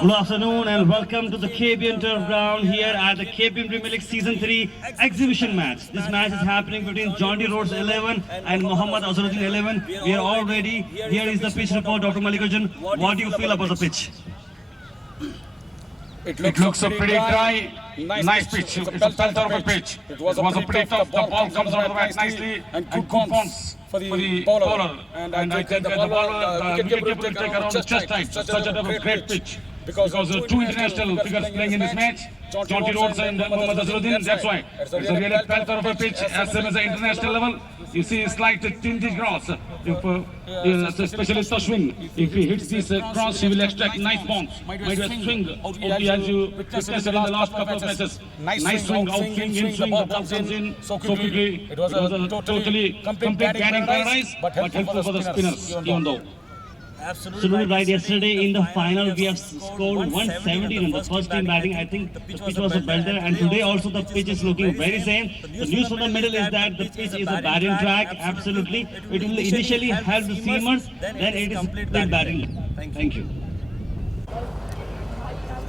Good afternoon and welcome to the KBN Turf Ground here at the KBN Premier League Season 3 exhibition match. This match is happening between JONTY RHODES 11 and Mohammad Azharuddin 11. We are all ready. Here is the pitch report, Dr. Mallikarjun. What do you feel about the pitch? It looks pretty dry. Nice pitch. It's a belt of a pitch. It was a pretty tough. The ball comes out of the bat nicely and good bounce for the bowler. And I think the wicketkeeper will take around chest height. Such a great pitch. Because two international figures playing in this match, JONTY RHODES and Mohammad Azharuddin. That's why it's a really belt of a pitch as same as the international level. You see slight tinted grass. Especially the swing. If he hits this cross, he will extract nice bounce. Might be a swing out as you witnessed in the last couple of matches. Nice swing, out swing, in swing, the ball comes in so quickly. It was a totally complete batting paradise, but helpful for the spinners, even though. Absolutely right. Yesterday in the final we have scored 117 on the first team batting. I think the pitch was a belter, and today also the pitch is looking very same. The news from the middle is that the pitch is a batting track. Absolutely. It will initially help the seamers, then it is complete batting. Thank you.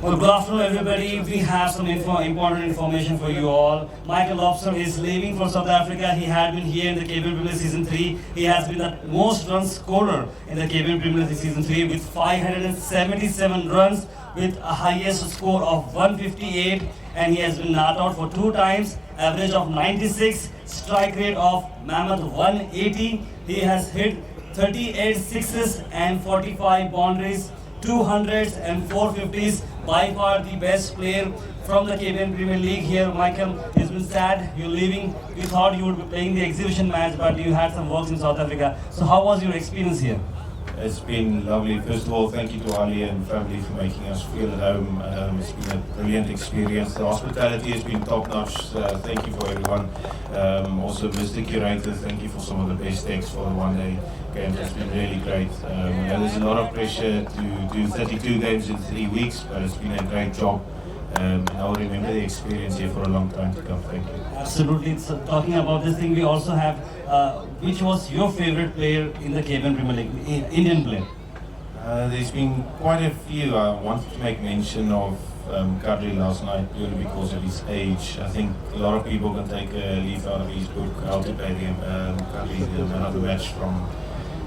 Well, good afternoon everybody. We have some important information for you all. Michael Lobster is leaving for South Africa. He had been here in the KBN Premier League Season 3. He has been the most run scorer in the KBN Premier League Season 3 with 577 runs with a highest score of 158, and he has been not out for 2 times, average of 96, strike rate of mammoth 180. He has hit 38 sixes and 45 boundaries, 200s and 450s. By far the best player from the KBN Premier League here. Michael, it's been sad you're leaving. We thought you would be playing the exhibition match, but you had some works in South Africa. So how was your experience here? It's been lovely. First of all, thank you to Ali and family for making us feel at home. It's been a brilliant experience. The hospitality has been top-notch. Thank you for everyone. Also, Mr. Curator, thank you for some of the best decks for the one-day games. It's been really great. There's a lot of pressure to do 32 games in 3 weeks, but it's been a great job. And I'll remember the experience here for a long time to come. Thank you. Absolutely. So talking about this thing, we also have, which was your favorite player in the KBN Premier League, Indian player? There's been quite a few. I wanted to make mention of Kadri last night purely because of his age. I think a lot of people can take a leaf out of his book, How to Play the Game. Kadri, the man of the match from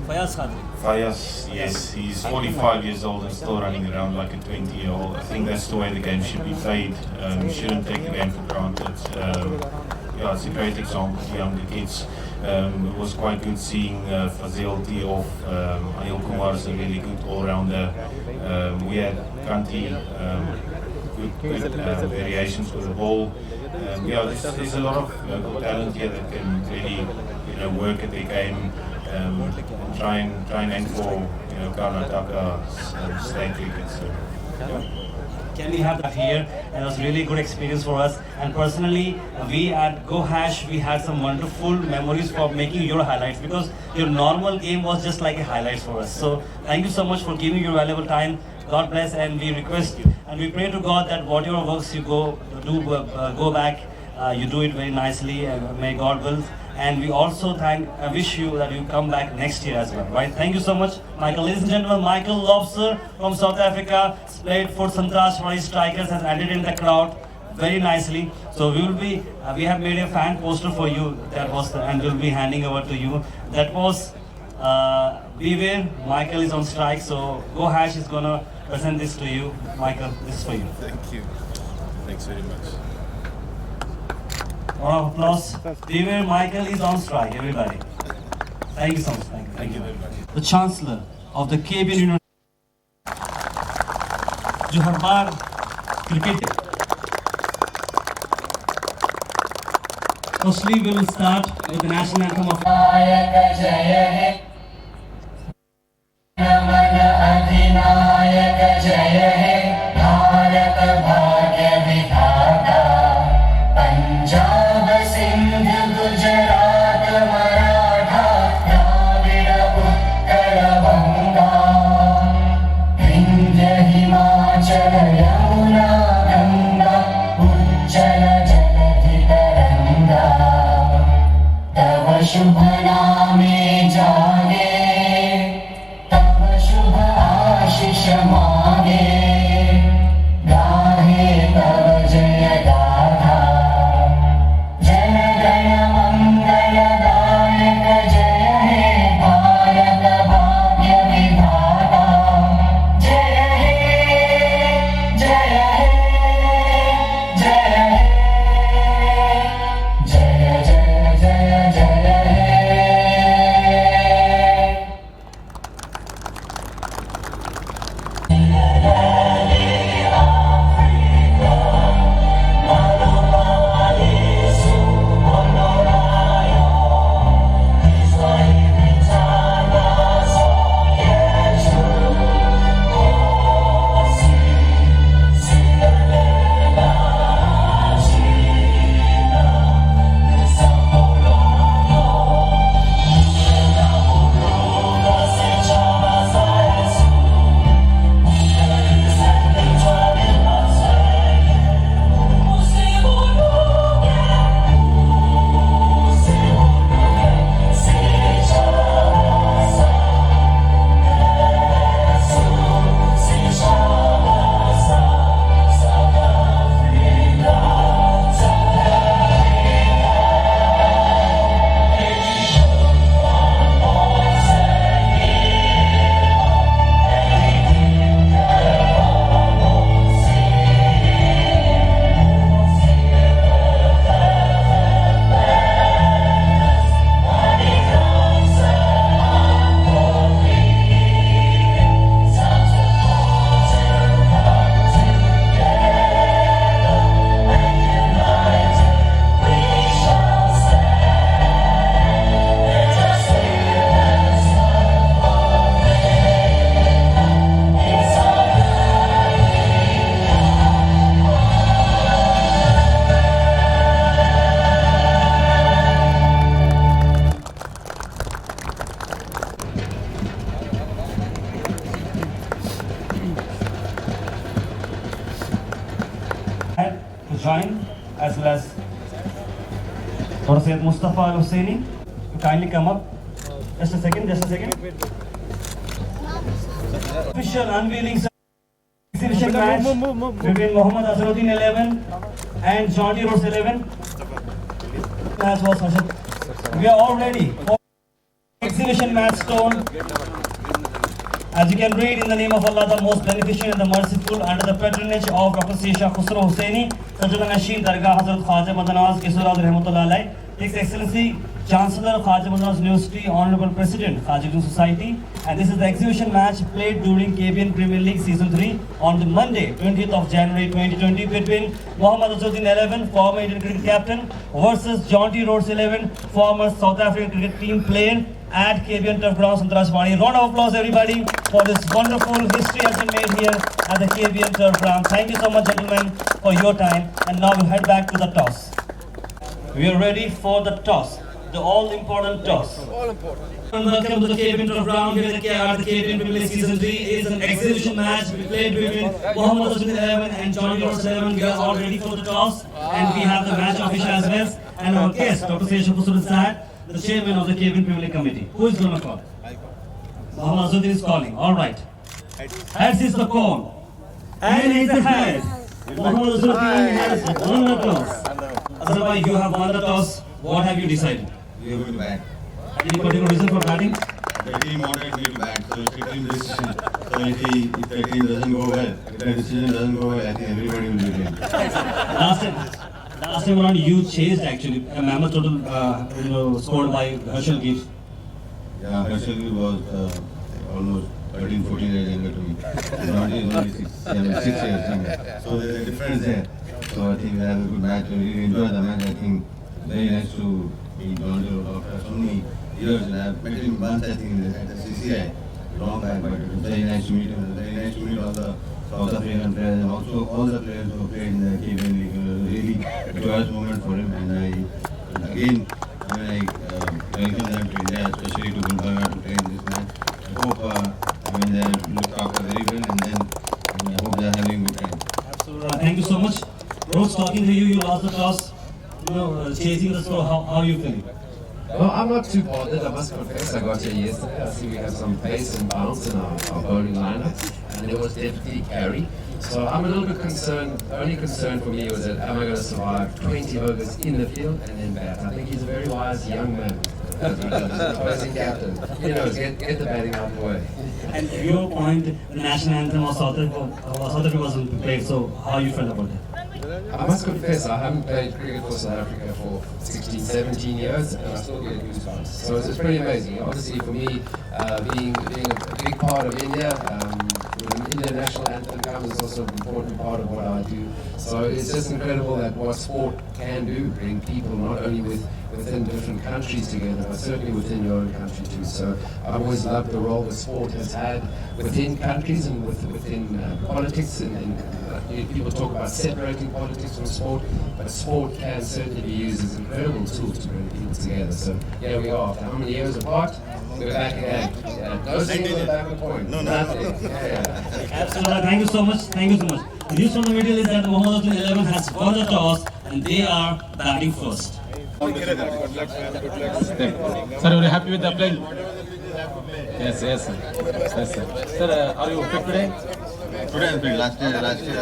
Fayaz, yes, he's 45 years old and still running around like a 20-year-old. I think that's the way the game should be played. You shouldn't take the game for granted. Yeah, it's a great example for younger kids. It was quite good seeing Fazil tee off. Anil Kumar is a really good all-rounder. We had Kanti, good variations with the ball. Yeah, there's a lot of local talent here that can really, work at their game. And try and aim for Karnataka state cricket. So, yeah. Can we have that here? It was really good experience for us. And personally, we at Go Hash, we had some wonderful memories for making your highlights, because your normal game was just like a highlights for us. So thank you so much for giving your valuable time. God bless, and we request and we pray to God that whatever works you go back, you do it very nicely, and may God will. And we also wish you that you come back next year as well, right? Thank you so much, Michael. Ladies and gentlemen, Michael Lobster from South Africa, played for Sangtrashwadi Strikers, has added in the crowd very nicely. So we have made a fan poster for you, and we'll be handing over to you. That was Beware. Michael is on strike, so Go Hash is gonna present this to you. Michael, this is for you. Thank you. Thanks very much. Round of applause. Beware, Michael is on strike, everybody. Thank you so much. Thank you very much. The Chancellor of the KBN University, Gulbarga cricket. Firstly, we will start with the national anthem of शुभ नामे जागे तब शुभ आशीष मांगे For Sayyid Mustafa Al Hussaini, kindly come up. Just a second, just a second. Official unveiling exhibition match between Mohammad Azharuddin 11 and Jonty Rhodes 11. Match was Hashad. We are all ready for exhibition match stone. As you can read, in the name of Allah, the most beneficent and the merciful, under the patronage of Dr. Sheikh Khusro Hussaini, Sajjad Nashin Dargah Hazrat Khwaja Madanaz Kisurad Rahmatullah Alayh, His Excellency Chancellor Khwaja Madanaz University, Honorable President Khwaja Society, and this is the exhibition match played during KBN Premier League Season 3 on the Monday, 20th of January 2020 between Mohammad Azharuddin 11, former Indian cricket captain, versus Jonty Rhodes 11, former South African cricket team player at KBN Turf Ground, Sangtrashwadi. Round of applause, everybody, for this wonderful history has been made here at the KBN Turf Ground. Thank you so much, gentlemen, for your time. And now we'll head back to the toss. We are ready for the toss, the all-important toss. All important. Welcome to the KBN Turf Ground. Here at the KBN Premier League Season 3 is an exhibition match played between Mohammad Azharuddin 11 and Jonty Rhodes 11. We are all ready for the toss, and we have the match official as well. And our guest, Dr. Sheikh Khusro, the chairman of the KBN Premier League Committee. Who is going to call? Mohammad Azharuddin is calling. All right. Heads is the call. And it's the head. Mohammad Azharuddin has won the toss. Azhar, you have won the toss. What have you decided? We are going to bat. Any particular reason for batting? The team wanted me to bat, so it's a team decision. So if the team doesn't go well, if the decision doesn't go well, I think everybody will be winning. Last time around, you chased actually a mammoth total, scored by Herschel Gibbs. Yeah, Herschel was almost 13, 14 years younger to me. Jonty is only 6 years younger. So there's a difference there. So I think we have a good match. We enjoy the match. I think very nice to meet Jonty after so many years. And I've met him once, I think, at the CCI, long time. But it was very nice to meet him. Very nice to meet all the South African players and also all the players who played in the KBN League. It was a really joyous moment for him. And again, when I welcome them to India, especially to Gulbarga to play in this match, I hope they look after very well, and then I hope they are having a good time. Absolutely. Thank you so much. Rhodes, talking to you, you lost the toss. Chasing the score, how are you feeling? Well, I'm not too bothered, I must confess. I got here yesterday. I see we have some pace and bounce in our bowling lineup, and it was definitely carry. So I'm a little bit concerned. The only concern for me was that am I going to survive 20 overs in the field and then bat? I think he's a very wise young man. He's the opposing captain. He knows, get the batting out of the way. And your point, the national anthem of South Africa wasn't played, so how you felt about it? I must confess, I haven't played cricket for South Africa for 16, 17 years, and I still get goosebumps. So it's pretty amazing. Obviously, for me, being a big part of India, when the Indian national anthem comes, is also an important part of what I do. So it's just incredible that what sport can do, bring people not only within different countries together, but certainly within your own country too. So I've always loved the role that sport has had within countries and within politics. People talk about separating politics from sport, but sport can certainly be used as an incredible tool to bring people together. So here we are, after how many years apart, we're back again. No single back the point. Nothing. Yeah. Absolutely. Thank you so much. Thank you so much. The news from the media is that Mohammad Azharuddin 11 has won the toss and they are batting first. Sir, are you happy with the playing? Yes, yes, sir. Yes, sir. Sir, are you fit today? Today I played. Last year.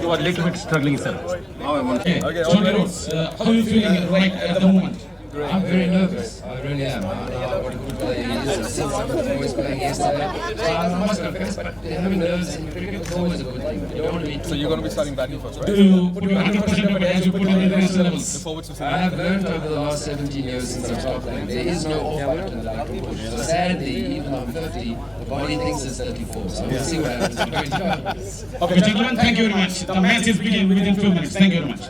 You are a little bit struggling, sir. Now I want Okay, Jonty Rhodes, how are you feeling right at the moment? I'm very nervous. I really am. I know what a good player he is. I've seen some of the boys playing yesterday. So I must confess, but having nerves in cricket is always a good thing. You don't want to be So you're going to be starting batting first, right? Do you put your 100% effort as you put in the international levels? Forward to I have learned over the last 17 years since I've stopped playing, there is no off button that I can push. So sadly, even though I'm 50, the body thinks it's 34. So we'll see what happens in 25. Okay, gentlemen, thank you very much. The match is beginning within 2 minutes. Thank you very much.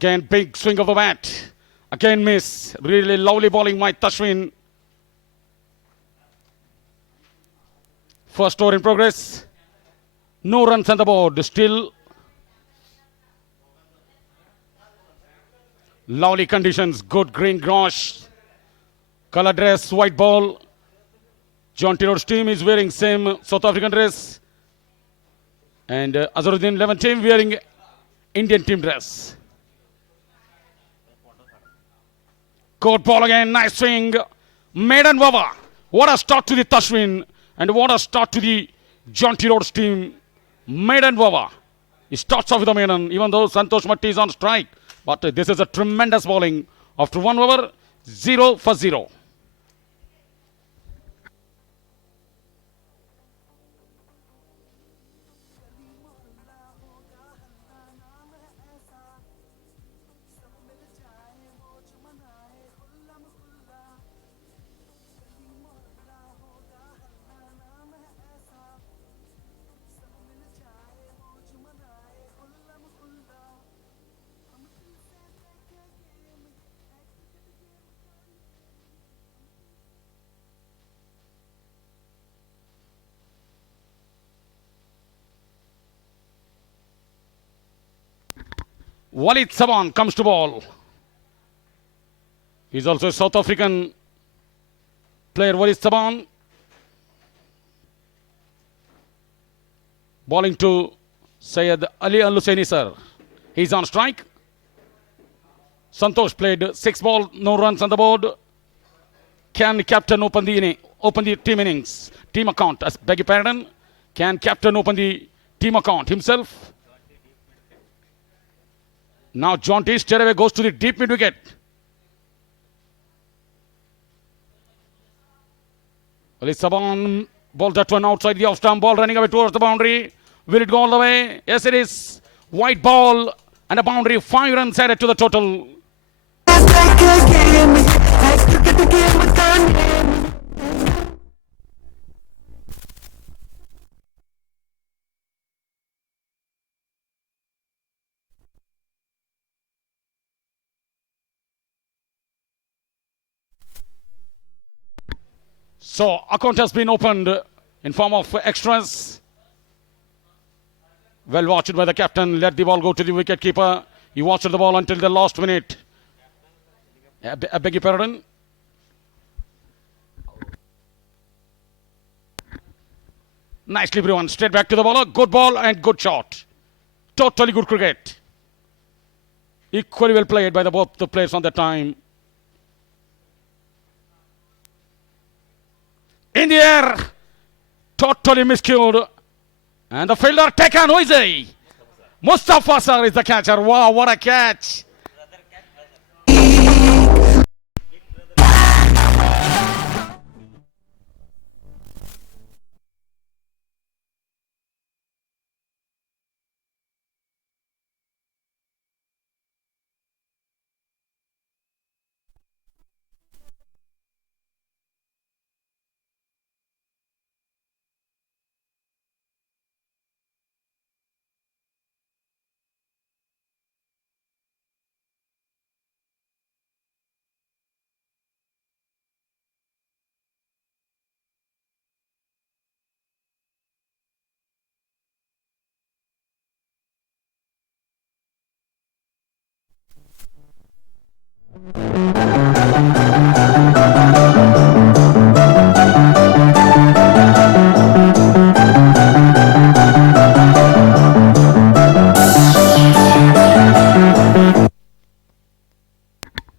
Again, big swing of the bat. Again, miss. Really lovely bowling by Tashwin. First over in progress. No runs on the board. Still lovely conditions. Good green grass. Color dress, white ball. JONTY RHODES team is wearing same South African dress. And Azharuddin 11 team wearing Indian team dress. Good ball again, nice swing. Maiden over. What a start to the Tashwin and what a start to the JONTY RHODES team. Maiden over. He starts off with a maiden, even though Santosh Matti is on strike. But this is a tremendous bowling. After 1 over, 0 for 0. Walid Saban comes to ball. He's also a South African player, Walid Saban. Bowling to Syed Ali Al-Hussaini, sir. He's on strike. Santosh played 6 balls, no runs on the board. Can captain open the team innings? Team account, I beg your pardon. Can captain open the team account himself? Now JONTY straight away goes to the deep mid wicket. Ali Saban ball that one outside the off stump, ball running away towards the boundary. Will it go all the way? Yes, it is. White ball and a boundary. 5 runs added to the total. So, account has been opened in form of extras. Well watched by the captain. Let the ball go to the wicket keeper. He watched the ball until the last minute. I beg your pardon. Nicely everyone. Straight back to the bowler. Good ball and good shot. Totally good cricket. Equally well played by both the players on the time. In the air, totally miscued. And the fielder taken, who is he? Mustafa sir is the catcher. Wow, what a catch.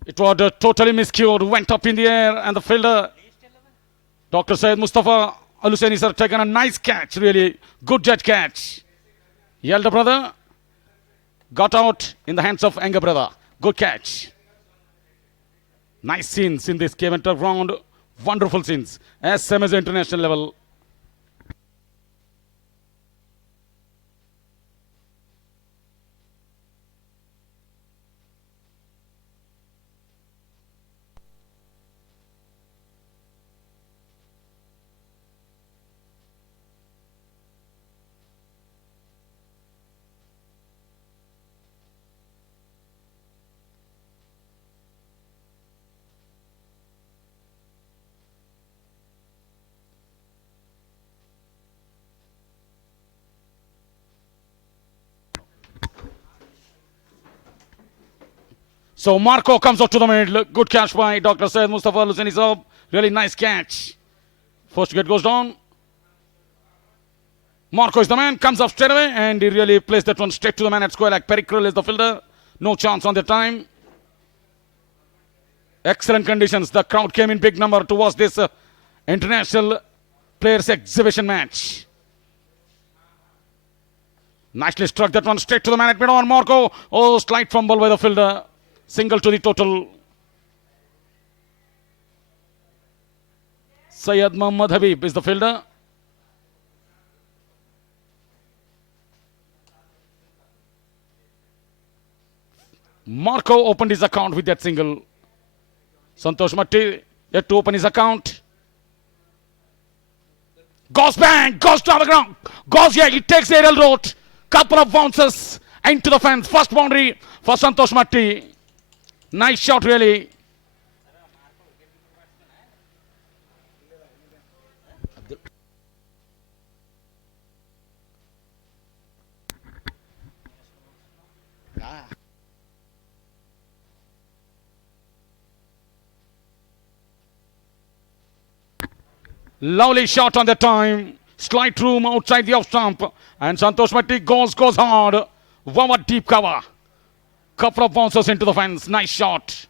It was totally miscued, went up in the air, and the fielder, Dr. Syed Mustafa Al-Hussaini sir, taken a nice catch, really good judge catch. Elder brother got out in the hands of younger brother. Good catch. Nice scenes in this KBNPL round. Wonderful scenes. As same as the international level. So Marco comes out to the middle. Good catch by Dr. Syed Mustafa Lusani Saab. Really nice catch. First wicket goes down. Marco is the man, comes up straight away, and he really plays that one straight to the man at square leg. Pericral is the fielder. No chance on the time. Excellent conditions. The crowd came in big number to watch this international players exhibition match. Nicely struck that one straight to the man at mid-on. Marco. Oh, slight fumble by the fielder. Single to the total. Syed Muhammad Habib is the fielder. Marco opened his account with that single. Santosh Matti yet to open his account. Goes bang, goes to the ground. Goes, yeah, he takes the aerial route. Couple of bounces into the fence. First boundary for Santosh Matti. Nice shot, really. Lovely shot on the time. Slight room outside the off stump. And Santosh Matti goes hard. Wow, a deep cover. Couple of bounces into the fence. Nice shot.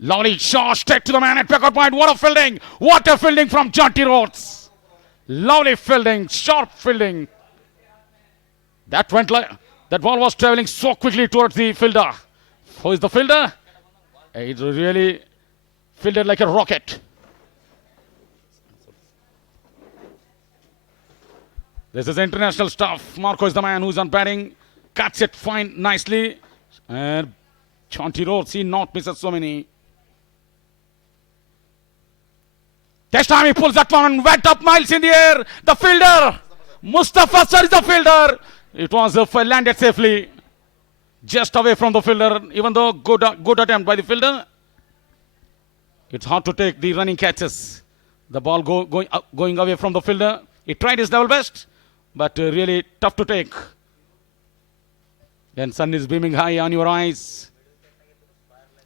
Lovely shot straight to the man at pickout point. What a fielding. What a fielding from JONTY Rhodes. Lovely fielding. Sharp fielding. That went like, that ball was traveling so quickly towards the fielder. Who is the fielder? It really fielded like a rocket. This is international stuff. Marco is the man who's on batting. Cuts it fine nicely. And JONTY Rhodes, he not misses so many. This time he pulls that one, went up miles in the air. The fielder, Mustafa Sir is the fielder. It was landed safely, just away from the fielder. Even though good attempt by the fielder, it's hard to take the running catches. The ball going away from the fielder. He tried his level best, but really tough to take. Then sun is beaming high on your eyes.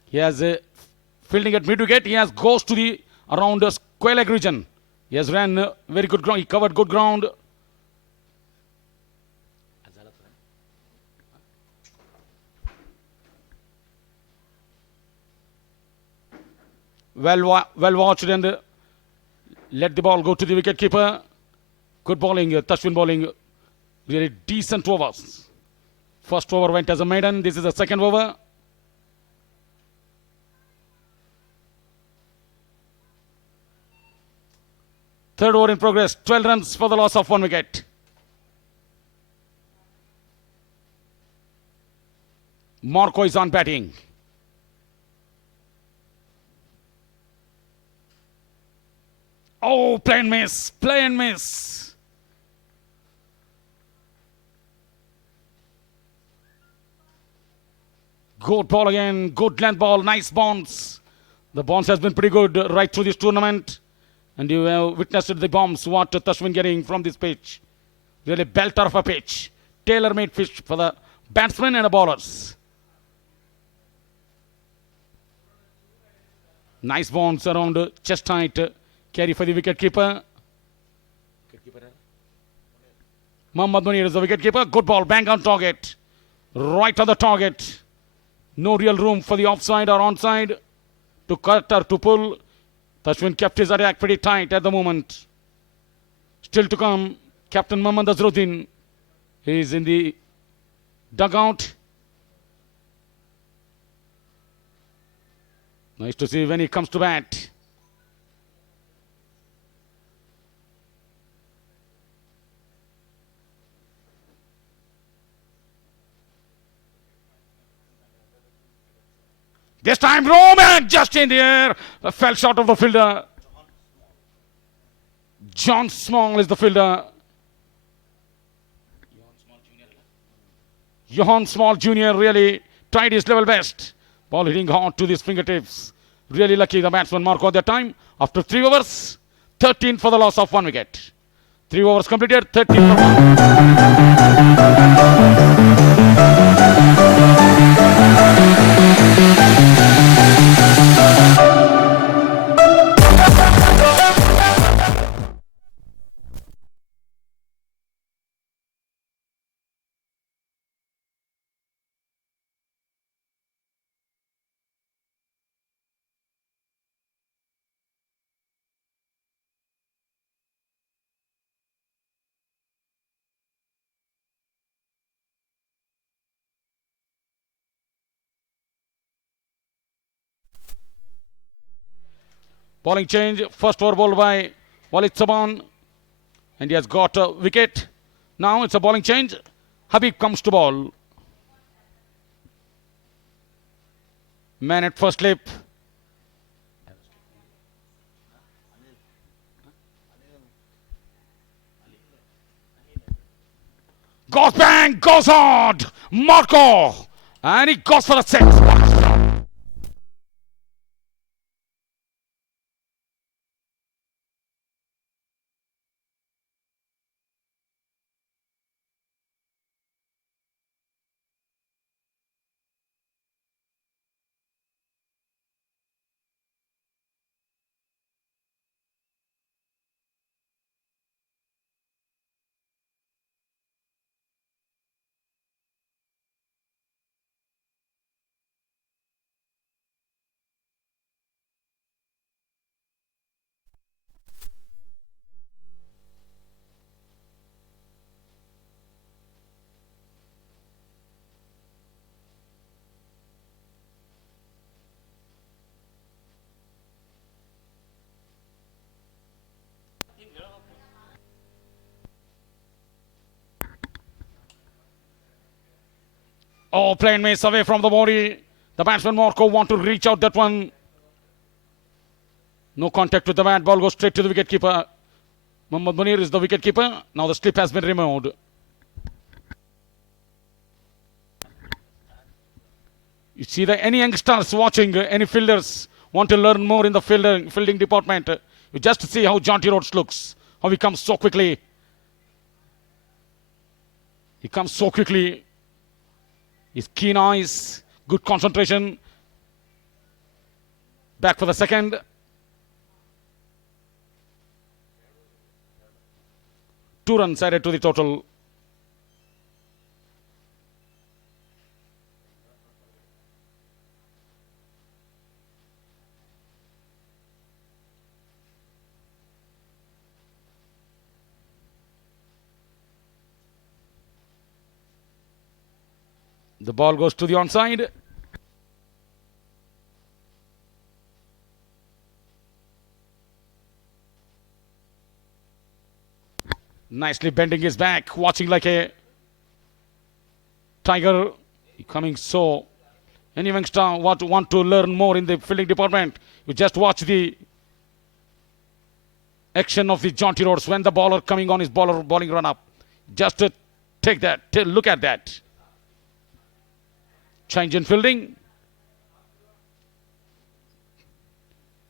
He has fielding at mid-wicket. He has goes to the around the square leg region. He has ran very good ground. He covered good ground. Well watched and let the ball go to the wicket keeper. Good bowling, Tashwin bowling. Really decent overs. First over went as a maiden. This is the second over. Third over in progress. 12 runs for the loss of 1 wicket. Marco is on batting. Oh, plain miss. Plain miss. Good ball again. Good length ball. Nice bounce. The bounce has been pretty good right through this tournament. And you have witnessed the bombs what Tashwin getting from this pitch. Really belter of a pitch. Tailor-made pitch for the batsmen and the bowlers. Nice bounce around chest height. Carry for the wicket keeper. Mohammad Munir is the wicket keeper. Good ball. Bang on target. Right on the target. No real room for the offside or onside to cut or to pull. Tashwin kept his attack pretty tight at the moment. Still to come, Captain Mohammad Azharuddin. He is in the dugout. Nice to see when he comes to bat. This time Roman just in the air. Fell short of the fielder. John Small is the fielder. Johan Small Jr. really tried his level best. Ball hitting hard to his fingertips. Really lucky the batsman Marco at that time. After 3 overs, 13 for the loss of 1 wicket. 3 overs completed, 13 for 1. Bowling change, first over ball by Walid Saban, and he has got a wicket. Now it's a bowling change. Habib comes to ball. Man at first slip. Goes bang, goes hard. Marco, and he goes for a 6. Oh, playing miss away from the body. The batsman Marco want to reach out that one. No contact with the bat. Ball goes straight to the wicketkeeper. Mohammad Munir is the wicketkeeper. Now the slip has been removed. You see that any youngsters watching, any fielders want to learn more in the fielding department. You just see how Jonty Rhodes looks. How he comes so quickly. He comes so quickly. His keen eyes, good concentration. Back for the second. Two runs added to the total. The ball goes to the onside. Nicely bending his back, watching like a tiger. Coming so. Any youngster want to learn more in the fielding department, you just watch the action of the Jonty Rhodes when the bowler coming on his bowling run up. Just to take that, look at that. Change in fielding.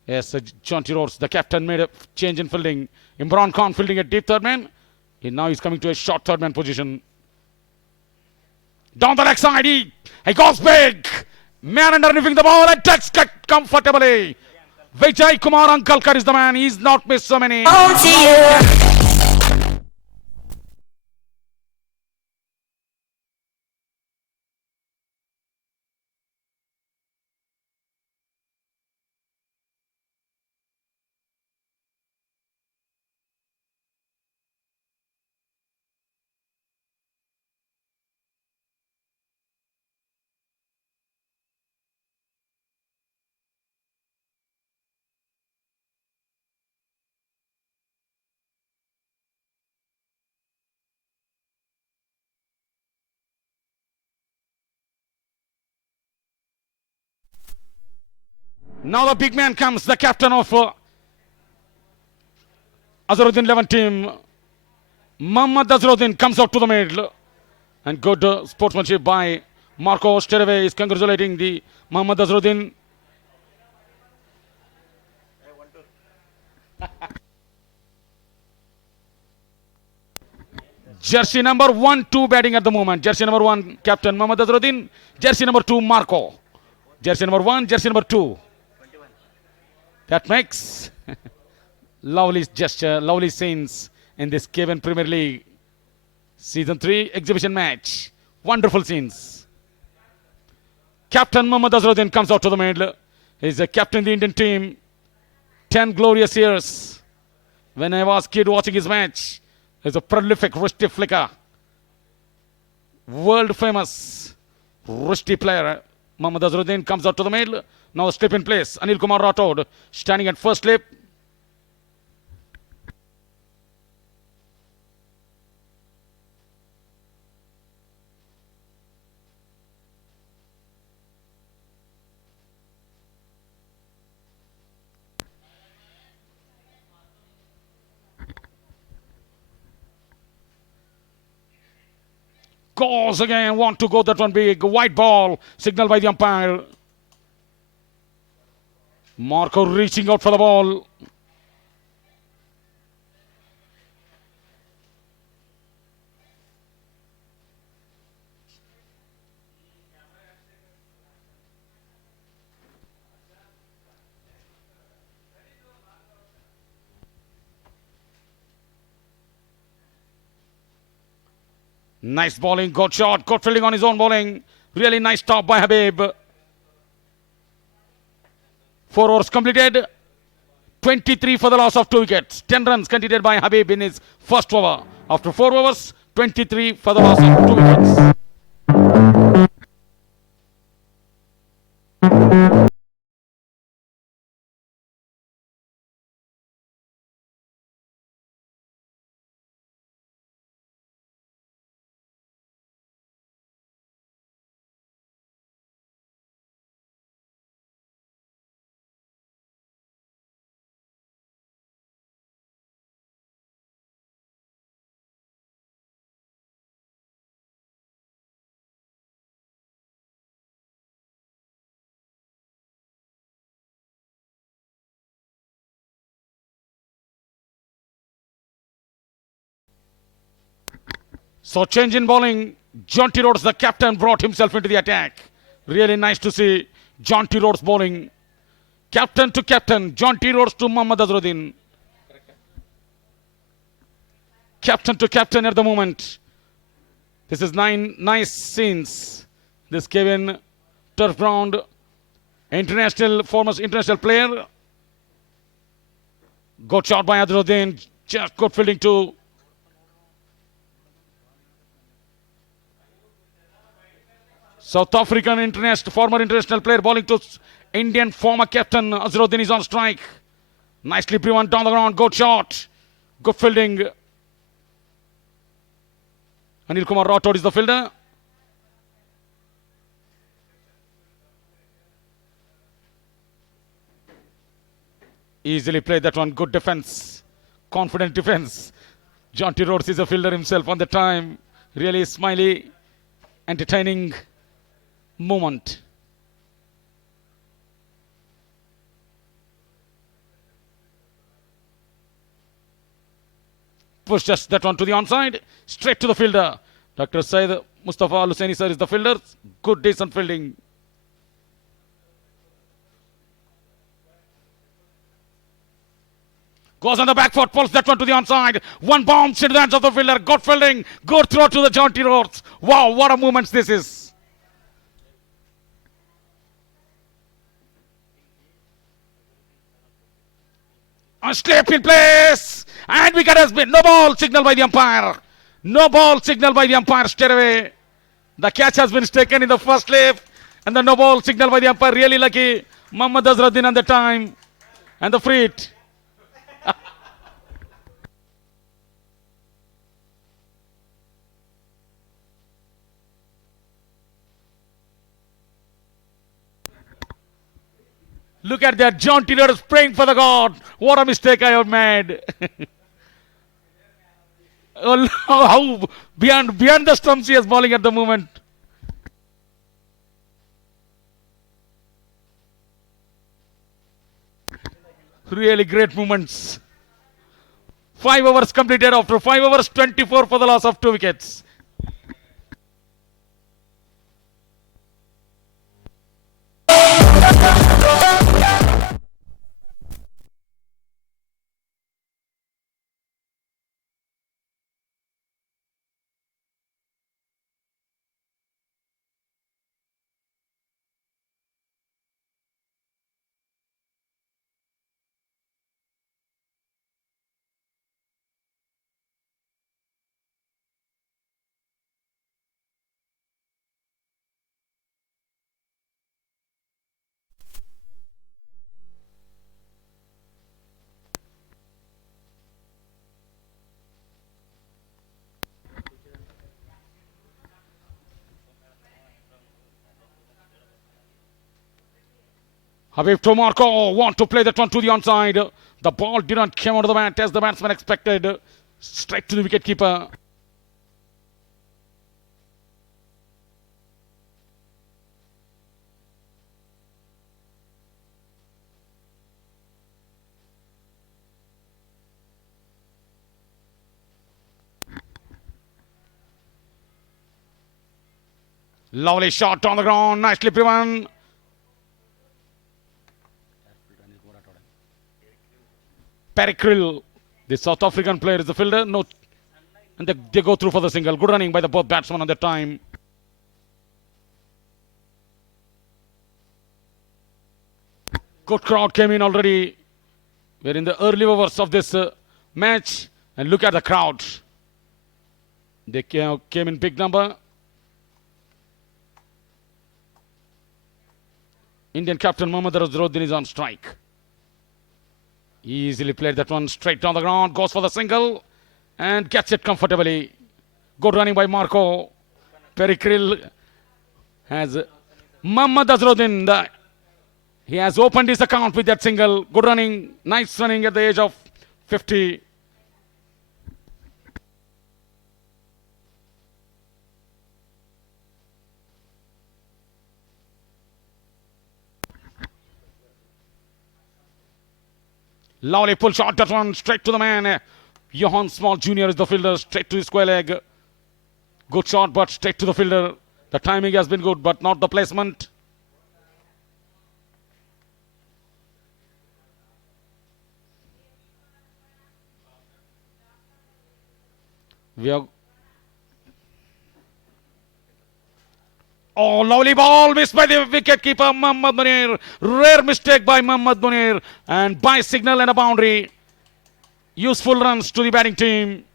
Yes, Jonty Rhodes, the captain, made a change in fielding. Imran Khan fielding at deep third man. And now he's coming to a short third man position. Down the leg side, he goes big. Man underneath the ball and takes cut comfortably. Vijay Kumar Ankalkar is the man. He's not missed so many. Now the big man comes, the captain of Azharuddin 11 team. Mohammad Azharuddin comes out to the middle. And good sportsmanship by Marco straight away is congratulating the Mohammad Azharuddin. Jersey number 1-2 batting at the moment. Jersey number 1, captain Mohammad Azharuddin. Jersey number 2, Marco. Jersey number 1, jersey number 2. That makes lovely gesture, lovely scenes in this KBN Premier League Season 3 exhibition match. Wonderful scenes. Captain Mohammad Azharuddin comes out to the middle. He's a captain of the Indian team. 10 glorious years. When I was a kid watching his match, he's a prolific wristy flicker. World famous wristy player. Mohammad Azharuddin comes out to the middle. Now slip in place. Anil Kumar Rathod standing at first slip. Goes again, want to go that one big. White ball, signal by the umpire. Marco reaching out for the ball. Nice bowling, good shot, good fielding on his own bowling. Really nice stop by Habib. 4 overs completed. 23 for the loss of 2 wickets. 10 runs conceded by Habib in his first over. After 4 overs, 23 for the loss of 2 wickets. So change in bowling. Jonty Rhodes, the captain, brought himself into the attack. Really nice to see Jonty Rhodes bowling. Captain to captain. Jonty Rhodes to Mohammad Azharuddin. Captain to captain at the moment. This is 9 nice scenes. This KBN turf ground. International, former international player. Good shot by Azharuddin. Just good fielding too. South African international, former international player bowling to Indian former captain Azharuddin is on strike. Nicely driven down the ground. Good shot. Good fielding. Anil Kumar Rathod is the fielder. Easily played that one. Good defense. Confident defense. Jonty Rhodes is a fielder himself on the time. Really smiley, entertaining moment. Push just that one to the onside. Straight to the fielder. Dr. Syed Mustafa Al-Hussaini sir is the fielder. Good decent fielding. Goes on the back foot, pulls that one to the onside. One bounce into the hands of the fielder. Good fielding. Good throw to the Jonty Rhodes. Wow, what a moment this is. A slip in place. And wicket has been. No ball signal by the umpire. No ball signal by the umpire straight away. The catch has been taken in the first slip. And the no ball signal by the umpire. Really lucky. Mohammad Azharuddin on the time. And the free hit. Look at that. Jonty Rhodes praying for the God. What a mistake I have made. Oh, how beyond the stumps he is bowling at the moment. Really great movements. 5 overs completed after 5 overs, 24 for the loss of 2 wickets. Habib to Marco, want to play that one to the onside. The ball did not come out of the bat as the batsman expected. Straight to the wicket keeper. Lovely shot on the ground, nicely driven. Perikrill, the South African player, is the fielder. No, and they go through for the single. Good running by the both batsmen on the time. Good crowd came in already. We're in the early overs of this match. And look at the crowd. They came in big number. Indian captain Mohammad Azharuddin is on strike. Easily played that one straight down the ground. Goes for the single. And gets it comfortably. Good running by Marco. Perikrill has Mohammad Azharuddin. He has opened his account with that single. Good running. Nice running at the age of 50. Lovely pull shot, that one straight to the man. Johan Small Jr. is the fielder, straight to the square leg. Good shot, but straight to the fielder. The timing has been good, but not the placement. We are. Oh, lovely ball missed by the wicket-keeper Mohammad Munir. Rare mistake by Mohammad Munir. And by signal and a boundary. Useful runs to the batting team.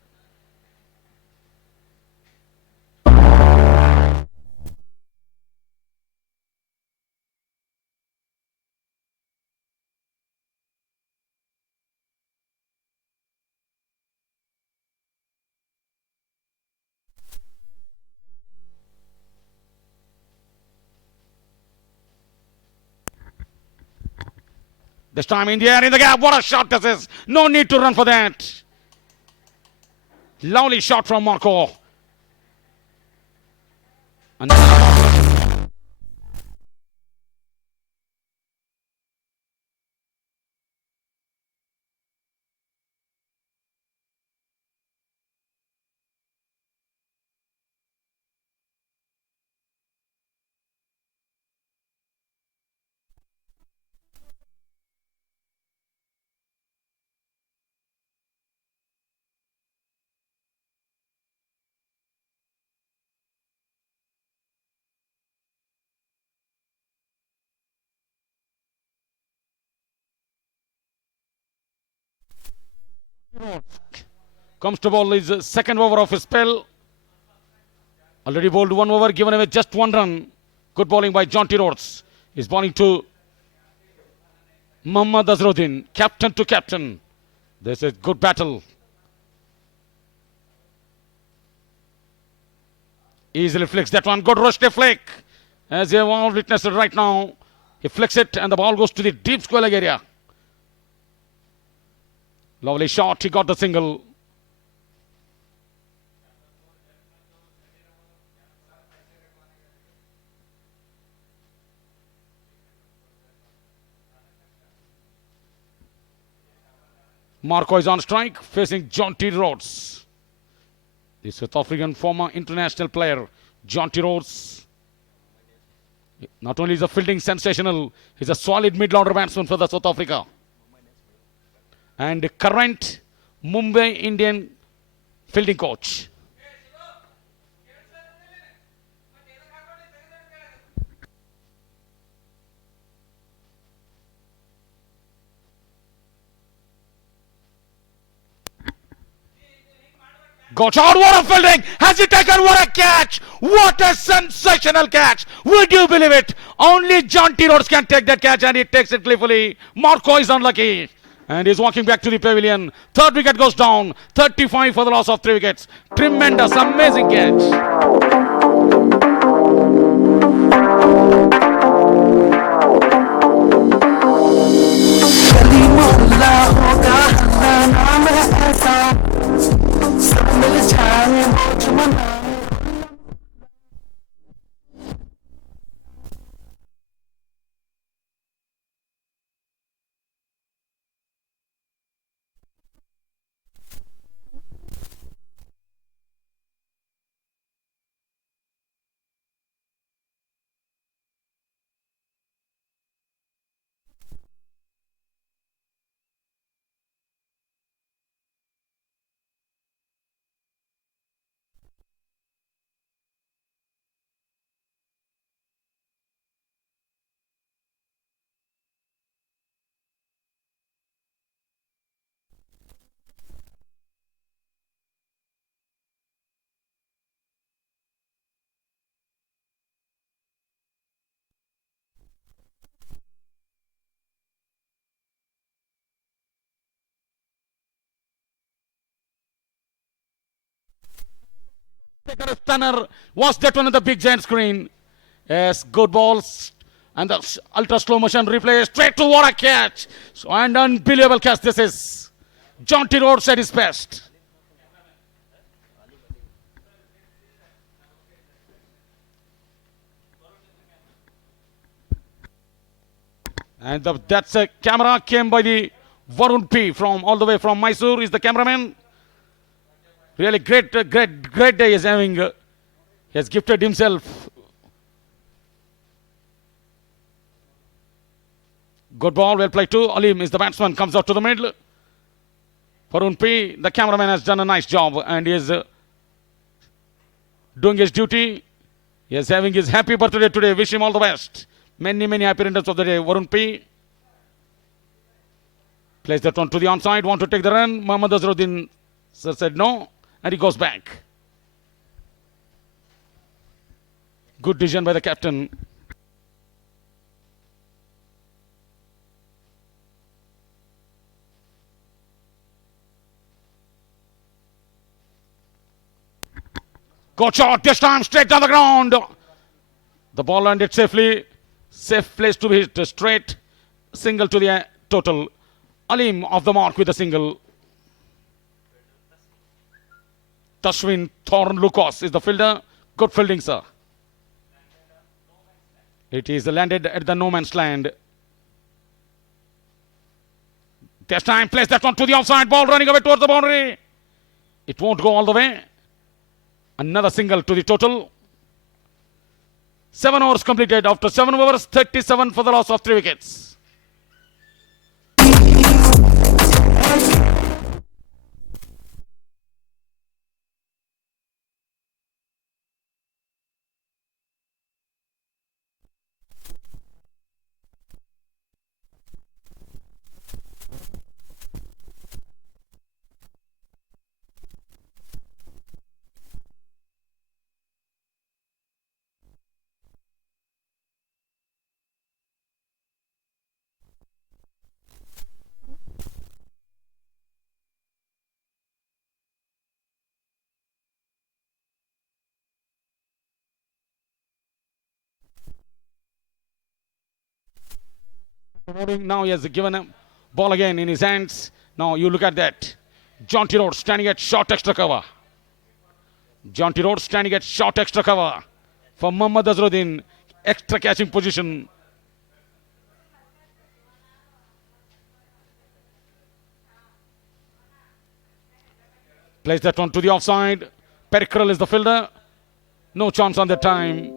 This time in the air, in the gap. What a shot this is. No need to run for that. Lovely shot from Marco. And comes to bowl his second over of his spell. Already bowled 1 over, given away just 1 run. Good bowling by Jonty Rhodes. He's bowling to Mohammad Azharuddin, captain to captain. This is good battle. Easily flicks that one. Good rusty flick. As you have all witnessed it right now. He flicks it and the ball goes to the deep square leg area. Lovely shot. He got the single. Marco is on strike, facing Jonty Rhodes. The South African former international player, Jonty Rhodes. Not only is a fielding sensational, he's a solid mid-order batsman for the South Africa. And current Mumbai Indian fielding coach. Got out, what a fielding! Has he taken, what a catch! What a sensational catch! Would you believe it? Only Jonty Rhodes can take that catch and he takes it cleverly. Marco is unlucky and he's walking back to the pavilion. Third wicket goes down. 35 for the loss of 3 wickets. Tremendous, amazing catch. Stunner was that one on the big giant screen. Yes, good balls and the ultra slow motion replay straight to what a catch. So, and unbelievable catch this is. Jonty Rhodes at his best. And that's a camera came by the Varun P from all the way from Mysore is the cameraman. Really great day he is having. He has gifted himself. Good ball, well played too. Alim is the batsman, comes out to the middle. Varun P, the cameraman, has done a nice job and he is doing his duty. He is having his happy birthday today. Wish him all the best. Many happy returns of the day. Varun P plays that one to the onside. Want to take the run. Mohammad Azharuddin sir said no. And he goes back. Good decision by the captain. Got shot this time straight down the ground. The ball landed safely. Safe place to be hit straight. Single to the total. Alim off the mark with a single. Tashwin Thorn Lucas is the fielder. Good fielding, sir. It is landed at the no man's land. This time, place that one to the outside. Ball running away towards the boundary. It won't go all the way. Another single to the total. 7 overs completed. After 7 overs, 37 for the loss of 3 wickets. Now he has given a ball again in his hands. Now you look at that. Jonty Rhodes standing at short extra cover. Jonty Rhodes standing at short extra cover for Mohammad Azharuddin. Extra catching position. Plays that one to the offside. Perickrell is the fielder. No chance on that time.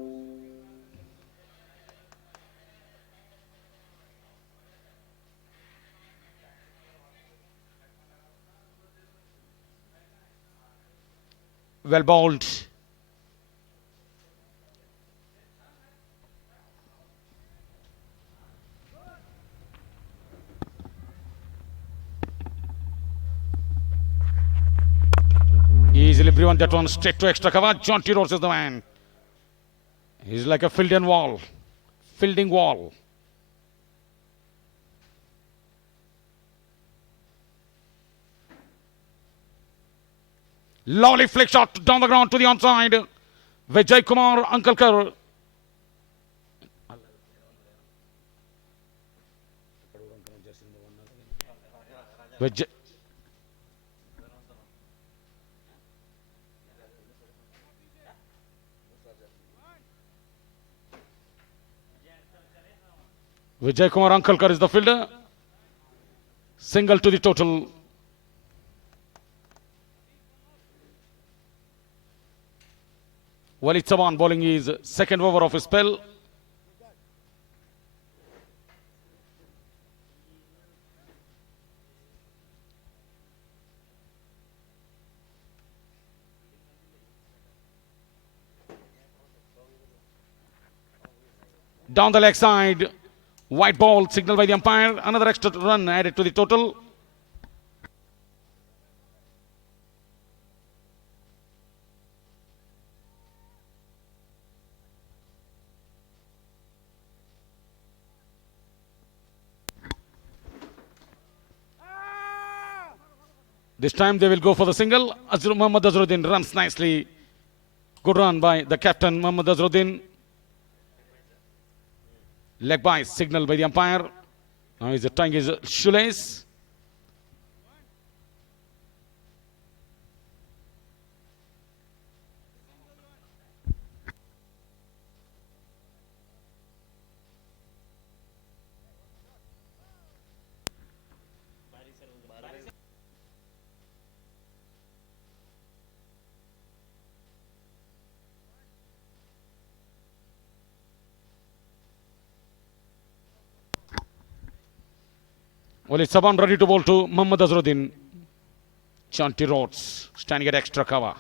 Well bowled. Easily prevent that one straight to extra cover. Jonty Rhodes is the man. He's like a fielding wall. Fielding wall. Lovely flick shot down the ground to the onside. Vijay Kumar Ankalkar. Vijay Kumar Ankalkar is the fielder. Single to the total. Walid Saban bowling his second over of his spell. Down the leg side. White ball signaled by the umpire. Another extra run added to the total. This time they will go for the single. Mohammad Azharuddin runs nicely. Good run by the captain, Mohammad Azharuddin. Leg by signaled by the umpire. Now he's tying his shoelace. Walid Saban ready to bowl to Mohammad Azharuddin. Jonty Rhodes standing at extra cover.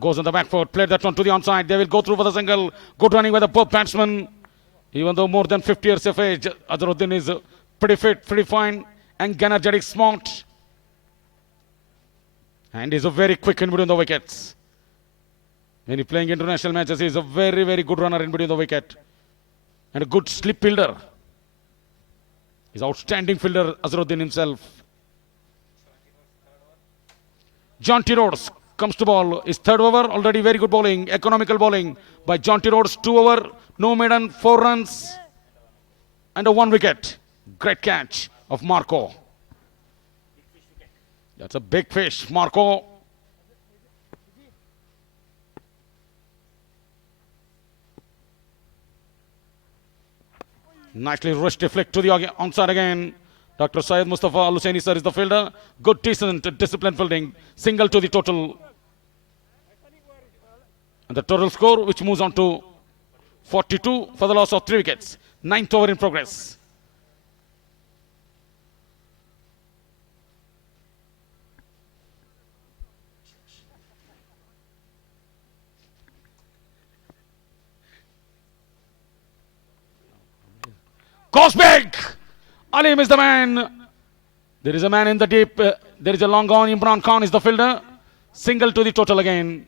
Goes on the back foot, played that one to the onside. They will go through for the single. Good running by the both batsmen. Even though more than 50 years of age, Azharuddin is pretty fit, pretty fine, and energetic, smart. And he's a very quick in between the wickets. When he's playing international matches, he's a very, very good runner in between the wicket. And a good slip fielder. He's outstanding fielder, Azharuddin himself. Jonty Rhodes comes to ball. His third over, already very good bowling, economical bowling by Jonty Rhodes. 2 over, no maiden, 4 runs, and a 1 wicket. Great catch of Marco. That's a big fish, Marco. Nicely rushed flick to the onside again. Dr. Syed Mustafa Al Hussaini sir is the fielder. Good, decent, disciplined fielding. Single to the total. And the total score, which moves on to 42 for the loss of 3 wickets. 9th over in progress. Goes big! Alim is the man. There is a man in the deep. There is a long on. Imran Khan is the fielder. Single to the total again.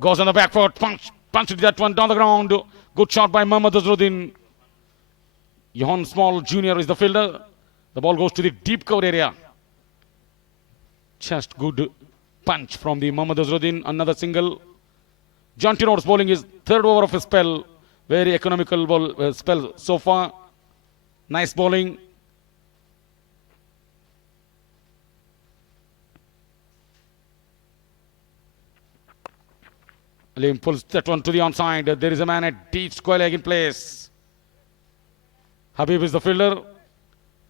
Goes on the back foot. Punched that one down the ground. Good shot by Mohammad Azharuddin. Johan Small Jr. is the fielder. The ball goes to the deep cover area. Just good punch from the Mohammad Azharuddin. Another single. Jonty Rhodes bowling his 3rd over of his spell. Very economical ball spell so far. Nice bowling. Alim pulls that one to the onside. There is a man at deep square leg in place. Habib is the fielder.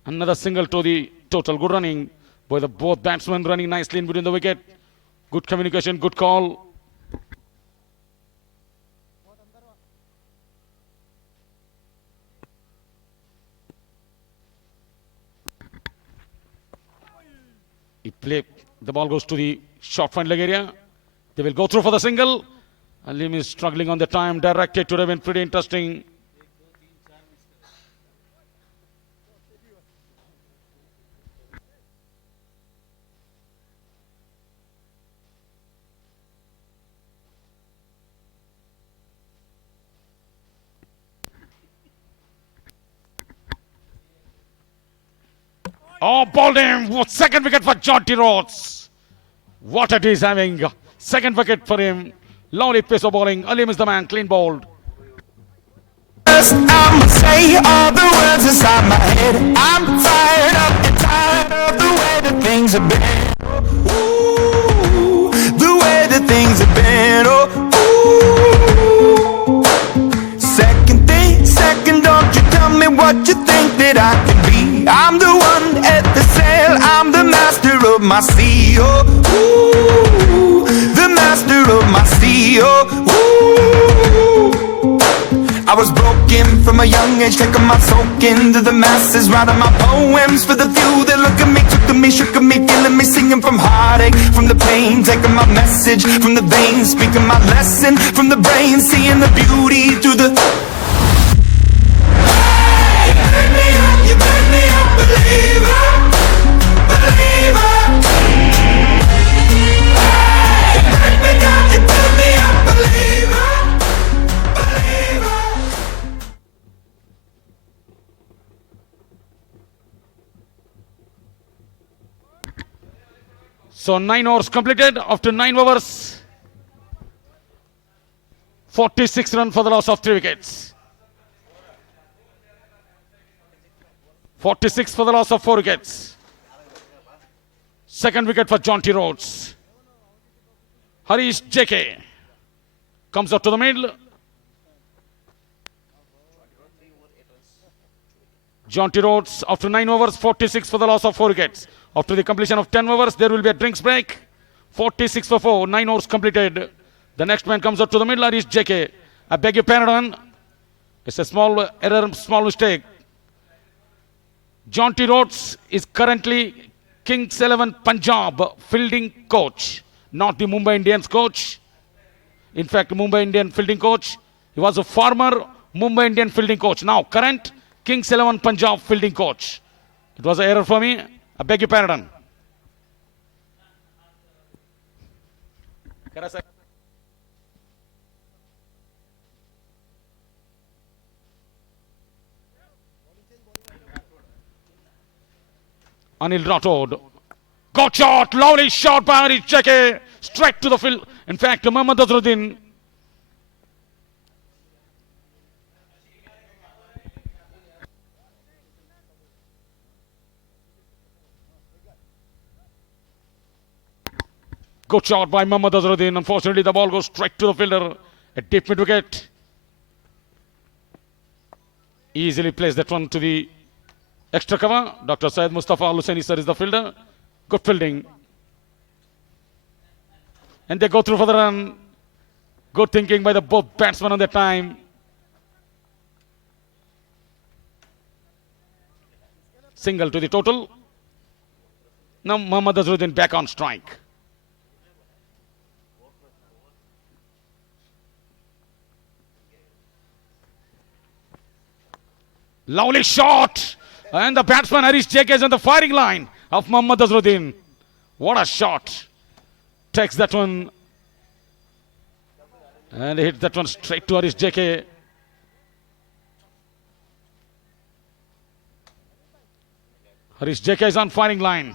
Another single to the total. Good running by the both batsmen, running nicely in between the wicket. Good communication, good call. The ball goes to the short front leg area. They will go through for the single. Alim is struggling on the time. Directed to have been pretty interesting. Oh, bowled him. Second wicket for Jonty Rhodes. What it is having. Second wicket for him. Lovely pace of bowling. Alim is the man. Clean bowled. I'ma say all the words inside my head. I'm fired up and tired of the way that things have been. Ooh, the way that things have been. Oh, ooh. Second, don't you tell me what you think that I can be. I'm the one at the sail. I'm the master of my sea. Oh, ooh, the master of my sea. Oh, ooh. I was broken from a young age, taking my soak into the masses, writing my poems for the few that look at me, took to me, shook at me, feeling me, singing from heartache, from the pain, taking my message from the veins, speaking my lesson from the brain, seeing the beauty through the. Hey, you burn me up, believer, believer. Hey, you burn me down, you burn me up, believer, believer. So 9 overs completed. After 9 overs, 46 runs for the loss of 3 wickets. 46 for the loss of 4 wickets. Second wicket for Jonty Rhodes. Harish JK comes up to the middle. Jonty Rhodes, after 9 overs, 46 for the loss of 4 wickets. After the completion of 10 overs, there will be a drinks break. 46 for 4, 9 overs completed. The next man comes up to the middle, Harish JK. I beg your pardon. It's a small error, small mistake. Jonty Rhodes is currently Kings 11 Punjab fielding coach, not the Mumbai Indians coach. In fact, Mumbai Indian fielding coach. He was a former Mumbai Indian fielding coach. Now, current Kings 11 Punjab fielding coach. It was an error for me. I beg your pardon. Anil Rathod. Got shot. Lovely shot by Harish JK. Straight to the field. In fact, Mohammad Azharuddin. Good shot by Mohammad Azharuddin. Unfortunately, the ball goes straight to the fielder. A deep mid wicket. Easily placed that one to the extra cover. Dr. Syed Mustafa Al-Hussaini sir is the fielder. Good fielding. And they go through for the run. Good thinking by the both batsmen on the time. Single to the total. Now Mohammad Azharuddin back on strike. Lovely shot. And the batsman Harish JK is on the firing line of Mohammad Azharuddin. What a shot. Takes that one. And he hits that one straight to Harish JK. Harish JK is on firing line.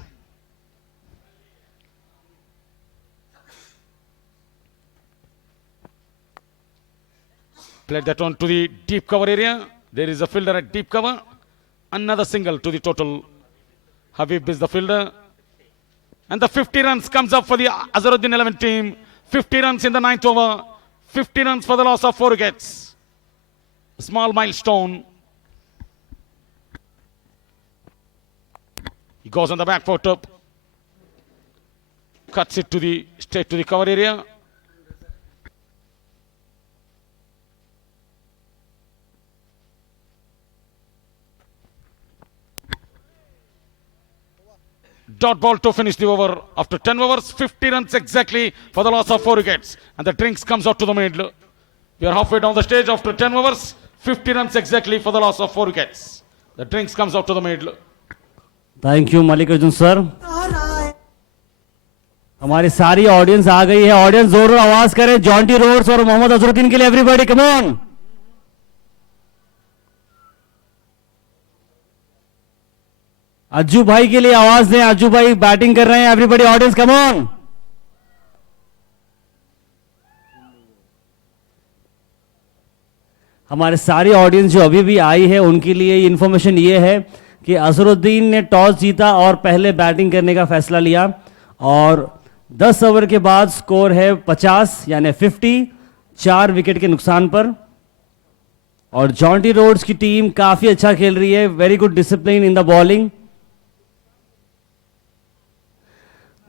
Played that one to the deep cover area. There is a fielder at deep cover. Another single to the total. Habib is the fielder. And the 50 runs comes up for the Azharuddin 11 team. 50 runs in the 9th over. 50 runs for the loss of 4 wickets. A small milestone. He goes on the back foot up. Cuts it to the straight to the cover area. Dot ball to finish the over. After 10 overs, 50 runs exactly for the loss of 4 wickets. And the drinks comes out to the middle. We are halfway down the stage after 10 overs, 50 runs exactly for the loss of 4 wickets. The drinks comes out to the middle. Thank you Mallikarjun sir. हमारी सारी audience आ गई है. Audience जोर आवाज करें Jonty Rhodes और मोहम्मद अजहरुद्दीन के लिए. Everybody come on. अज्जू भाई के लिए आवाज दें. अज्जू भाई बैटिंग कर रहे हैं. Everybody audience come on. हमारे सारी ऑडियंस जो अभी भी आई है उनके लिए इंफॉर्मेशन ये है कि अजहरुद्दीन ने टॉस जीता और पहले बैटिंग करने का फैसला लिया और 10 ओवर के बाद स्कोर है 50 यानी 50, 4 विकेट के नुकसान पर. और जॉन्टी रोड्स की टीम काफी अच्छा खेल रही है. Very good discipline in the bowling.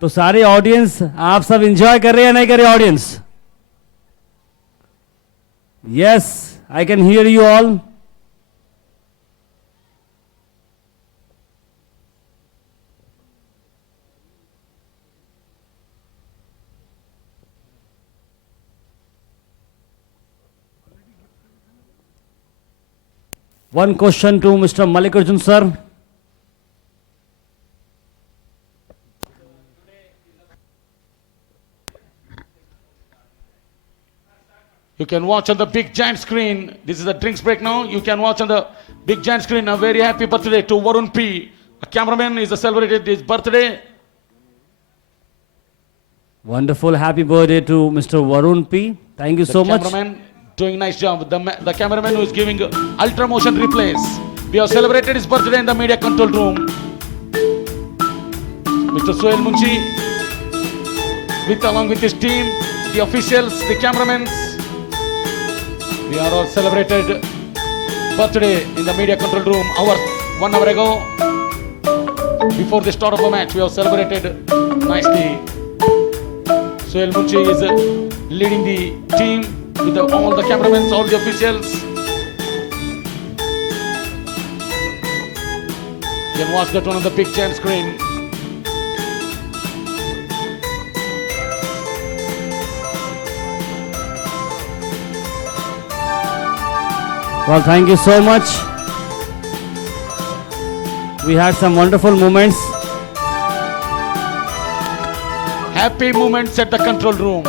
तो सारे ऑडियंस आप सब एंजॉय कर रहे हैं या नहीं कर रहे audience? Yes, I can hear you all. One question to Mr. Mallikarjun sir. You can watch on the big giant screen. This is a drinks break now. You can watch on the big giant screen a very happy birthday to Varun P. A cameraman is celebrated his birthday. Wonderful. Happy birthday to Mr. Varun P. Thank you so much. Cameraman doing nice job. The cameraman who is giving ultra motion replays. We have celebrated his birthday in the media control room. Mr. Sohail Munshi, along with his team, the officials, the cameramen. We are all celebrated birthday in the media control room. 1 hour ago, before the start of the match, we have celebrated nicely. Sohail Munshi is leading the team with all the cameramen, all the officials. You can watch that one on the big giant screen. Well, thank you so much. We had some wonderful moments. Happy moments at the control room.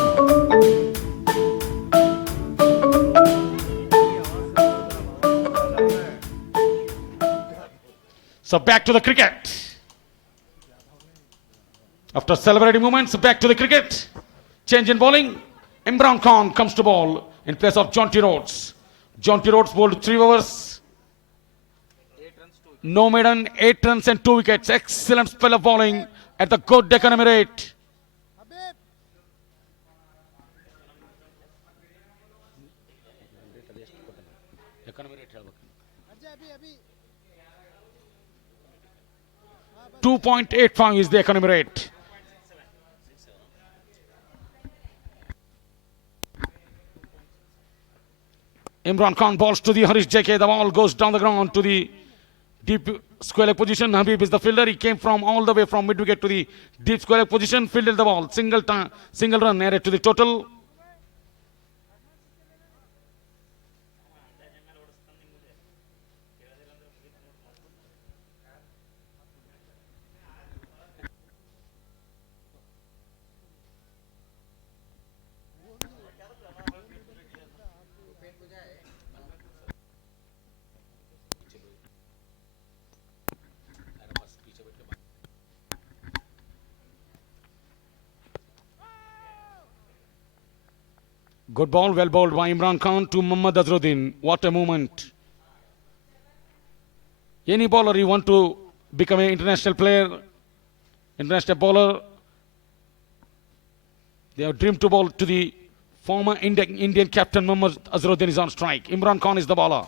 So back to the cricket. After celebrating moments, back to the cricket. Change in bowling. Imran Khan comes to bowl in place of Jonty Rhodes. Jonty Rhodes bowled 3 overs. No maiden, 8 runs and 2 wickets. Excellent spell of bowling at the good Deccan Emirate. .85 is the economy rate. Imran Khan balls to the Harish JK. The ball goes down the ground to the deep square leg position. Habib is the fielder. He came from all the way from mid wicket to the deep square leg position. Fielded the ball. Single run added to the total. Good ball, well bowled by Imran Khan to Mohammad Azharuddin. What a moment. Any bowler you want to become an international player, international bowler, they have dreamed to bowl to the Former Indian captain Mohammad Azharuddin is on strike. Imran Khan is the bowler.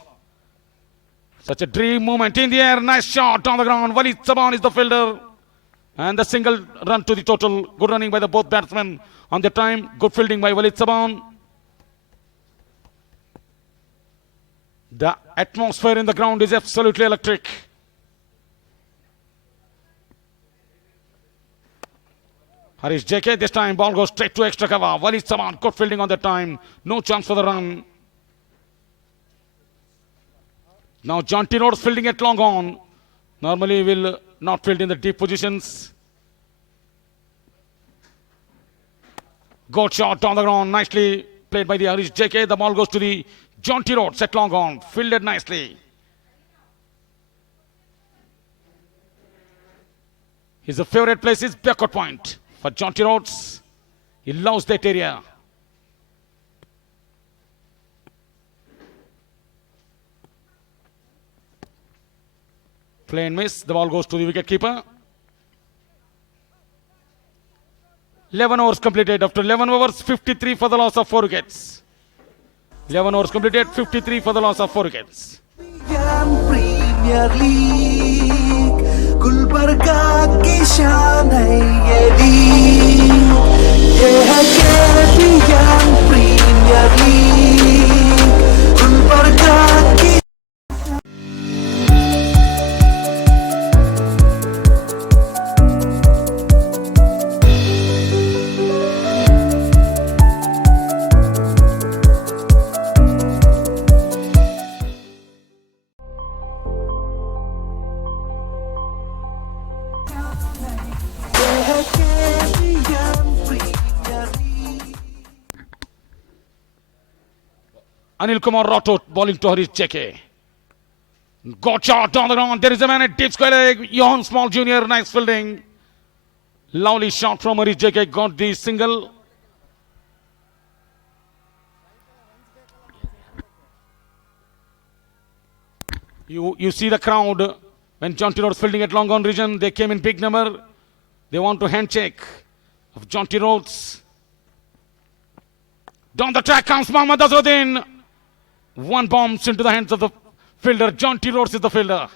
Such a dream moment in the air. Nice shot on the ground. Walid Saban is the fielder. And the single run to the total. Good running by the both batsmen on the time. Good fielding by Walid Saban. The atmosphere in the ground is absolutely electric. Harish JK, this time ball goes straight to extra cover. Walid Saban, good fielding on the time. No chance for the run. Now Jonty Rhodes fielding at long on. Normally will not field in the deep positions. Good shot on the ground. Nicely played by the Harish JK. The ball goes to the Jonty Rhodes at long on. Fielded nicely. His favorite place is backward point. For Jonty Rhodes, he loves that area. Play and miss. The ball goes to the wicket keeper. 11 overs completed. After 11 overs, 53 for the loss of 4 wickets. 11 overs completed, 53 for the loss of 4 wickets. Premier League, Gulbarga की शान है ये league, ये है KBN Premier League, Gulbarga की Anil Kumar Rathod bowling to Harish JK. Got shot down the ground. There is a man at deep square leg. Johan Small Jr. Nice fielding. Lovely shot from Harish JK. Got the single. You see the crowd when Jonty Rhodes fielding at long on region. They came in big number. They want to handshake of Jonty Rhodes. Down the track comes Mohammad Azharuddin. One bombs into the hands of the fielder. Jonty Rhodes is the fielder.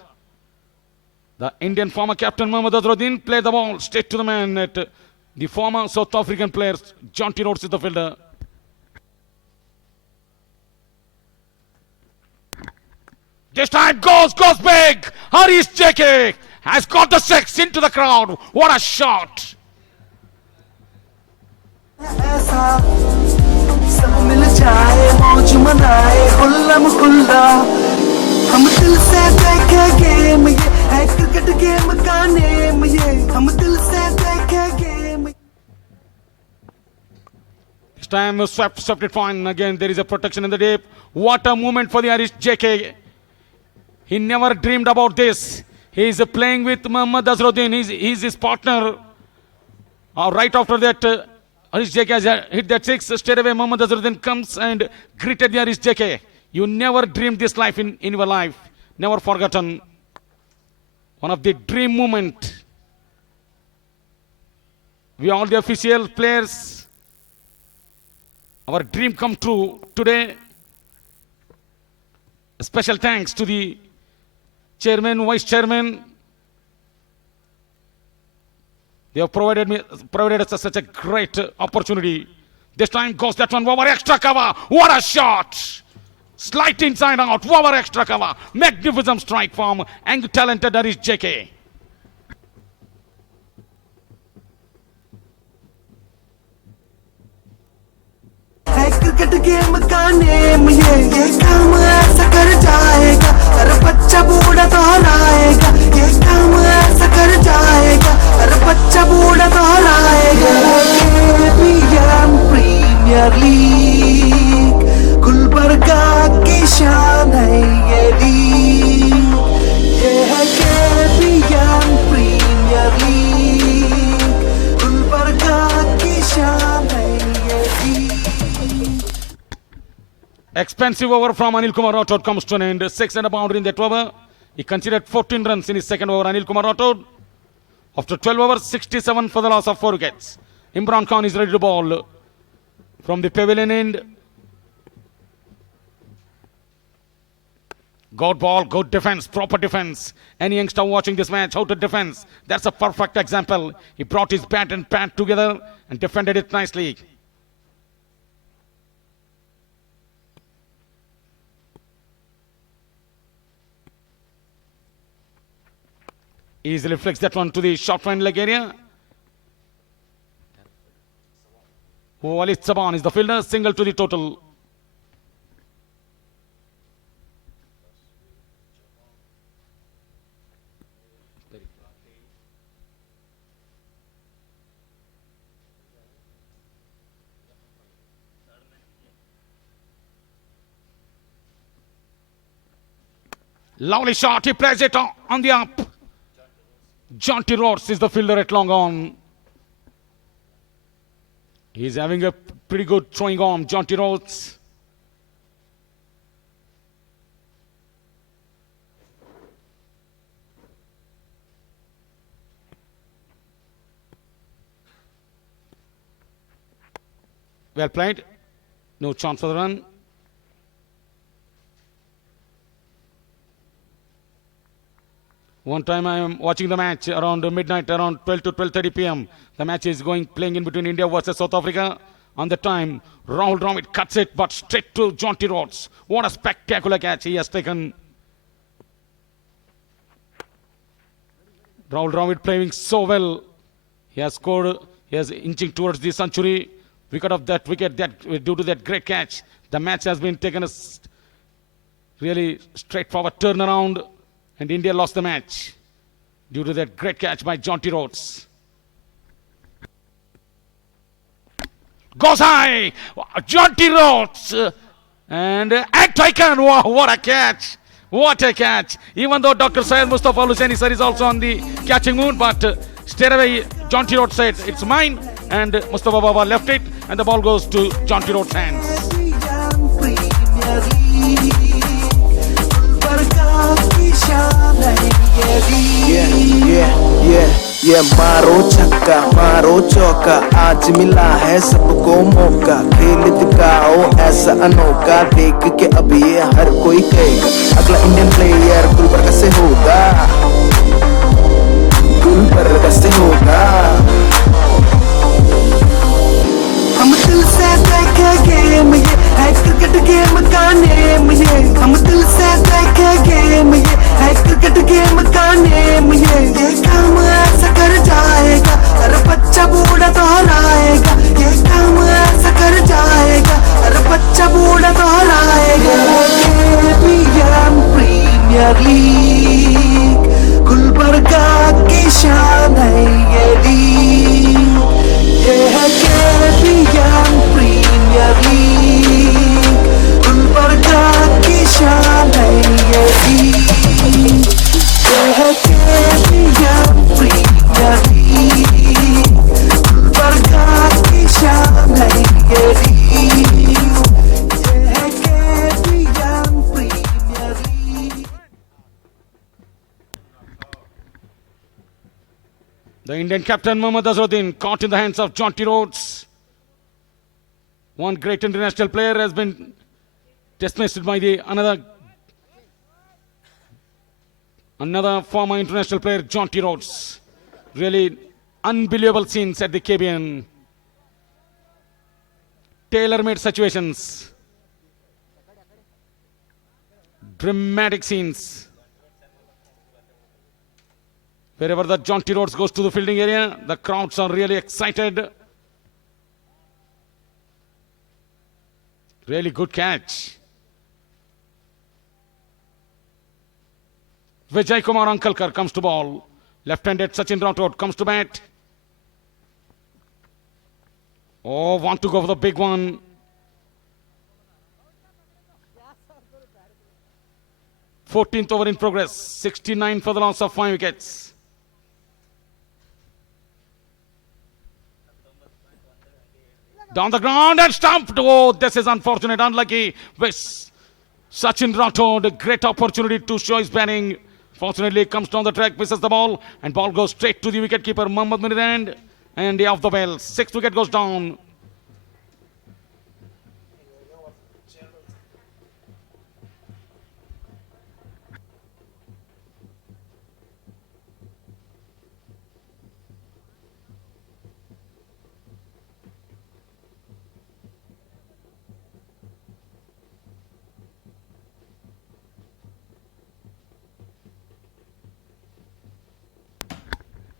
The Indian former captain Mohammad Azharuddin played the ball straight to the man at the former South African players. Jonty Rhodes is the fielder. This time goes big. Harish JK has got the six into the crowd. What a shot. सब मिल जाए मौज मनाए खुल्ला मुकुल्ला हम दिल से देखे game ये है क्रिकेट गेम का नेम ये हम दिल से देखे game. This time swept it fine. Again there is a protection in the deep. What a moment for the Harish JK. He never dreamed about this. He is playing with Mohammad Azharuddin. He's his partner. Right after that Harish JK has hit that six. Straight away Mohammad Azharuddin comes and greeted the Harish JK. You never dreamed this life in your life. Never forgotten. One of the dream moment. We all the official players. Our dream come true today. A special thanks to the chairman, vice chairman. They have provided us such a great opportunity. This time goes that one over extra cover. What a shot! Slight inside out, over extra cover. Magnificent strike from talented Harish JK. Cricket game का name ये काम ऐसा कर जाएगा हर बच्चा बूढ़ा दोहराएगा ये काम ऐसा कर जाएगा हर बच्चा बूढ़ा दोहराएगा KBN प्रीमियर लीग गुलबर्गा की शान है ये लीग ये है KBN प्रीमियर लीग गुलबर्गा की शान है ये league. Expensive over from Anil Kumar Rathod comes to an end. 6 and a boundary in that over. He considered 14 runs in his second over. Anil Kumar Rathod. After 12 overs, 67 for the loss of 4 wickets. Imran Khan is ready to bowl. from the pavilion end. Good ball, good defense, proper defense. Any youngster watching this match, how to defense. That's a perfect example. He brought his bat and pad together and defended it nicely. Easily flicks that one to the short fine leg area. Walid Saban is the fielder, single to the total. Lovely shot, he plays it on the up. Jonty Rhodes is the fielder at long on. He's having a pretty good throwing arm, Jonty Rhodes. Well played. No chance for the run. One time I am watching the match around midnight, around 12 to 12:30 p.m. The match is playing in between India versus South Africa. On the time, Rahul Dravid cuts it, but straight to Jonty Rhodes. What a spectacular catch he has taken. Rahul Dravid playing so well. He has scored, he is inching towards the century. Wicket of that wicket, due to that great catch, the match has been taken a really straightforward turnaround. And India lost the match due to that great catch by Jonty Rhodes. Goes high! Jonty Rhodes! And taken! Wow, what a catch! What a catch! Even though Dr. Syed Mustafa Hussaini sir is also on the catching mood, but straight away Jonty Rhodes said, it's mine. And Mustafa Baba left it, and the ball goes to Jonty Rhodes' hands. मारो छक्का मारो चौका आज मिला है सबको मौका खेल दिखाओ ऐसा अनोखा देख के अब ये हर कोई कहेगा अगला इंडियन प्लेयर गुलबर्गा से होगा गुलबर्गा से होगा हम दिल से देखे गेम ये है क्रिकेट गेम का नेम ये हम दिल से देखे गेम ये है क्रिकेट गेम का नेम ये काम ऐसा कर जाएगा हर बच्चा बूढ़ा दोहराएगा ये काम ऐसा कर जाएगा हर बच्चा बूढ़ा दोहराएगा KBN प्रीमियर लीग गुलबर्गा की शान है ये लीग ये है KBN प्रीमियर लीग गुलबर्गा की शान है ये लीग ये है KBN प्रीमियर लीग गुलबर्गा की शान है ये लीग ये है KBN premier league. The Indian captain Mohammad Azharuddin caught in the hands of Jonty Rhodes. One great international player has been dismissed by another former international player, Jonty Rhodes. Really unbelievable scenes at the KBN. Tailor-made situations. Dramatic scenes. Wherever the Jonty Rhodes goes to the fielding area, the crowds are really excited. Really good catch. Vijay Kumar Ankalkar comes to ball. Left-handed Sachin Rathod comes to bat. Oh, want to go for the big one. Fourteenth over in progress. 69 for the loss of 5 wickets. Down the ground and stumped. Oh, this is unfortunate, unlucky. Sachin Rathod, a great opportunity to show his batting. Fortunately, comes down the track, misses the ball, and ball goes straight to the wicketkeeper, Mohammad Mirand, and off the bell. 6th wicket goes down.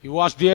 You watch the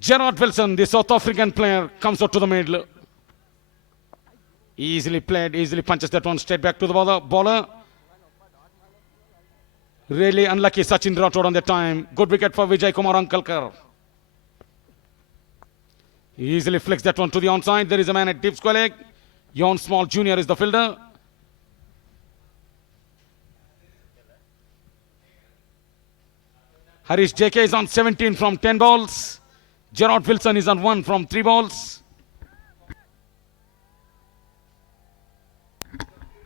Gerard Wilson, the South African player, comes out to the middle. Easily played, easily punches that one straight back to the bowler. Really unlucky Sachin Rathod on the time. Good wicket for Vijay Kumar Ankalkar. Easily flicks that one to the onside. There is a man at deep square leg. Yon Small Jr. is the fielder. Harish JK is on 17 from 10 balls. Gerard Wilson is on 1 from 3 balls.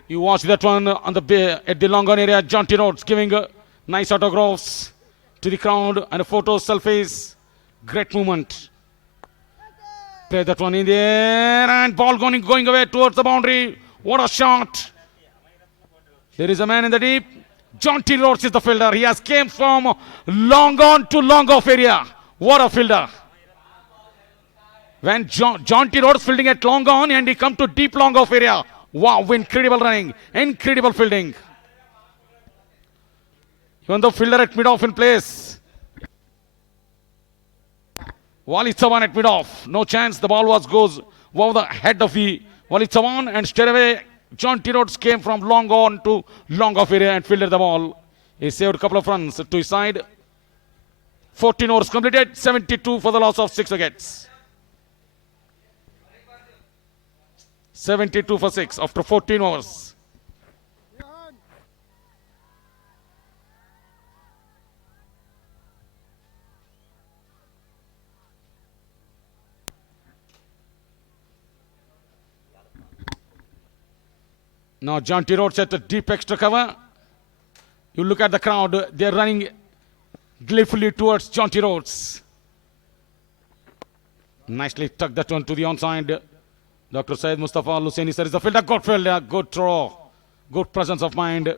You watch that one on the at the long on area. Jonty Rhodes giving nice autographs to the crowd and photos, selfies. Great movement. Play that one in the air and ball going away towards the boundary. What a shot. There is a man in the deep. Jonty Rhodes is the fielder. He has came from long on to long off area. What a fielder. When Jonty Rhodes fielding at long on and he come to deep long off area. Wow, incredible running, incredible fielding. Even the fielder at mid-off in place. Wali Chavan at mid-off. No chance, the ball goes over the head of the Wali Chavan and straight away Jonty Rhodes came from long on to long off area and fielded the ball. He saved a couple of runs to his side. 14 overs completed, 72 for the loss of 6 wickets. 72 for 6 after 14 overs. Now Jonty Rhodes at a deep extra cover. You look at the crowd, they're running gleefully towards Jonty Rhodes. Nicely tucked that one to the onside. Dr. Syed Mustafa Lusaini sir is the fielder. Good fielder, good throw, good presence of mind.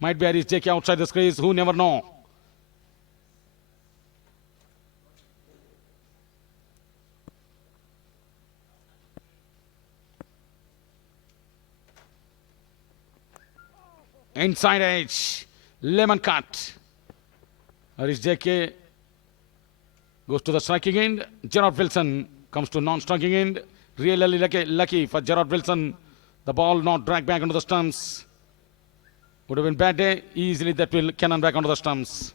Might be Harish JK outside the crease, who never know. Inside edge, lemon cut. Harish JK goes to the striking end. Gerard Wilson comes to non-striking end. Really lucky for Gerard Wilson. The ball not dragged back onto the stumps. Would have been bad day. Easily that will cannon back onto the stumps.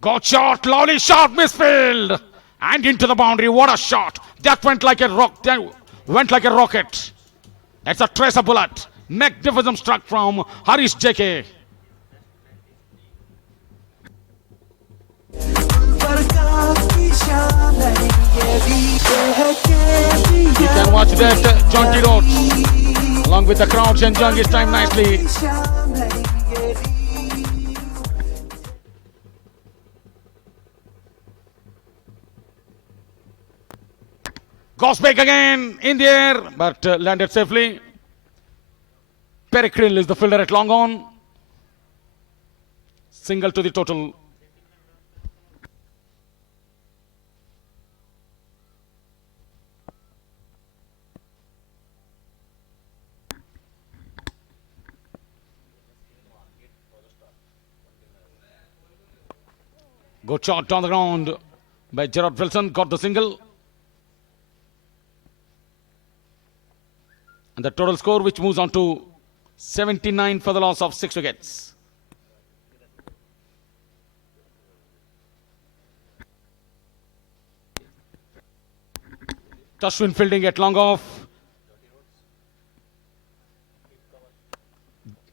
Got shot, lovely shot, misfield. And into the boundary. What a shot. That went like a rock. That went like a rocket. That's a tracer bullet. Magnificent struck from Harish JK. You can watch that Jonty Rhodes along with the crowds enjoying his time nicely. Goes back again in the air, but landed safely. Pericrill is the fielder at long on. Single to the total. Good shot down the ground by Gerard Wilson. Got the single. And the total score which moves on to 79 for the loss of 6 wickets. Tashwin fielding at long off.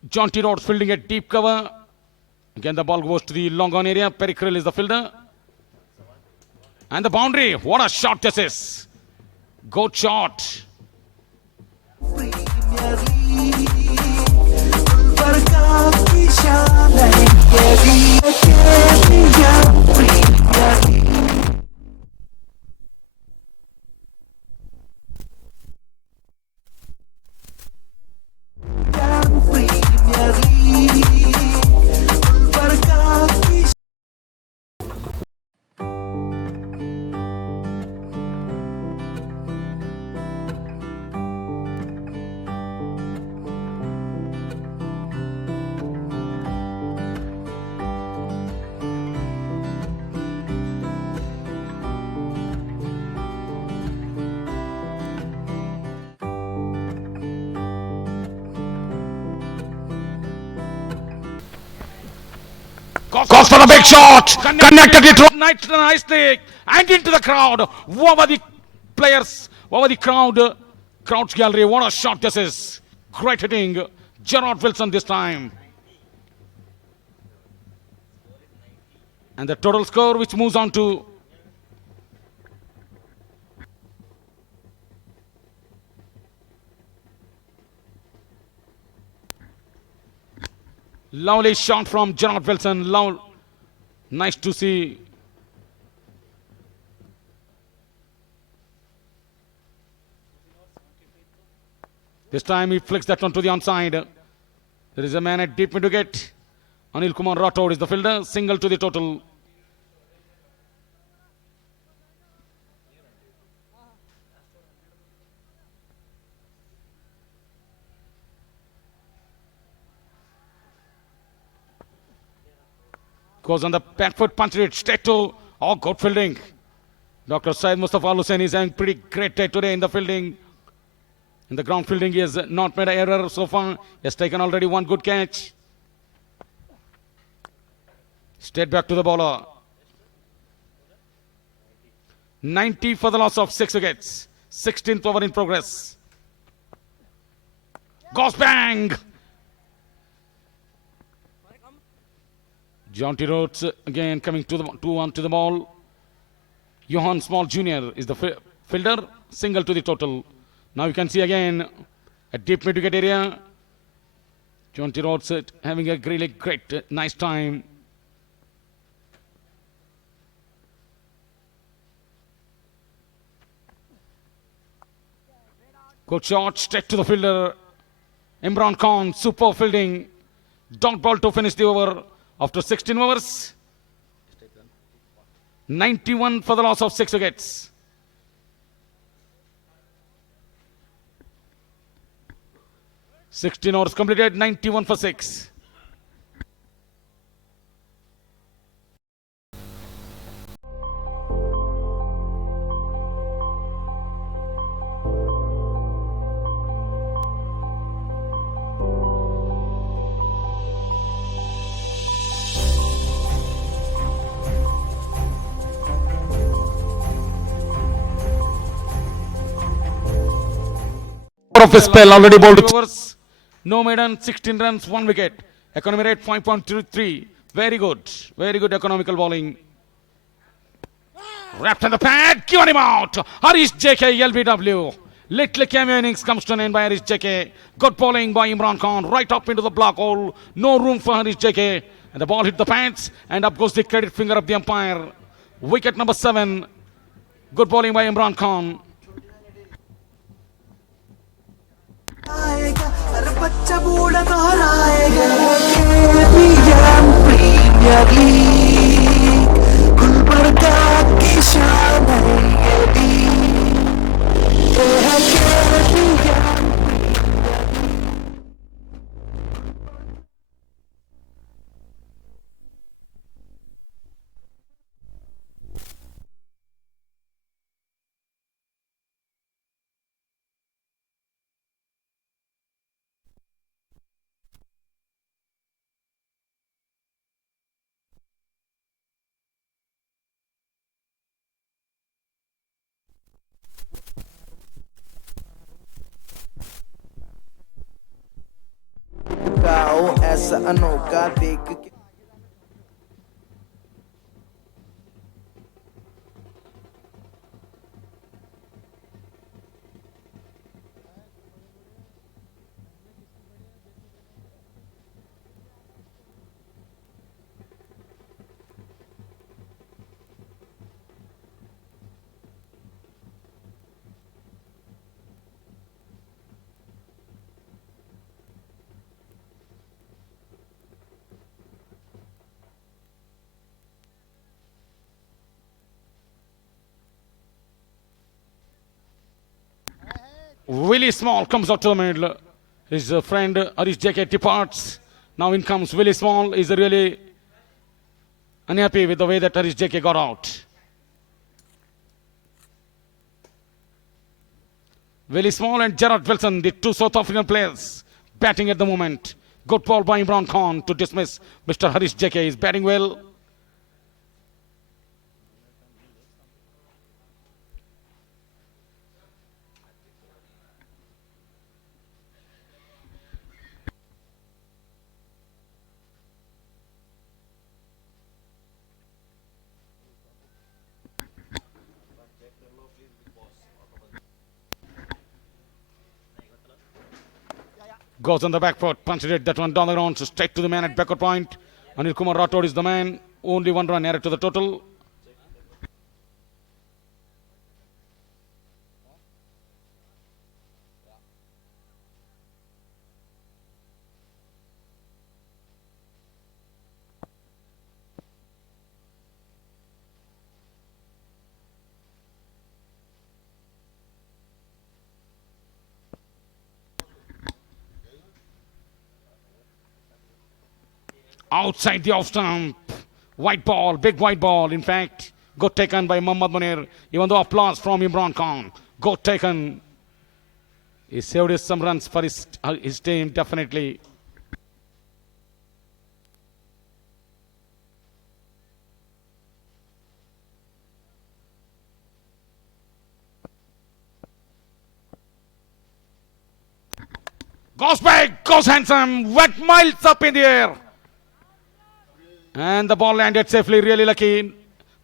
JONTY RHODES fielding at deep cover. Again the ball goes to the long on area. Perichril is the fielder. And the boundary. What a shot this is. Good shot. Goes for a big shot. Connected it nicely and into the crowd. What were the players? What were the crowd's gallery? What a shot this is. Great hitting. Gerard Wilson this time. And the total score which moves on to lovely shot from Gerard Wilson. Nice to see. This time he flicks that one to the onside. There is a man at deep mid wicket. Anil Kumar Rathod is the fielder. Single to the total. Goes on the back foot, punches it straight to, good fielding. Dr. Syed Mustafa Al Hussain is having pretty great day today in the fielding. In the ground fielding, he has not made an error so far. He has taken already one good catch. Straight back to the bowler. 90 for the loss of 6 wickets. 16th over in progress. Goes bang! JONTY RHODES again coming to the 2-1 to the ball. Johan Small Jr. is the fielder. Single to the total. Now you can see again a deep mid wicket area. JONTY RHODES having a really great, nice time. Good shot straight to the fielder. Imran Khan, super fielding. Dot ball to finish the over. After 16 overs, 91 for the loss of 6 wickets. (16 overs completed, 91 for 6. Of his spell already bowled overs. No maiden, 16 runs, 1 wicket. Economy rate 5.23. Very good economical bowling. Wrapped in the pad, given him out. Harish JK, LBW. Little cameo innings comes to an end by Harish JK. Good bowling by Imran Khan, right up into the black hole. No room for Harish JK. And the ball hit the pads, and up goes the credit finger of the umpire. Wicket number 7. Good bowling by Imran Khan. हर बच्चा बूढ़ा दोहराएगा KBN premier league Gulbarga की शान है दिखाओ ऐसा अनोखा देख के Willie Small comes out to the middle. His friend Harish JK departs. Now in comes Willie Small. He's really unhappy with the way that Harish JK got out. Willie Small and Gerard Wilson, the two South African players, batting at the moment. Good ball by Imran Khan to dismiss Mr. Harish JK. He's batting well. Goes on the back foot, punched it, that one down the ground, so straight to the man at backward point. Anil Kumar Rathod is the man, only one run added to the total. Outside the off stump. White ball, big white ball. In fact, got taken by Mohammad Munir. Even though applause from Imran Khan. Got taken. He saved us some runs for his team, definitely. Goes back, goes handsome, went miles up in the air. And the ball landed safely, really lucky.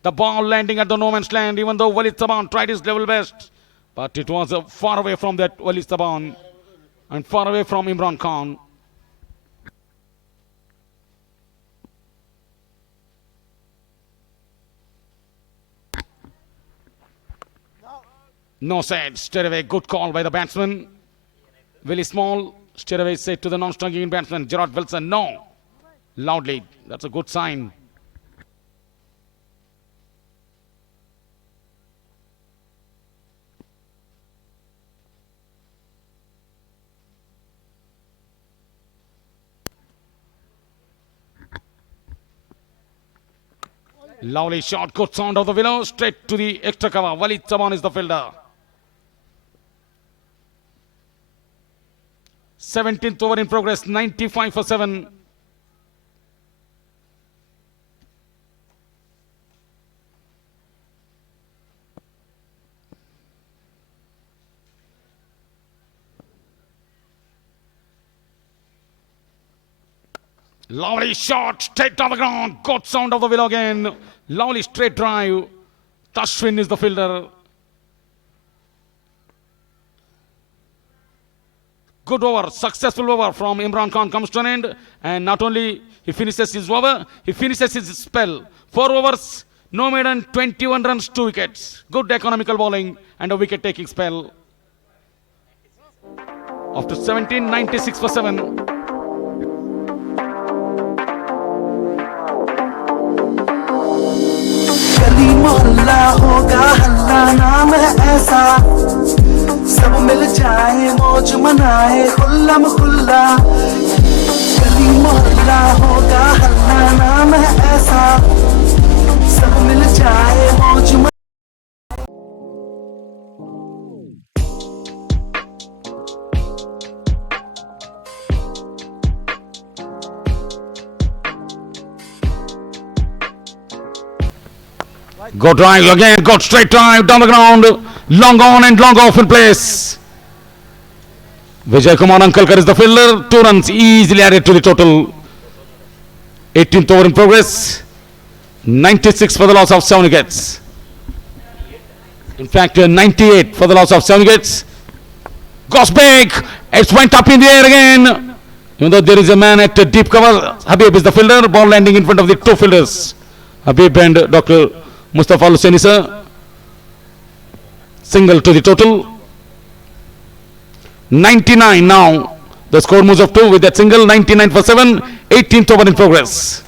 The ball landing at the no man's land, even though Walid Saban tried his level best. But it was far away from that Walid Saban and far away from Imran Khan. No said, straight away, good call by the batsman. Willie Small, straight away said to the non-striking batsman, Gerard Wilson, no. Loudly, that's a good sign. Lovely shot, good sound of the willow, straight to the extra cover. Walid Saban is the fielder. 17th over in progress, 95 for 7. Lovely shot, straight down the ground. Good sound of the willow again. Lovely straight drive. Tashwin is the fielder. Good over, successful over from Imran Khan comes to an end. And not only he finishes his over, he finishes his spell. 4 overs, no maiden, 21 runs, 2 wickets. Good economical bowling and a wicket-taking spell. After 17, 96 for 7. गली मोहल्ला होगा हल्ला नाम है ऐसा सब मिल जाए मौज मनाए खुल्लम खुल्ला गली मोहल्ला होगा हल्ला नाम है ऐसा सब मिल जाए मौज Go drive again, got straight drive down the ground. Long on and long off in place. Vijay Kumar Ankalkar is the fielder. 2 runs easily added to the total. 18th over in progress. 96 for the loss of 7 wickets. In fact, 98 for the loss of 7 wickets. Goes big. It went up in the air again. Even though there is a man at deep cover, Habib is the fielder. Ball landing in front of the 2 fielders. Habib and Dr. Mustafa Hussaini sir. Single to the total. 99 now. The score moves up 2 with that single. 99 for 7. 18th over in progress.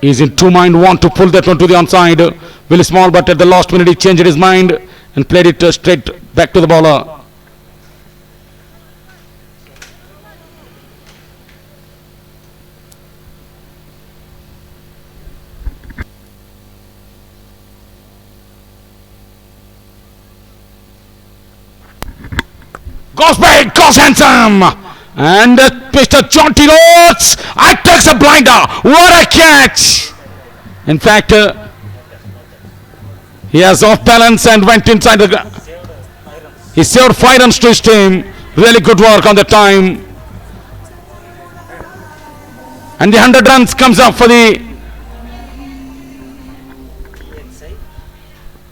He's in 2 mind, want to pull that one to the onside. Willie Small, but at the last minute he changed his mind and played it straight back to the bowler. Goes big, goes handsome. And Mr. Jonty Rhodes, I takes a blinder. What a catch! In fact, he has off balance and went inside the. He saved 5 runs to his team. Really good work on the time. And the 100 runs comes up for the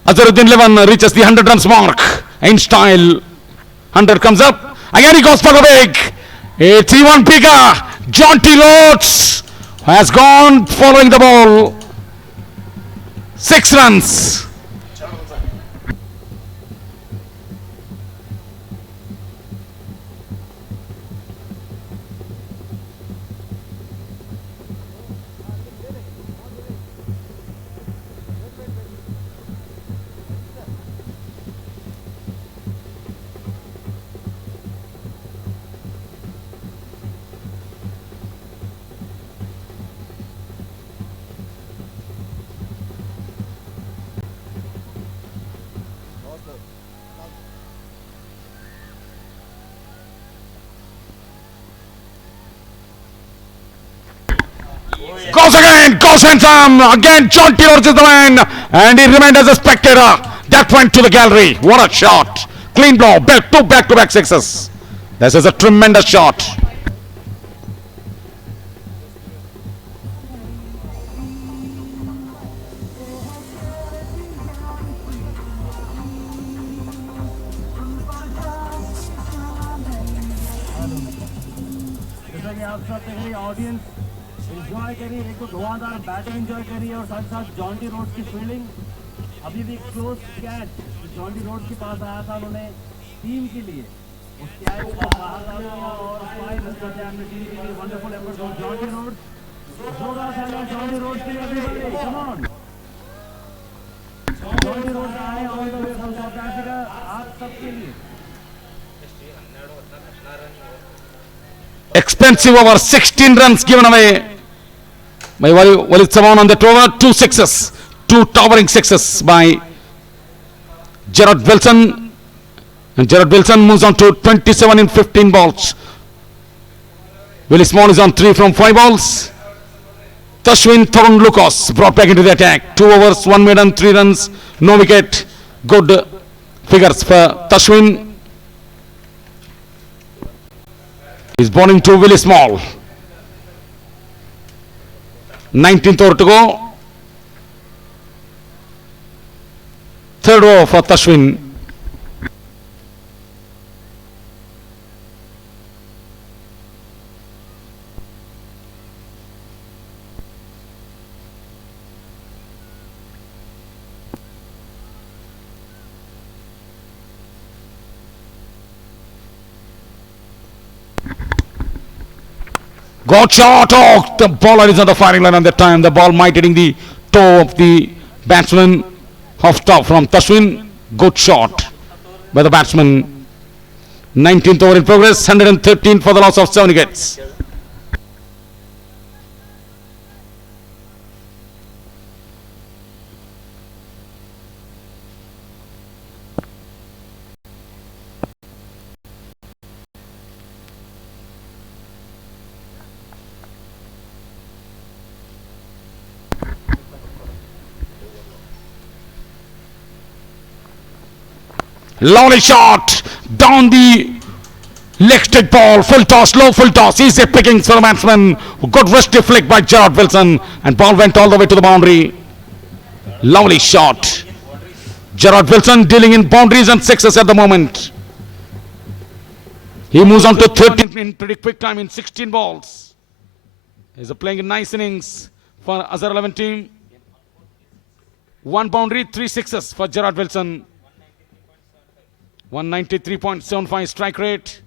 Azharuddin 11 reaches the 100 runs mark in style. 100 comes up. Again he goes for the big. It's even bigger. Jonty Rhodes has gone following the ball. 6 runs. Goes again, goes handsome. Again, Jonty Rhodes is the man. And he remained as a spectator. That went to the gallery. What a shot. Clean blow. 2 back-to-back sixes. This is a tremendous shot. Audience enjoy करिए, एक तो धुआंधार batting enjoy करिए और साथ साथ Jonty Rhodes की fielding. अभी भी क्लोज कैच जॉन्टी रोड्स के पास आया था, उन्होंने टीम के लिए उस कैच को बाहर डाला और 5 रन करते हैं अपनी टीम के लिए. Wonderful effort from Jonty Rhodes. जोरदार तालियां जॉन्टी रोड्स के लिए. अभी कम ऑन. जॉन्टी रोड्स आए on the way from south Africa आप सबके लिए. Expensive over, 16 runs given away by Walid Saman on that over. 2 sixes, 2 towering sixes by Gerard Wilson, and Gerard Wilson moves on to 27 in 15 balls. Willie Small is on 3 from 5 balls. Tashwin Thorn Lucas brought back into the attack. 2 overs, 1 made and 3 runs, no wicket. Good figures for Tashwin. He's bowling to Willie Small. 19th over to go. 3rd over for Tashwin. Got shot. Oh, the bowler is on the firing line on that time. The ball might hitting the toe of the batsman. Off top from Tashwin. Good shot by the batsman. 19th over in progress. 113 for the loss of 7 wickets. Lovely shot down the leg straight ball. Full toss, low full toss. Easy pickings for the batsman. Good wristy flick by Gerard Wilson. And ball went all the way to the boundary. Lovely shot. Gerard Wilson dealing in boundaries and sixes at the moment. He moves on to 13 in pretty quick time in 16 balls. He's playing a nice innings for AZHAR 11 team. 1 boundary, 3 sixes for Gerard Wilson. 193.75 strike rate.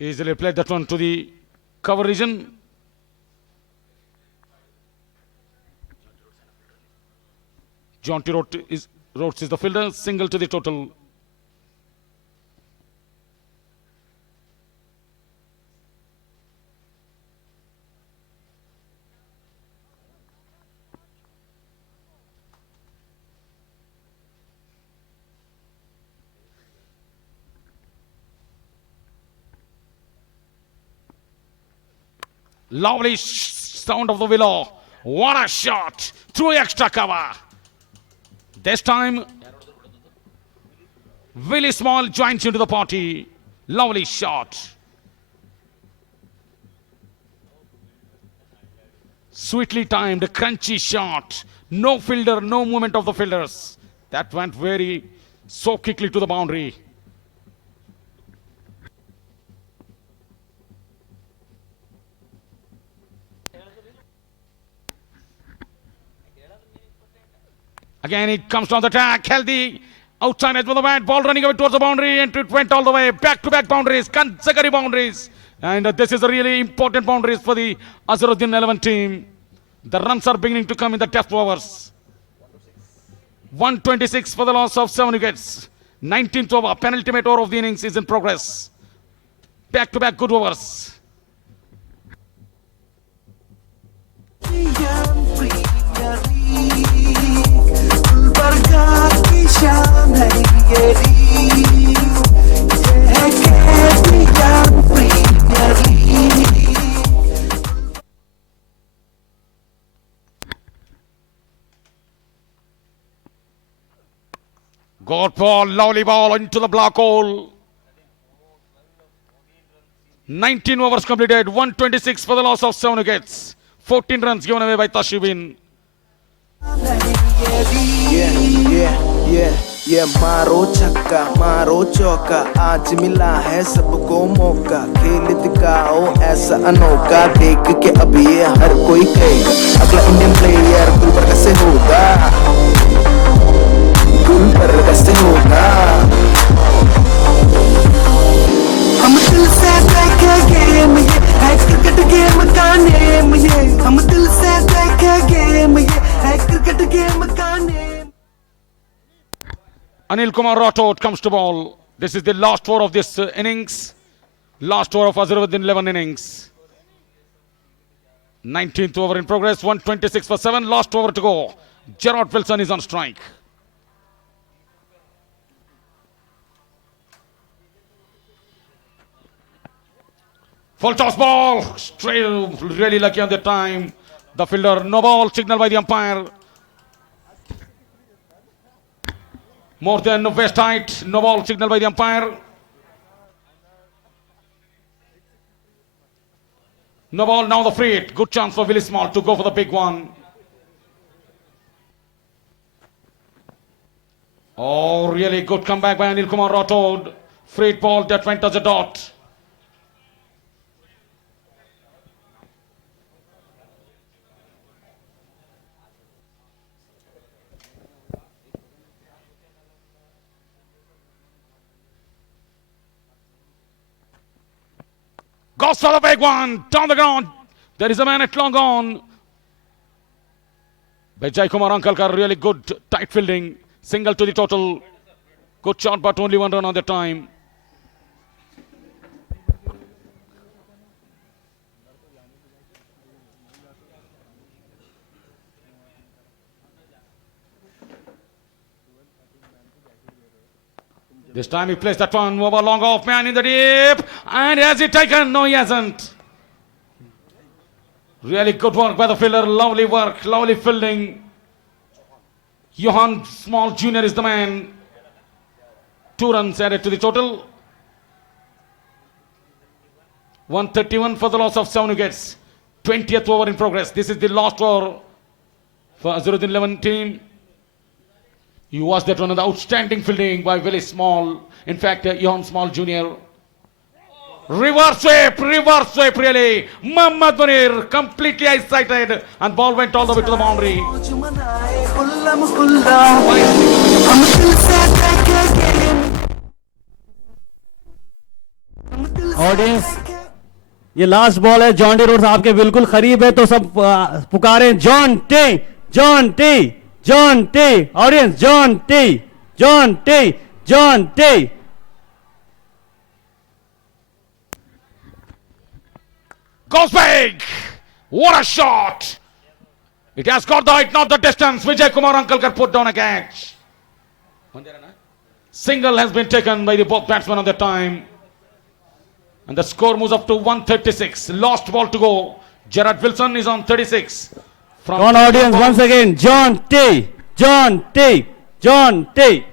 Easily played that one to the cover region. Jonty Rhodes is the fielder, single to the total. Lovely sound of the willow. What a shot through extra cover. This time, Willie Small joins into the party. Lovely shot. Sweetly timed, crunchy shot. No fielder, no movement of the fielders. That went so quickly to the boundary. Again, it comes down the track, healthy, outside edge of the bat, ball running away towards the boundary, and it went all the way, back-to-back boundaries, consecutive boundaries. And this is a really important boundaries for the AZHAR 11 team. The runs are beginning to come in the depth overs. 126 for the loss of 7 wickets. 19th over, penultimate over of the innings is in progress. Back-to-back good overs. Good ball, lovely ball into the black hole. 19 overs completed, 126 for the loss of 7 wickets. 14 runs given away by Tashibin. ये मारो छक्का मारो चौका आज मिला है सबको मौका खेल दिखाओ ऐसा अनोखा देख के अब ये हर कोई कहेगा अगला इंडियन प्लेयर गुलबर्गा से होगा गुलबर्गा से होगा हम दिल से देखे गेम ये है क्रिकेट गेम का नेम ये हम दिल से देखे गेम ये है क्रिकेट गेम का name Anil Kumar Rathod comes to ball. This is the last over of this innings. Last over of AZHAR 11 innings. 19th over in progress. 126 for 7. Last over to go. Gerard Wilson is on strike. Full toss ball. Straight, really lucky on the time. The fielder, no ball. Signal by the umpire. More than waist height, no ball, signal by the umpire. No ball, now the free hit. Good chance for Willie Small to go for the big one. Oh, really good comeback by Anil Kumar Rathod. Free hit ball that went as a dot. Goes for the big one, down the ground. There is a man at long on. By Jai Kumar Ankalkar, really good tight fielding. Single to the total. Good shot, but only 1 run on the time. This time he plays that one over long off, man in the deep. And has he taken? No, he hasn't. Really good work by the fielder. Lovely work, lovely fielding. Johan Small Jr. is the man. 2 runs added to the total. 131 for the loss of 7 wickets. 20th over in progress. This is the last over for Azharuddin 11 team. You watched that one of the outstanding fielding by Willie Small. In fact, Johan Small Jr. Reverse sweep really. Muhammad Munir completely eyesighted and ball went all the way to the boundary. Audience, ये last ball है. Jonty Rhodes आपके बिल्कुल करीब है, तो सब पुकारे Jonty Jonty Jonty. Audience, Jonty Jonty Jonty. Goes big. What a shot. It has got the height, not the distance. Vijay Kumar Ankalkar put down a catch. Single has been taken by the both batsmen on the time. And the score moves up to 136. Last ball to go. Gerard Wilson is on 36. Come on, audience, once again. Jont Jont Jont.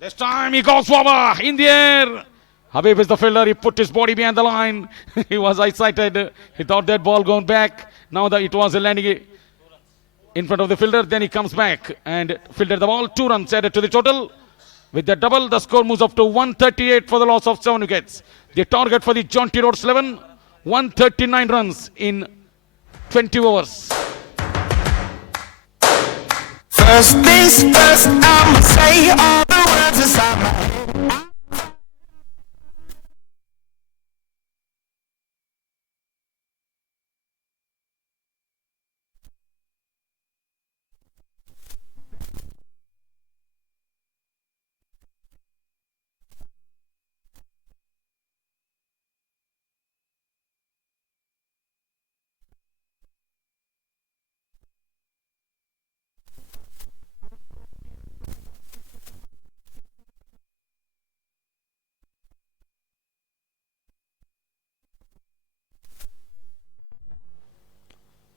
This time he goes over in the air. Habib is the fielder. He put his body behind the line. He was eyesighted. He thought that ball going back. Now that it was landing in front of the fielder. Then he comes back and fielded the ball. 2 runs added to the total. With the double, the score moves up to 138 for the loss of 7 wickets. The target for the Jaunty Rhodes 11, 139 runs in 20 overs. First things first, I'ma say all the words inside my head.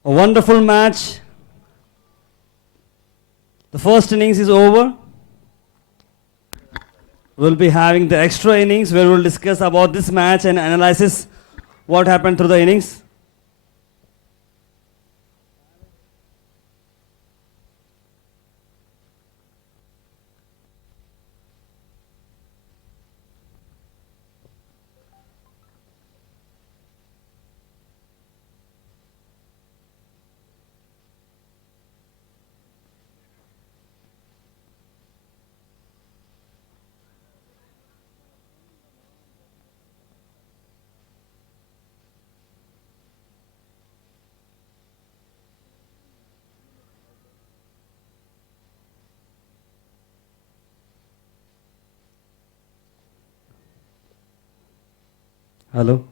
A wonderful match. The first innings is over. We'll be having the extra innings where we'll discuss about this match and analysis what happened through the innings. Hello.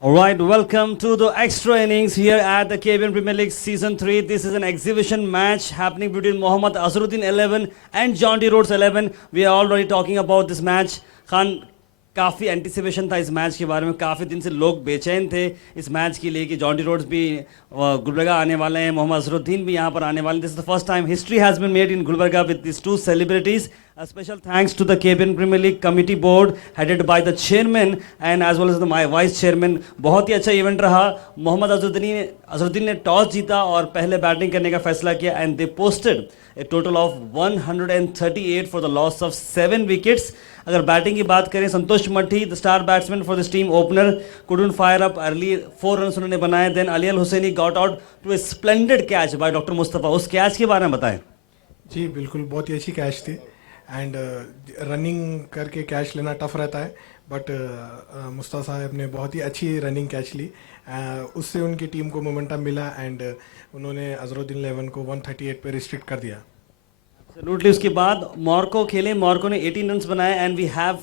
All right, welcome to the extra innings here at the KBN Premier League Season 3. This is an exhibition match happening between Mohammad Azharuddin 11 and Jaunty Rhodes 11. We are already talking about this match. Khan, काफ़ी anticipation था इस match के बारे में. काफ़ी दिन से लोग बेचैन थे इस मैच के लिए कि जॉन्टी रोड्स भी गुलबर्गा आने वाले हैं, मोहम्मद अजहरुद्दीन भी यहाँ पर आने वाले हैं. This is the first time history has been made in Gulbarga with this 2 celebrities. A special thanks to the KBN Premier League Committee Board headed by the chairman and as well as the vice chairman. बहुत ही अच्छा event रहा. मोहम्मद अजहरुद्दीन ने toss जीता और पहले batting करने का फैसला किया and they posted a total of 138 for the loss of 7 wickets. अगर बैटिंग की बात करें, Santosh Mathi the star batsman for this team opener couldn't fire up early. 4 runs उन्होंने बनाए. Then Ali Al Hussaini got out to a splendid catch by Dr. Mustafa. उस catch के बारे में बताएं. जी बिल्कुल, बहुत ही अच्छी कैच थी. एंड रनिंग करके कैच लेना टफ रहता है, बट मुस्ताफ़ साहब ने बहुत ही अच्छी रनिंग कैच ली, उससे उनकी टीम को मोमेंटम मिला एंड उन्होंने अजहरुद्दीन 11 को 138 पे रिस्ट्रिक्ट कर दिया। एब्सोल्युटली। उसके बाद मॉर्को खेले, मॉर्को ने 18 रन्स बनाए and we have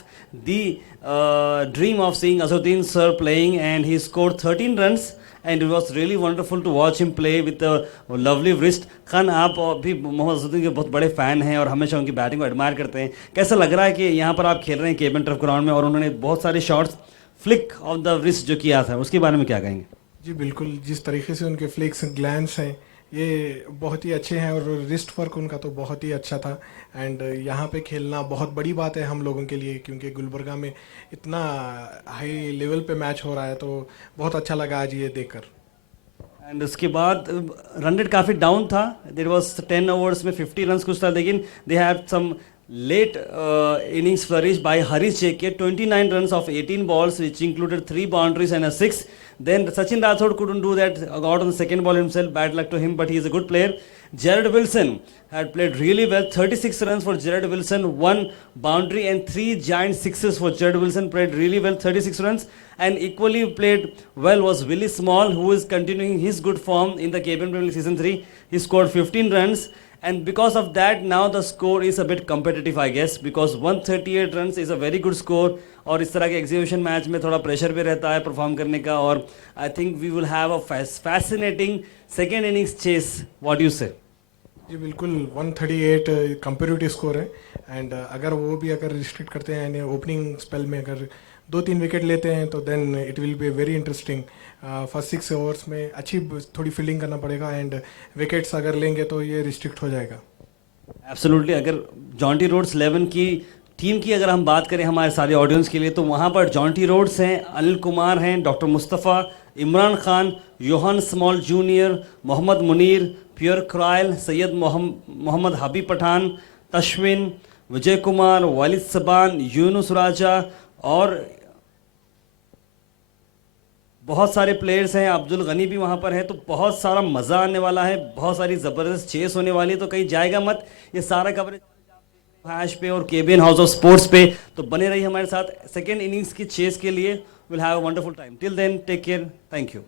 the dream of seeing Azharuddin sir playing and he scored 13 runs and it was really wonderful to watch him play with a lovely wrist. Khan, आप भी मोहम्मद अजहरुद्दीन के बहुत बड़े फ़ैन हैं और हमेशा उनकी बैटिंग को एडमायर करते हैं। कैसा लग रहा है कि यहाँ पर आप खेल रहे हैं केबन टर्फ ग्राउंड में और उन्होंने बहुत सारे shots flick of the wrist जो किया था, उसके बारे में क्या कहेंगे? जी बिल्कुल, जिस तरीके से उनके फ्लिक्स ग्लैंस हैं ये बहुत ही अच्छे हैं और रिस्ट वर्क उनका तो बहुत ही अच्छा था। एंड यहाँ पे खेलना बहुत बड़ी बात है हम लोगों के लिए, क्योंकि गुलबर्गा में इतना हाई लेवल पे मैच हो रहा है, तो बहुत अच्छा लगा आज ये देखकर। एंड उसके बाद रन रेट काफ़ी डाउन था, देर वॉज 10 ओवर्स में 50 रन कुछ था, लेकिन they have some late innings flourish by Harish JK, 29 runs of 18 balls which included 3 boundaries and a 6. Then Sachin Rathod couldn't do that, got on the second ball himself, bad luck to him, but he is a good player. Jared Wilson had played really well, 36 runs for Jared Wilson, 1 boundary and 3 giant sixes for Jared Wilson, played really well, 36 runs. And equally played well was Willie Small, who is continuing his good form in the KBNPL Season 3. He scored 15 runs. And because of that, now the score is a bit competitive, I guess, because 138 runs is a very good score. और इस तरह के exhibition match में थोड़ा pressure भी रहता है perform करने का, और I think we will have a fascinating second innings chase. What you say? जी बिल्कुल, 138 कंपेरेटिव स्कोर है एंड अगर वो भी अगर रिस्ट्रिक्ट करते हैं यानी ओपनिंग स्पेल में अगर 2-3 विकेट लेते हैं तो then it will be very interesting. First 6 overs में अच्छी थोड़ी फील्डिंग करना पड़ेगा एंड विकेट्स अगर लेंगे तो ये रिस्ट्रिक्ट हो जाएगा। एब्सोल्युटली। अगर जॉन्टी रोड्स 11 की टीम की अगर हम बात करें हमारे सारे ऑडियंस के लिए, तो वहाँ पर जॉन्टी रोड्स हैं, अनिल कुमार हैं, doctor Mustafa, Imran Khan, Yohan Small Junior, Mohammad Munir, प्योर क्रायल, सैयद मोहम्मद हबीब पठान, तश्विन, विजय कुमार, वालिद सबान, यूनुस राजा और बहुत सारे प्लेयर्स हैं। अब्दुल गनी भी वहाँ पर है, तो बहुत सारा मज़ा आने वाला है, बहुत सारी ज़बरदस्त चेस होने वाली है, तो कहीं जाएगा मत। ये सारा कवरेज हैश पे और केबीएन हाउस ऑफ स्पोर्ट्स पे, तो बने रहिए हमारे साथ सेकेंड इनिंग्स की चेस के लिए। Will have a wonderful time. Till then take care, thank you.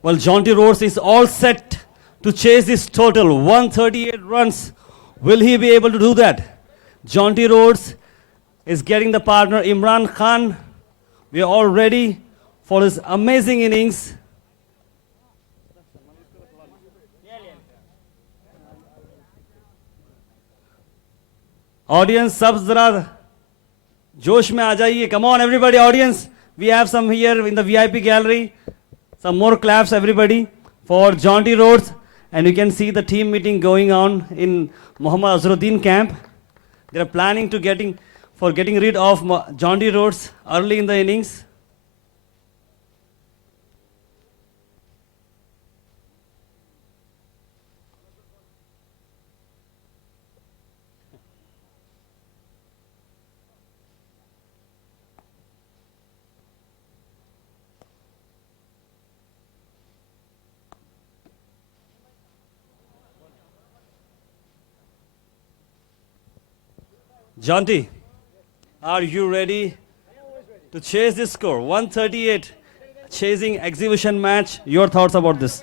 Well, Jonty Rhodes is all set to chase this total 138 runs. Will he be able to do that? Jonty Rhodes is getting the partner Imran Khan. We are all ready for his amazing innings. Audience, सब जरा जोश में आ जाइए. Come on, everybody, audience. We have some here in the VIP gallery. Some more claps, everybody, for Jonty Rhodes. And you can see the team meeting going on in Muhammad Azharuddin camp. They are planning to getting rid of Jonty Rhodes early in the innings. Jonty, are you ready to chase this score? 138, chasing exhibition match. Your thoughts about this?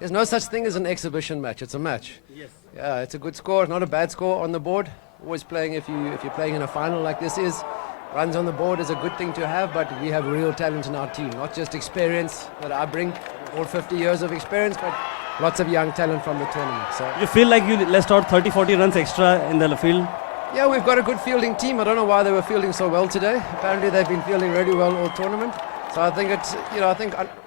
There's no such thing as an exhibition match. It's a match. Yes. Yeah, it's a good score, not a bad score on the board. Always playing if you're playing in a final like this is. Runs on the board is a good thing to have, but we have real talent in our team. Not just experience that I bring, all 50 years of experience, but lots of young talent from the tournament. So you feel like you left out 30-40 runs extra in the field? yeah, we've got a good fielding team. I don't know why they were fielding so well today. Apparently they've been fielding really well all tournament. So I think it's,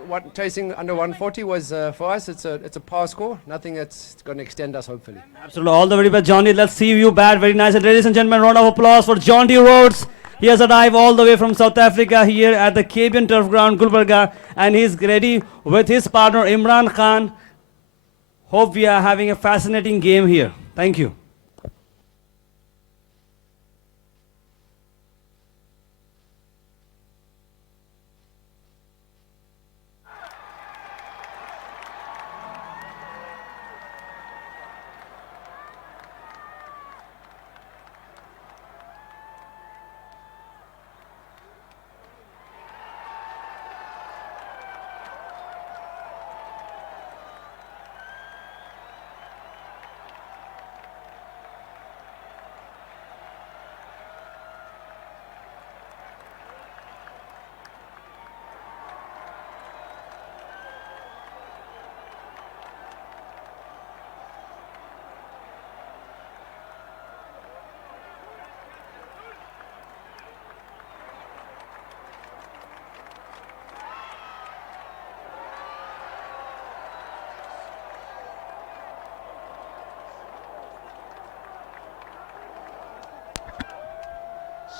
what chasing under 140 was for us. It's a par score. Nothing that's going to extend us, hopefully. Absolutely, all the very best, Jonty. Let's see you bat. Very nice. And ladies and gentlemen, round of applause for Jonty Rhodes. He has arrived all the way from South Africa here at the KBN Turf Ground, Gulbarga, and he's ready with his partner Imran Khan. Hope we are having a fascinating game here. Thank you.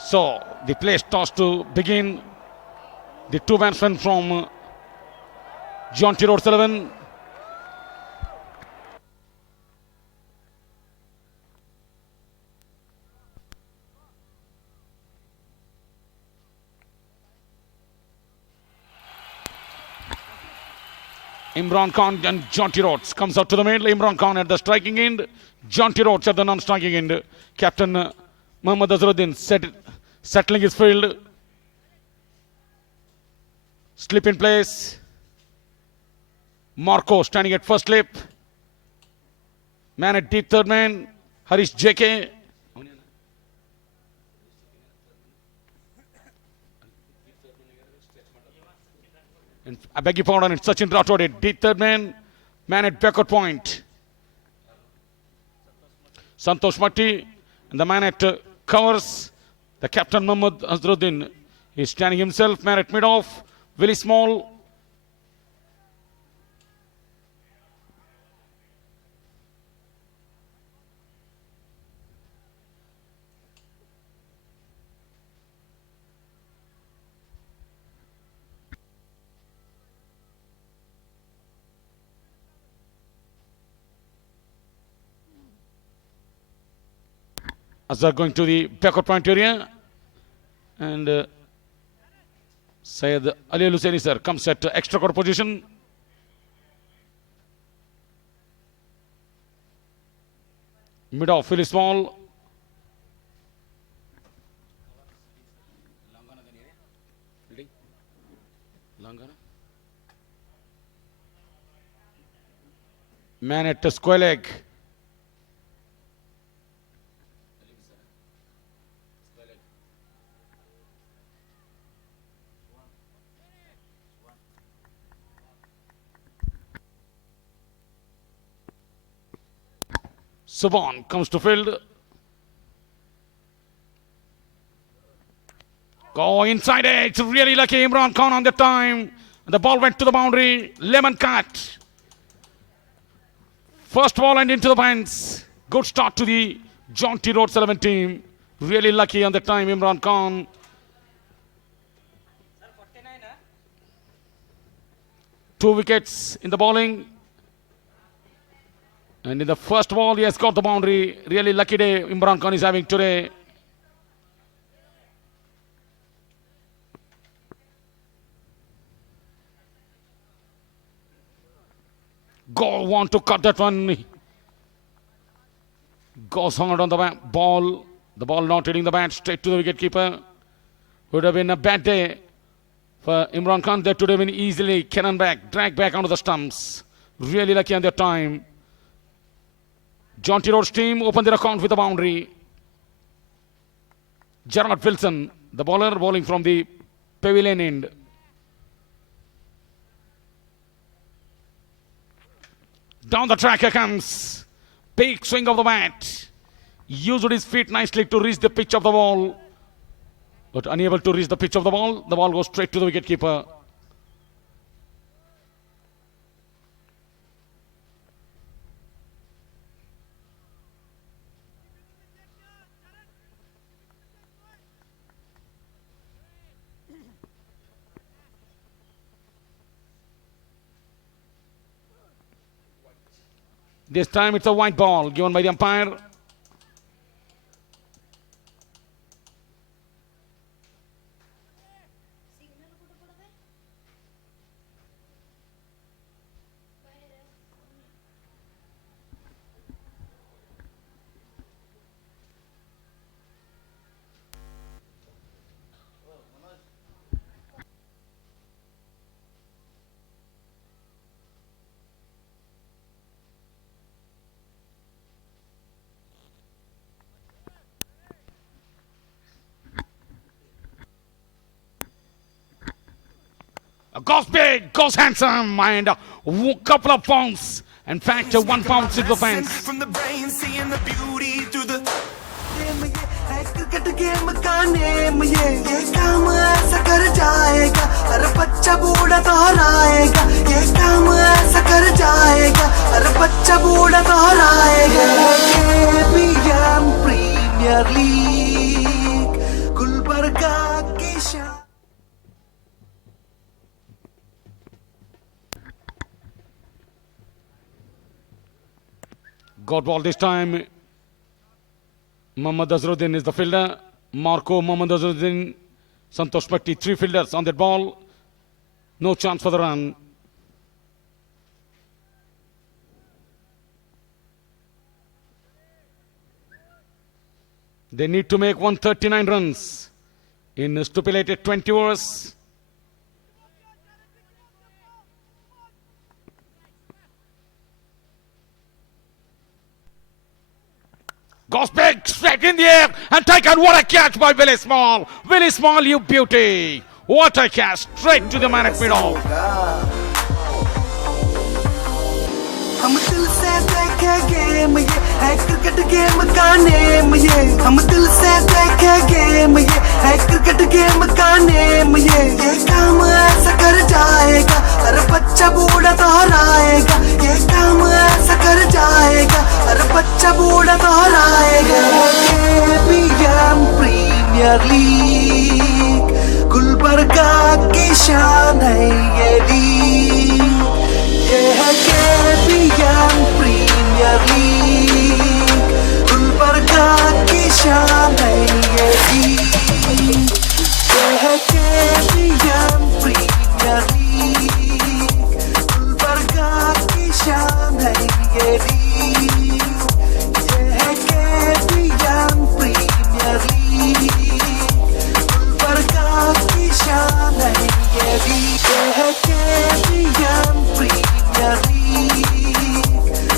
So the play starts to begin. The two batsmen from Jonty Rhodes 11. Imran Khan and Jonty Rhodes comes out to the middle. Imran Khan at the striking end. Jonty Rhodes at the non-striking end. Captain Muhammad Azharuddin settling his field. Slip in place. Marco standing at first slip. Man at deep third man. Harish JK. And I beg your pardon, it's Sachin Rathod at deep third man. Man at backward point. Santosh Matti. And the man at covers. The captain Muhammad Azharuddin is standing himself. Man at mid-off. Very small. Azhar going to the backward point area. And Syed Ali Al-Hussaini sir comes at extra court position. Mid-off, really small. Man at the square leg. Subhan comes to field. Go inside it. Really lucky Imran Khan on the time. The ball went to the boundary. Lemon cut. First ball and into the fence. Good start to the Jaunty Rhodes 11 team. Really lucky on the time Imran Khan. Two wickets in the bowling. And in the first ball, he has got the boundary. Really lucky day Imran Khan is having today. Go, want to cut that one. Goes hard on the ball. The ball not hitting the bat, straight to the wicketkeeper. Would have been a bad day for Imran Khan. That would have been easily cannon back, drag back onto the stumps. Really lucky on their time. Jaunty Rhodes team opened their account with a boundary. Gerard Wilson, the bowler, bowling from the pavilion end. Down the track here comes. Big swing of the bat. Used his feet nicely to reach the pitch of the ball. But unable to reach the pitch of the ball. The ball goes straight to the wicketkeeper. This time it's a white ball given by the umpire. Goes big, goes handsome, and a couple of pounds. In fact, 1 pound to the fence. From the brain, seeing the beauty through the cricket game का name ये काम ऐसा कर जाएगा हर बच्चा बूढ़ा दोहराएगा ये काम ऐसा कर जाएगा हर बच्चा बूढ़ा दोहराएगा KBN Premier League गुलबर्गा की शान Got ball this time. Mohammad Azharuddin is the fielder. Marco, Mohammad Azharuddin, Santosh Patti, 3 fielders on that ball. No chance for the run. They need to make 139 runs in stipulated 20 overs. Goes big, straight in the air, and taken. What a catch by Willie Small. Willie Small, you beauty. What a catch, straight to the man at middle. हम दिल से देखे game ये है cricket game का name ये हम दिल से देखे गेम ये है क्रिकेट गेम का नेम ये काम ऐसा कर जाएगा हर बच्चा बूढ़ा दोहराएगा ये काम ऐसा कर जाएगा हर बच्चा बूढ़ा दोहराएगा KBN Premier League गुलबर्गा की शान है ये लीग ये है KBN Premier League गुलबर्गा की शान है ये लीग ये है KBN Premier League गुलबर्गा की शान है ये लीग ये है KBN Premier League गुलबर्गा की शान है ये लीग ये है KBN Premier League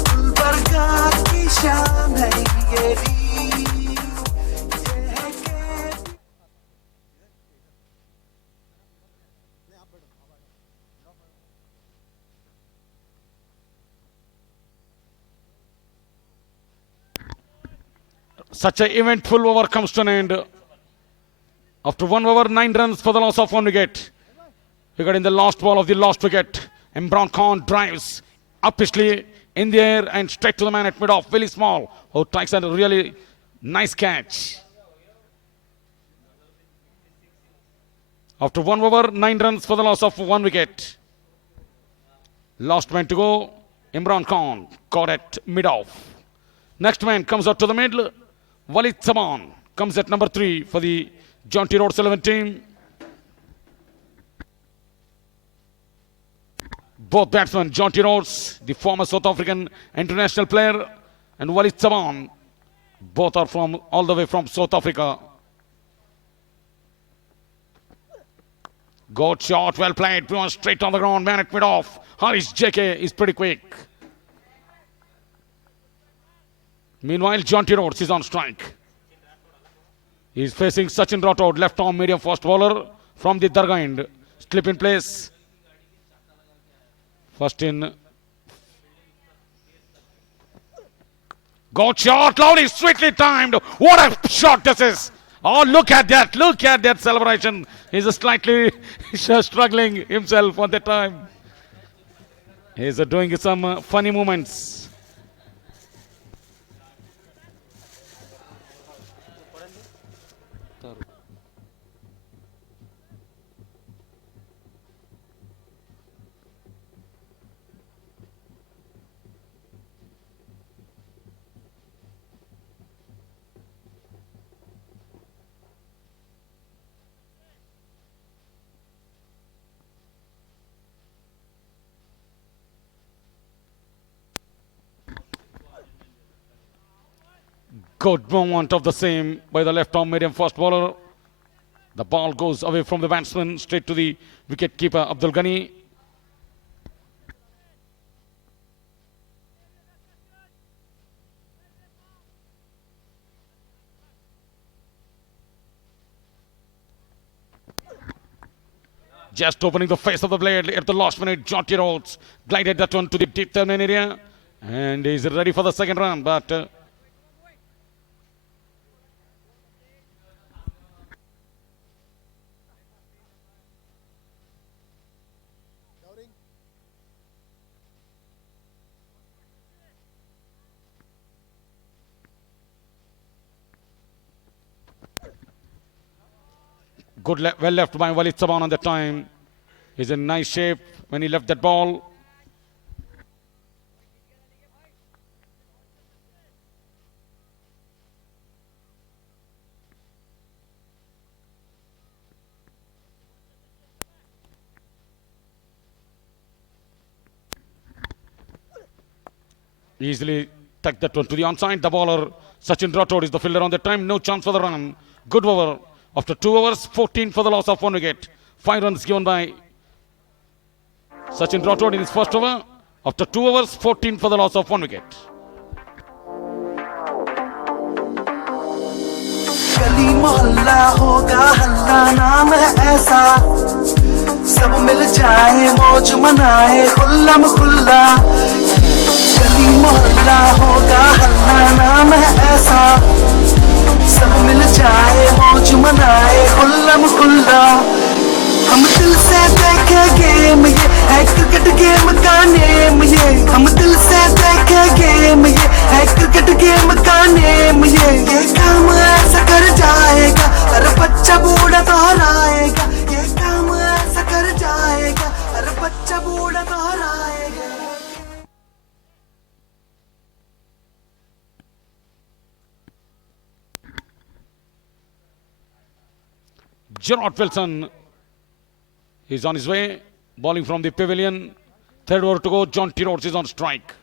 Such an eventful over comes to an end. After 1 over, 9 runs for the loss of 1 wicket. Wicket in the last ball of the last wicket. Imran Khan drives upishly in the air and straight to the man at mid-off. Very small. Who takes a really nice catch. After 1 over, 9 runs for the loss of 1 wicket. Last man to go, Imran Khan, caught at mid-off. Next man comes out to the middle. Walid Saman comes at number 3 for the Jaunty Rhodes 11 team. Both batsmen, Jaunty Rhodes, the former South African international player, and Walid Saman, both are from all the way from South Africa. Good shot, well played, straight on the ground, man at mid-off. Harish JK is pretty quick. Meanwhile, Jaunty Rhodes is on strike. He is facing Sachin Rathod, left-arm medium fast bowler from the Dargah end. Slip in place. First in. Good shot, lovely, sweetly timed. What a shot this is. Oh, look at that. Look at that celebration. He's slightly struggling himself at that time. He's doing some funny movements. Good movement of the same by the left-arm medium fast bowler. The ball goes away from the batsman straight to the wicket-keeper Abdul Ghani. Just opening the face of the blade at the last minute. Jaunty Rhodes glided that one to the deep turn area and is ready for the second run, but good, well left by Walid Saman on the time. He's in nice shape when he left that ball. Easily tucked that one to the onside. The bowler, Sachin Rathod, is the fielder on the time. No chance for the run. Good over. After 2 overs, 14 for the loss of 1 wicket. 5 runs given by Sachin Rathod in his first over. After 2 overs, 14 for the loss of 1 wicket. गली मोहल्ला होगा हल्ला नाम है ऐसा सब मिल जाए मौज मनाए खुल्लम खुल्ला गली मोहल्ला होगा हल्ला नाम है ऐसा सब मिल जाए मौज मनाए खुल्लम खुल्ला हम दिल से देखे गेम ये है क्रिकेट गेम का नेम ये हम दिल से देखे गेम ये है क्रिकेट गेम का नेम ये काम ऐसा कर जाएगा हर बच्चा बूढ़ा दोहराएगा ये काम ऐसा कर जाएगा हर बच्चा बूढ़ा दोहराएगा Gerard Wilson is on his way, bowling from the pavilion. 3rd over to go. Jaunty Rhodes is on strike.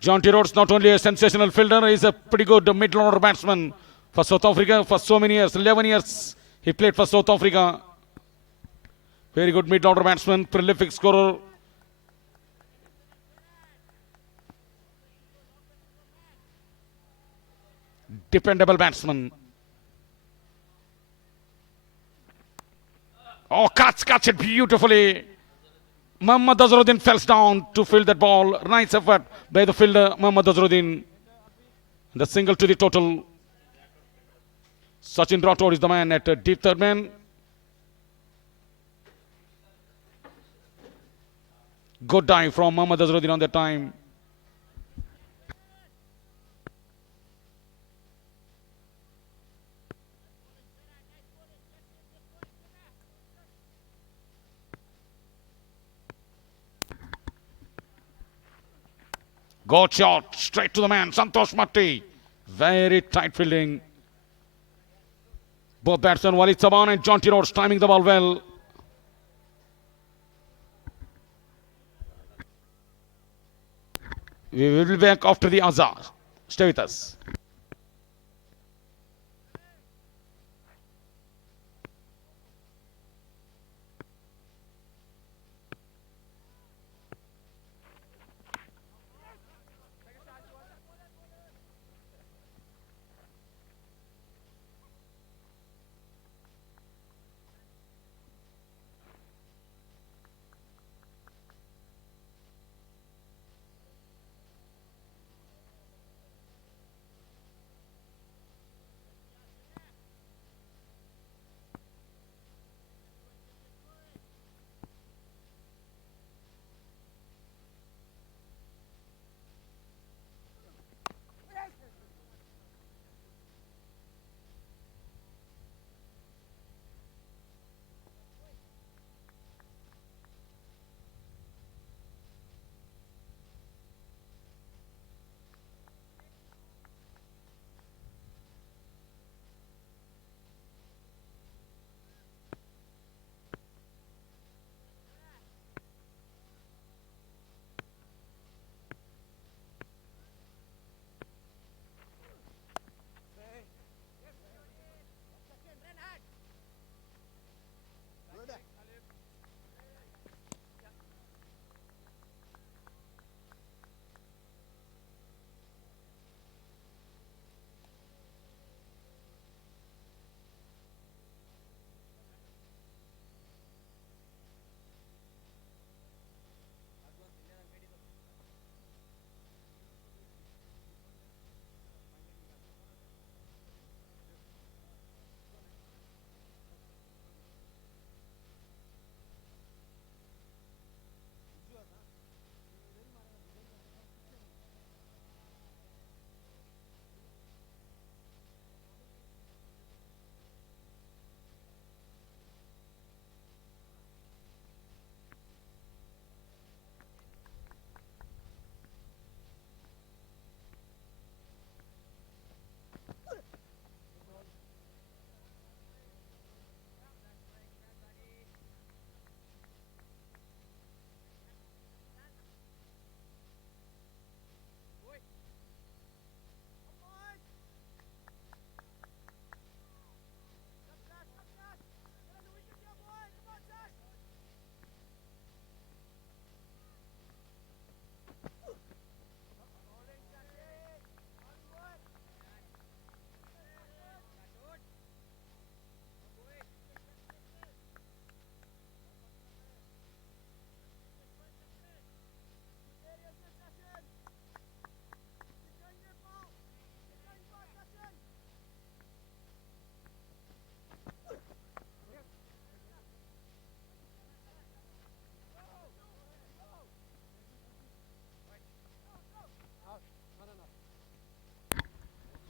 Jaunty Rhodes, not only a sensational fielder, he is a pretty good middle-order batsman for South Africa for so many years. 11 years he played for South Africa. Very good mid-order batsman, prolific scorer. Dependable batsman. Oh, cuts it beautifully. Mohammad Azharuddin falls down to field that ball. Nice effort by the fielder, Mohammad Azharuddin. The single to the total. Sachin Rathod is the man at deep third man. Good dive from Mohammad Azharuddin on that time. Good shot, straight to the man, Sangtrashwadi. Very tight fielding. Both batsmen, Walid Saban and Jonty Rhodes, timing the ball well. We will be back after the AZHAR. Stay with us.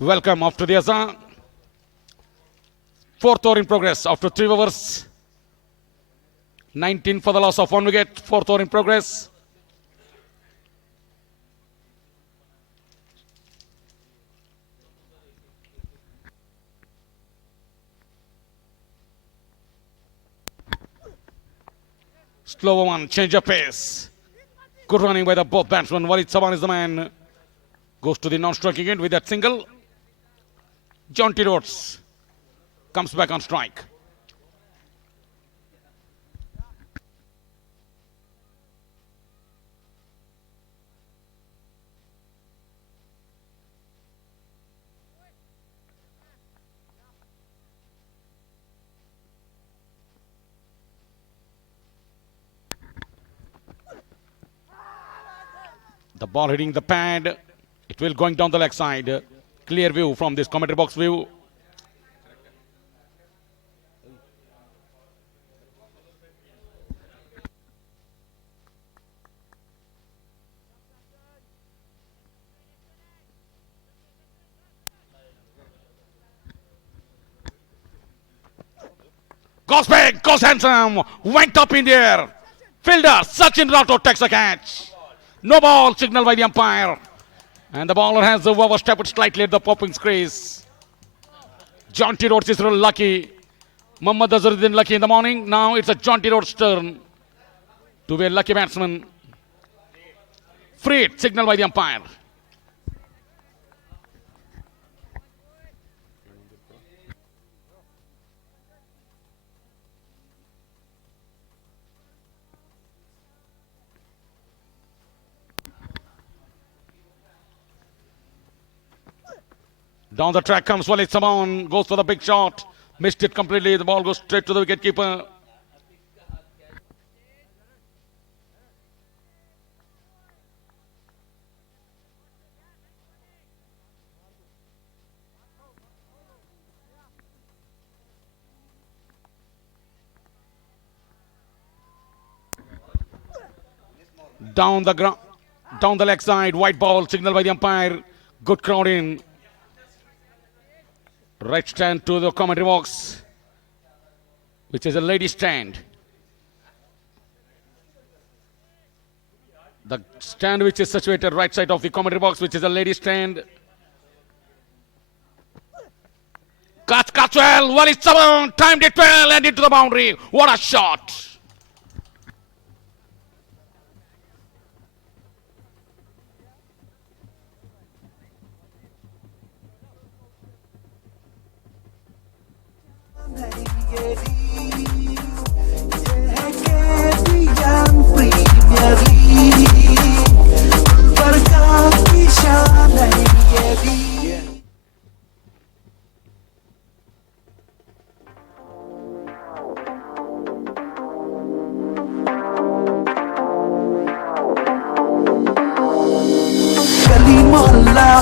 Welcome after the AZHAR. Fourth over in progress after 3 overs. 19 for the loss of 1 wicket. Fourth over in progress. Slower one, change of pace. Good running by the both batsmen. Walid Saban is the man. Goes to the non-striking end with that single. Jonty Rhodes comes back on strike. The ball hitting the pad. It will going down the leg side. clear view from this commentary box view. Goes big, goes handsome, went up in the air. Fielder, Sachin Rathod takes a catch. No ball, signal by the umpire. And the bowler has overstepped slightly at the popping crease. Jonty Rhodes is really lucky. Mohammad Azharuddin lucky in the morning. Now it's a Jonty Rhodes' turn to be a lucky batsman. Free hit, signal by the umpire. Down the track comes Walid Saman, goes for the big shot. Missed it completely. The ball goes straight to the wicketkeeper. Down the ground, down the leg side, white ball, signal by the umpire. Good crowd in. Right stand to the commentary box, which is a lady stand. The stand which is situated right side of the commentary box, which is a lady stand. Catch well, Walid Saman timed it well and into the boundary. What a shot!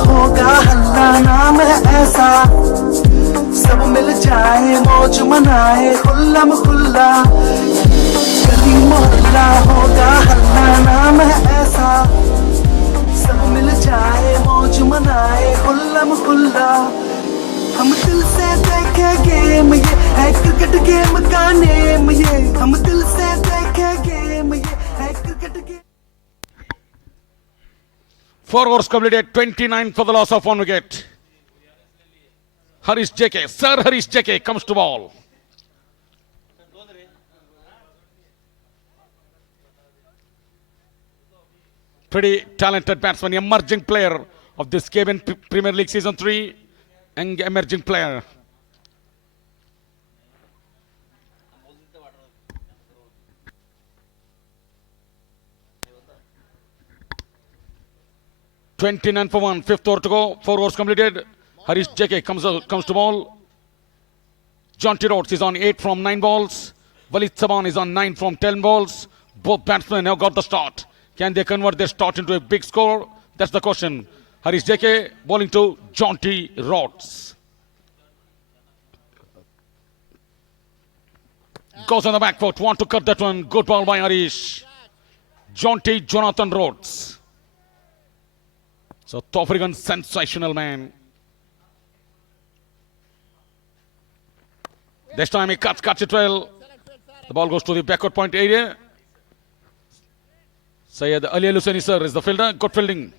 होगा हल्ला नाम है ऐसा सब मिल जाए मौज मनाए खुल्लम खुल्ला गली मोहल्ला होगा हल्ला नाम है ऐसा सब मिल जाए मौज मनाए खुल्लम खुल्ला हम दिल से देखे गेम ये है क्रिकेट गेम का नेम ये हम दिल से देखे गेम ये है cricket game 4 overs completed, 29 for the loss of 1 wicket. Harish JK, Sir Harish JK comes to ball. Pretty talented batsman, emerging player of this KBN Premier League Season 3, and emerging player. $29 for 1, 5th over to go, 4 overs completed. Harish JK comes to ball. Jonty Rhodes is on 8 from 9 balls. Walid Saman is on 9 from 10 balls. Both batsmen have got the start. Can they convert their start into a big score? That's the question. Harish JK bowling to Jonty Rhodes. Goes on the back foot, want to cut that one. Good ball by Harish. Jonty Jonathan Rhodes. So, South African sensational man. This time he cuts it well. The ball goes to the backward point area. Syed Ali Al-Hussaini sir is the fielder. Good fielding.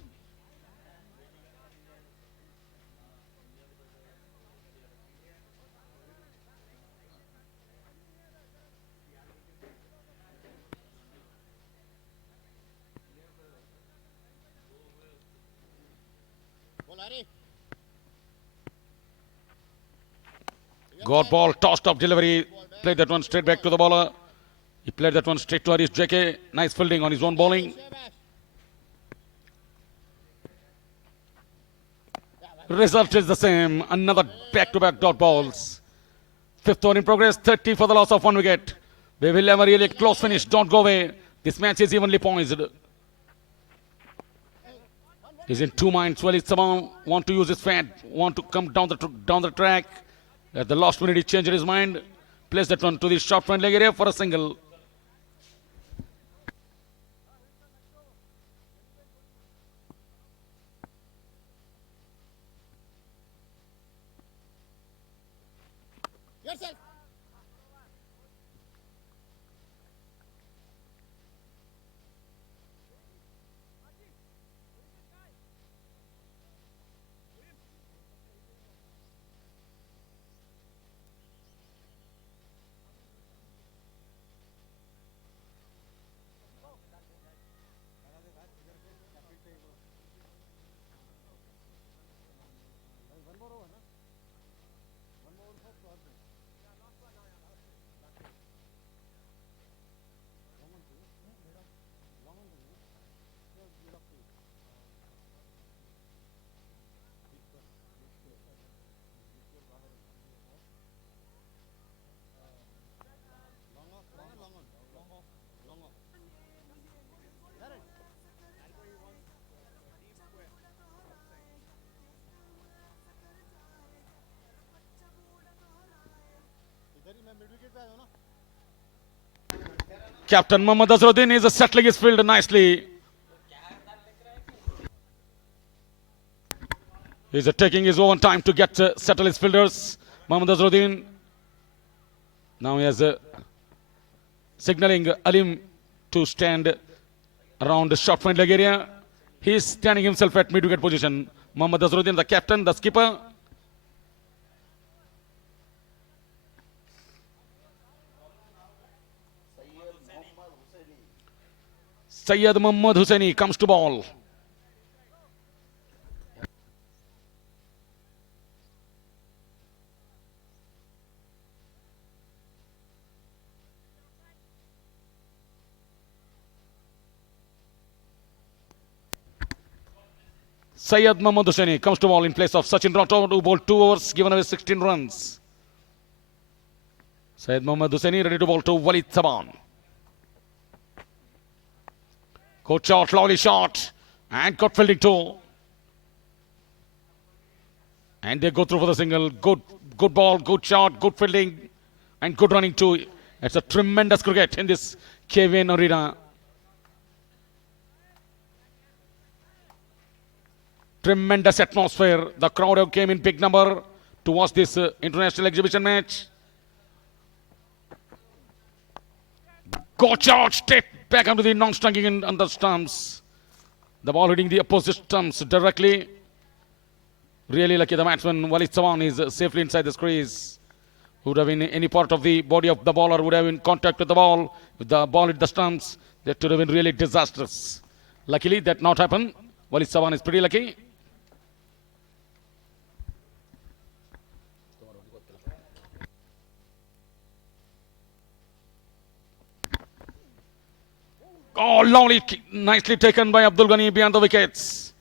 Got ball, tossed up delivery, played that one straight back to the bowler. He played that one straight to Harish JK. Nice fielding on his own bowling. Result is the same. Another back-to-back dot balls. 5th over in progress, 30 for the loss of 1 wicket. We will have a really close finish. Don't go away. This match is evenly poised. He's in two minds. Well, it's someone want to use his fan, want to come down the track. At the last minute, he changed his mind. Plays that one to the short front leg area for a single. Captain Mohammad Azharuddin is settling his field nicely. He's taking his own time to get settle his fielders. Mohammad Azharuddin. Now he has signaling Alim to stand around the short front leg area. He's standing himself at mid-wicket position. Mohammad Azharuddin, the captain, the skipper. Syed Mohammad Hussaini comes to ball. Syed Mohammad Hussaini comes to ball in place of Sachin Rathod, who bowled 2 overs, given away 16 runs. Syed Mohammad Hussaini ready to bowl to Walid Saban. Good shot, lovely shot, and got fielding too. And they go through for the single. Good ball, good shot, good fielding, and good running too. It's a tremendous cricket in this KBN arena. Tremendous atmosphere. The crowd came in big number to watch this international exhibition match. Good shot, straight back onto the non-stunking on the stumps. The ball hitting the opposite stumps directly. Really lucky the batsman Walid Saban is safely inside the crease. Would have been any part of the body of the bowler would have been in contact with the ball. If the ball hit the stumps, that would have been really disastrous. Luckily, that not happened. Walid Saban is pretty lucky. Oh, lovely, nicely taken by Abdul Ghani beyond the wickets.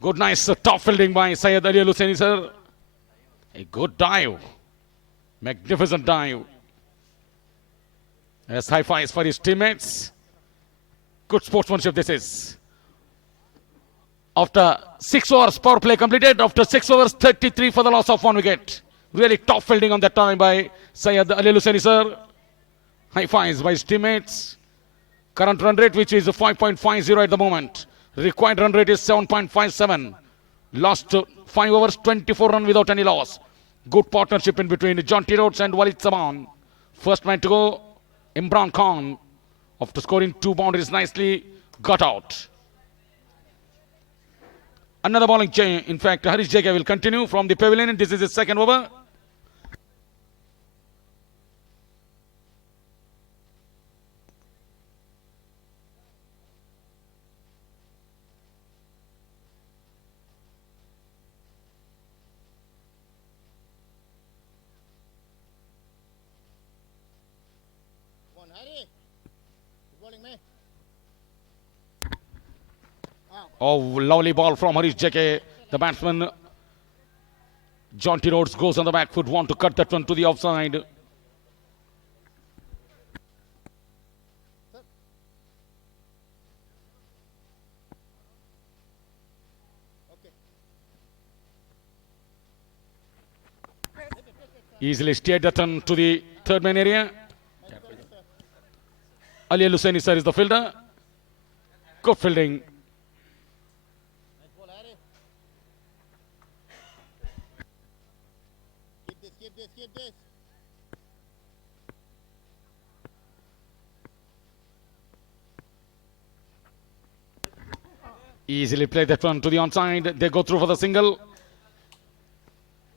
Good, nice top fielding by Syed Ali Hussaini, sir. A good dive. Magnificent dive. Yes, high fives for his teammates. Good sportsmanship this is. After 6 overs, power play completed. After 6 overs, 33 for the loss of 1 wicket. Really top fielding on that time by Syed Ali Hussaini sir. High fives by his teammates. Current run rate, which is 5.50 at the moment. Required run rate is 7.57. Lost 5 overs, 24 runs without any loss. Good partnership in between Jonty Rhodes and Walid Saman. First man to go, Imran Khan. After scoring 2 boundaries nicely, got out. Another bowling change. In fact, Harish JK will continue from the pavilion, and this is his second over. Oh, lovely ball from Harish JK. The batsman, Jonty Rhodes, goes on the back foot. Want to cut that one to the offside. Easily steered that one to the third man area. Ali Hussaini sir is the fielder. Good fielding. Easily play that one to the onside. They go through for the single.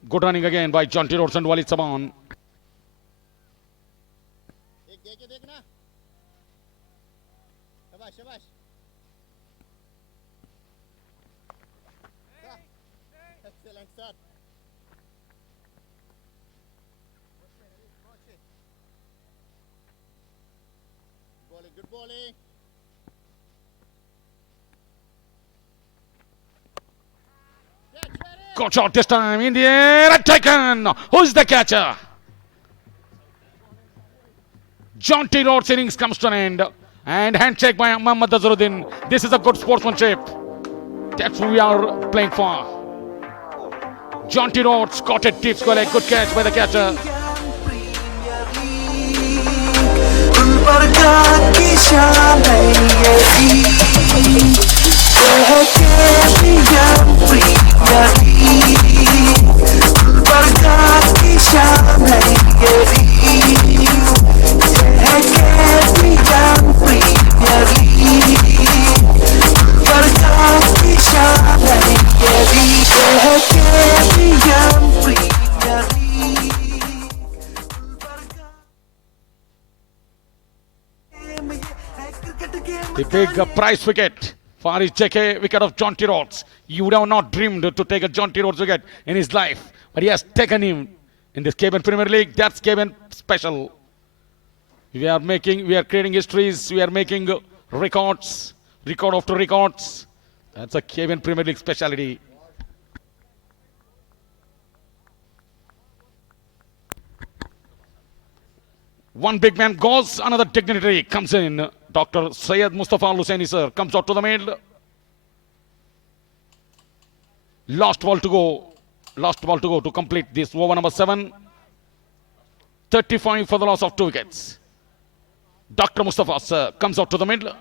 Good running again by Jonty Rhodes and Walid Saman. Excellent, sir. Good bowling. Got shot this time in the air and taken. Who's the catcher? Jonty Rhodes' innings comes to an end. And handshake by Mohammad Azharuddin. This is a good sportsmanship. That's what we are playing for. Jonty Rhodes caught it deep square leg. Good catch by the catcher. Gulbarga ki shaan hai ye KBNPL Premier League. Gulbarga ki shaan hai ye KBNPL Premier League. Gulbarga ki shaan hai ye KBNPL Premier League. The big prize wicket for his JK, wicket of Jonty Rhodes. You would have not dreamed to take a Jonty Rhodes wicket in his life. But he has taken him in this KBN Premier League. That's KBN special. We are creating histories. We are making records, record after records. That's a KBN Premier League speciality. One big man goes, another dignitary comes in. Dr. Syed Mustafa Hussaini sir comes out to the middle. Last ball to go to complete this over number 7. 35 for the loss of 2 wickets. Dr. Mustafa sir comes out to the middle.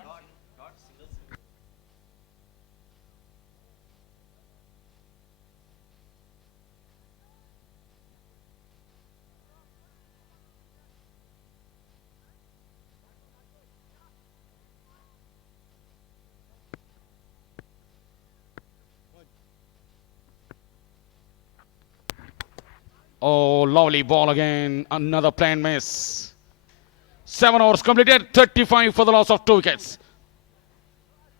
Oh, lovely ball again. Another planned miss. 7 overs completed. 35 for the loss of 2 wickets.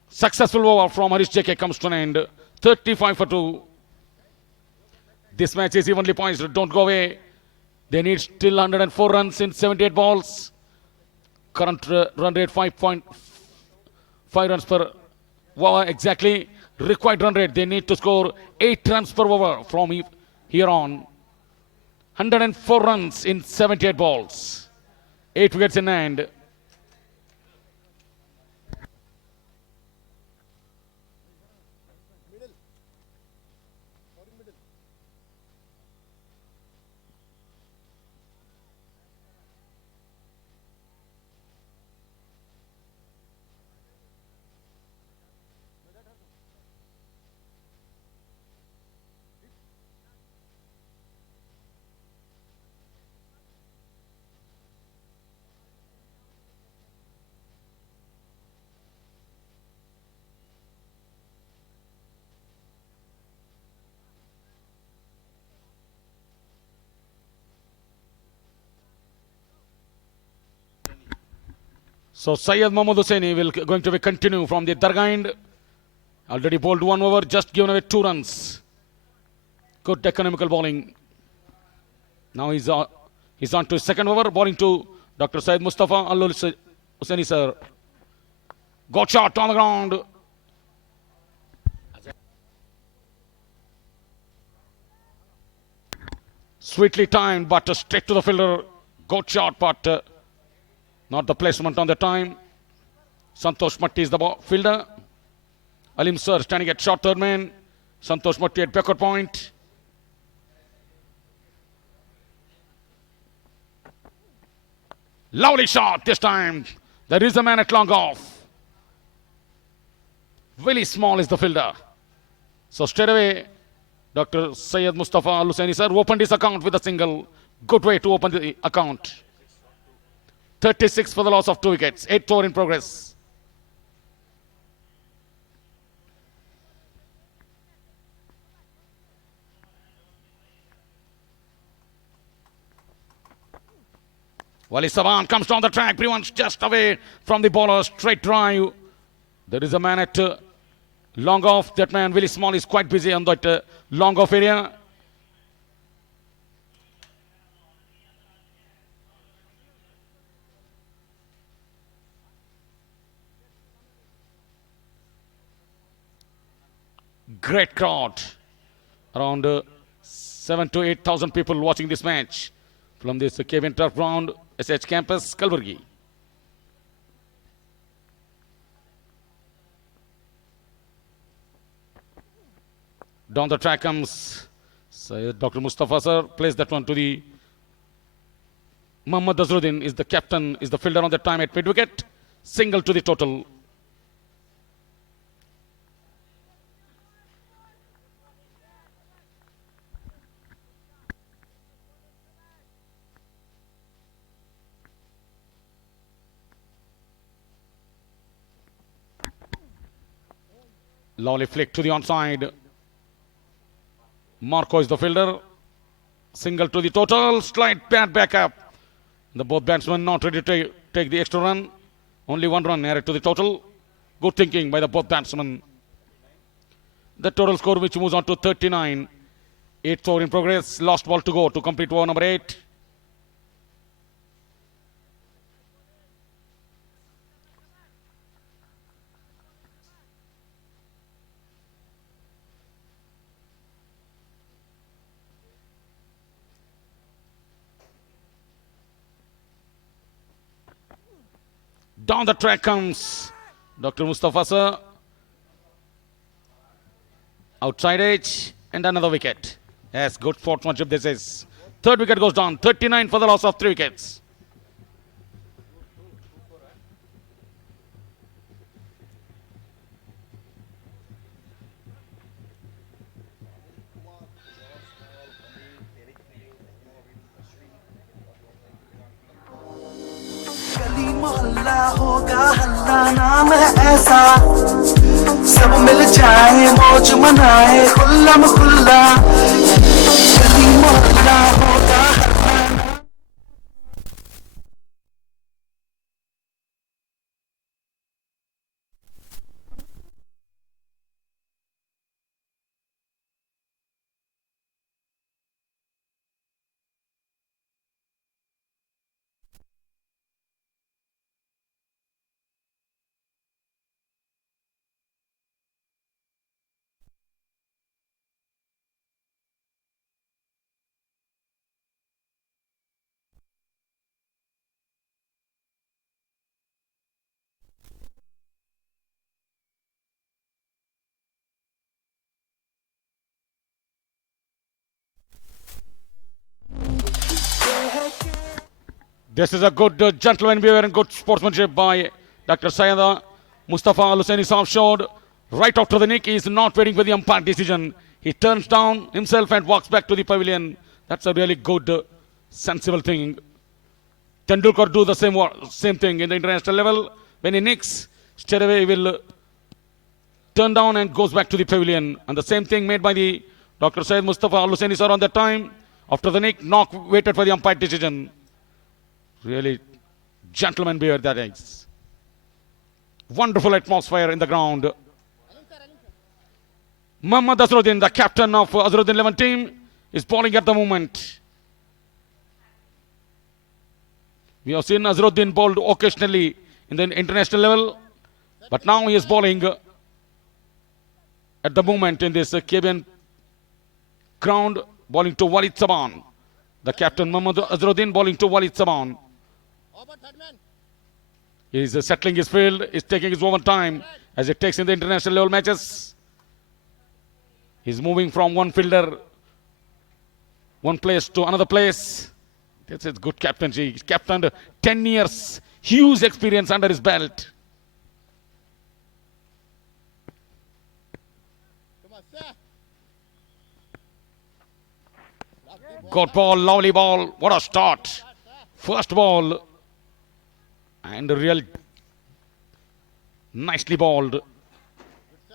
Successful over from Harish JK comes to an end. 35 for 2. This match is evenly poised. Don't go away. They need still 104 runs in 78 balls. Current run rate 5.5 runs per over exactly. Required run rate. They need to score 8 runs per over from here on. 104 runs in 78 balls. 8 wickets in hand. So Syed Mohammad Hussaini will going to be continue from the Dargah end. Already bowled 1 over, just given away 2 runs. Good economical bowling. Now he's on to his second over, bowling to Dr. Syed Mustafa Allul Hussaini sir. Got shot on the ground. Sweetly timed, but straight to the fielder. Got shot, but not the placement on the time. Santosh Matti is the fielder. Alim sir standing at short third man. Santosh Matti at backward point. Lovely shot this time. There is a man at long off. Really small is the fielder. So straight away, Dr. Syed Mustafa Al Hussaini sir opened his account with a single. Good way to open the account. 36 for the loss of 2 wickets. 8th over in progress. Wali Saban comes down the track. Everyone's just away from the bowler. Straight drive. There is a man at long off. That man, Willie Small, is quite busy on that long off area. Great crowd. Around 7,000 to 8,000 people watching this match from this KBN Turf Ground, SH Campus, Gulbarga. Down the track comes Dr. Mustafa sir, plays that one to the Muhammad Azharuddin is the captain, is the fielder on the time at mid-wicket. Single to the total. Lovely flick to the onside. Marco is the fielder. Single to the total. Slight bat back up. The both batsmen not ready to take the extra run. Only 1 run added to the total. Good thinking by the both batsmen. The total score which moves on to 39. 8th over in progress. Last ball to go to complete over number 8. Down the track comes Dr. Mustafa sir. Outside edge and another wicket. Yes, good sportsmanship this is. 3rd wicket goes down. 39 for the loss of 3 wickets. मोहल्ला होगा हल्ला नाम है ऐसा सब मिल जाए मौज मनाए खुल्लम खुल्ला गली मोहल्ला होगा हल्ला This is a good gentleman behavior and good sportsmanship by Dr. Syed Mustafa Al Hussaini Saab showed. Right after the nick, he is not waiting for the umpire decision. He turns down himself and walks back to the pavilion. That's a really good, sensible thing. Tendulkar do the same thing in the international level. When he nicks, straight away he will turn down and goes back to the pavilion. And the same thing made by the Dr. Syed Mustafa Al Hussaini sir on that time. After the nick, knock waited for the umpire decision. Really gentleman behavior that is. Wonderful atmosphere in the ground. Mohammad Azharuddin, the captain of Azharuddin 11 team, is bowling at the moment. We have seen Azharuddin bowled occasionally in the international level, but now he is bowling at the moment in this KBN ground, bowling to Walid Saban. The captain Mohammad Azharuddin bowling to Walid Saban. He is settling his field, is taking his overtime as it takes in the international level matches. He's moving from one fielder, one place to another place. This is good captaincy. He's captained 10 years, huge experience under his belt. Good ball, lovely ball. What a start. First ball. And real nicely balled.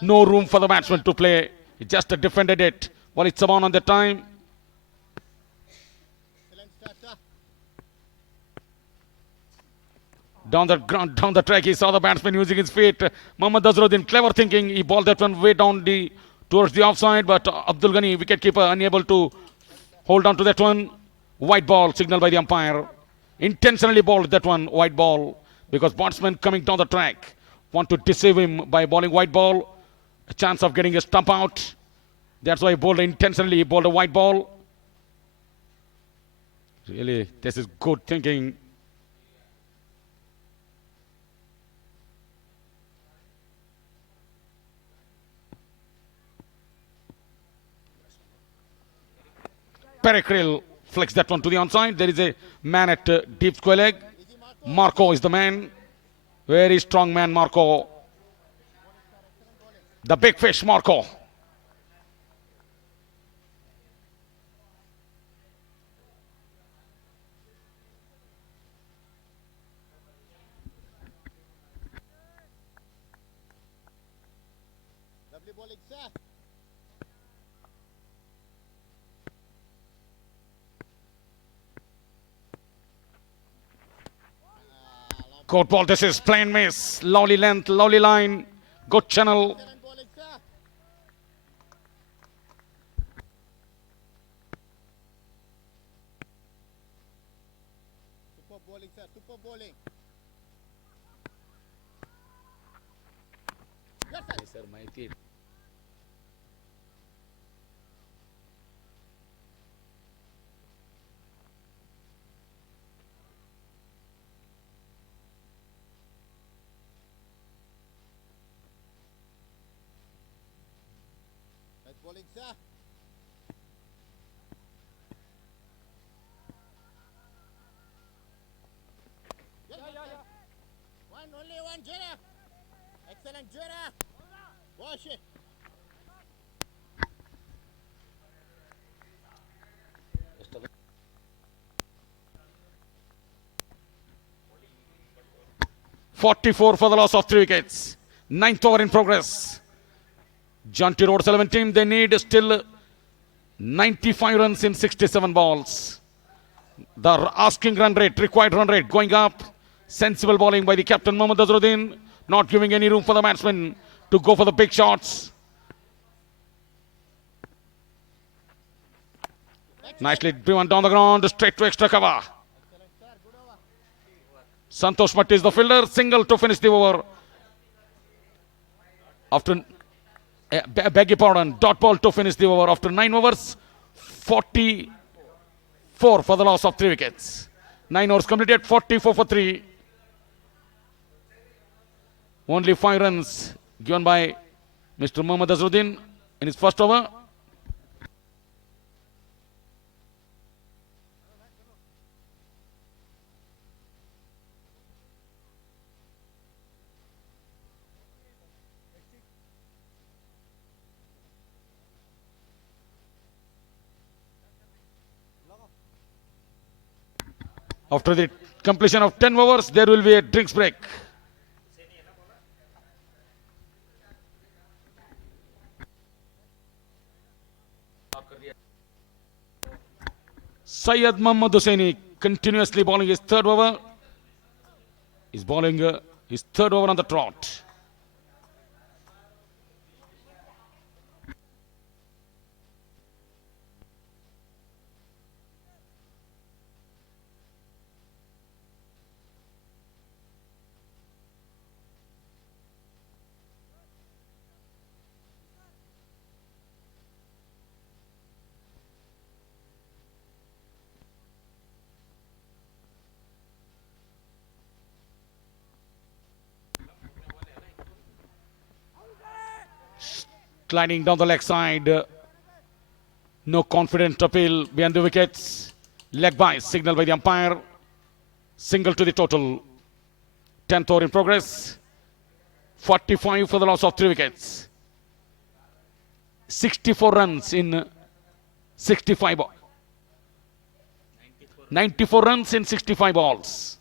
No room for the batsman to play. He just defended it. Walid Saban on the time. Down the ground, down the track, he saw the batsman using his feet. Mohammad Azharuddin, clever thinking. He balled that one way down towards the offside, but Abdul Ghani, wicketkeeper, unable to hold on to that one. White ball signaled by the umpire. Intentionally bowled that one, white ball, because batsman coming down the track want to deceive him by bowling white ball. A chance of getting a stump out. That's why he bowled intentionally. He bowled a white ball. Really, this is good thinking. Perekril flicks that one to the onside. There is a man at deep square leg. Marco is the man. Very strong man, Marco. The big fish, Marco. Lovely bowling, sir. Good ball. This is plain miss. Lovely length, lovely line. Good channel. Super bowling, sir. Super bowling. Yes, sir. Nice bowling, sir. Only one, Jera. Excellent, Jera. Wash it. .44 for the loss of 3 wickets. 9th over in progress. Jonty Rhodes 11 team, they need still 95 runs in 67 balls. The asking run rate, required run rate going up. Sensible bowling by the captain Mohammad Azharuddin, not giving any room for the batsman to go for the big shots. Nicely driven down the ground, straight to extra cover. Santosh Matti is the fielder, single to finish the over. After, beg your pardon, dot ball to finish the over after 9 overs. 44 for the loss of 3 wickets. 9 overs completed, 44 for 3. Only 5 runs given by Mr. Mohammad Azharuddin in his first over. After the completion of 10 overs, there will be a drinks break. Syed Mohammad Hussaini continuously bowling his 3rd over. He's bowling His third over on the trot. Sliding down the leg side. No confident appeal behind the wickets. Leg by, signal by the umpire. Single to the total. 10th over in progress. 45 for the loss of 3 wickets. 64 runs in 65 balls. 94 runs in 65 balls.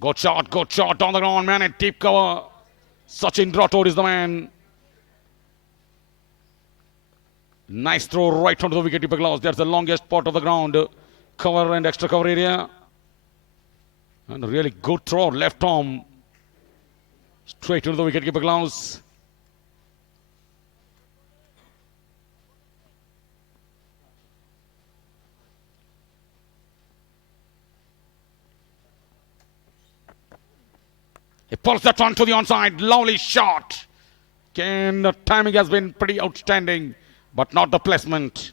Good shot on the ground, man, at deep cover. Sachin Rathod is the man. Nice throw right onto the wicket-keeper gloves. That's the longest part of the ground. Cover and extra cover area. And a really good throw, left arm. Straight into the wicket-keeper gloves. He pulls that one to the onside. Lovely shot. Again, the timing has been pretty outstanding, but not the placement.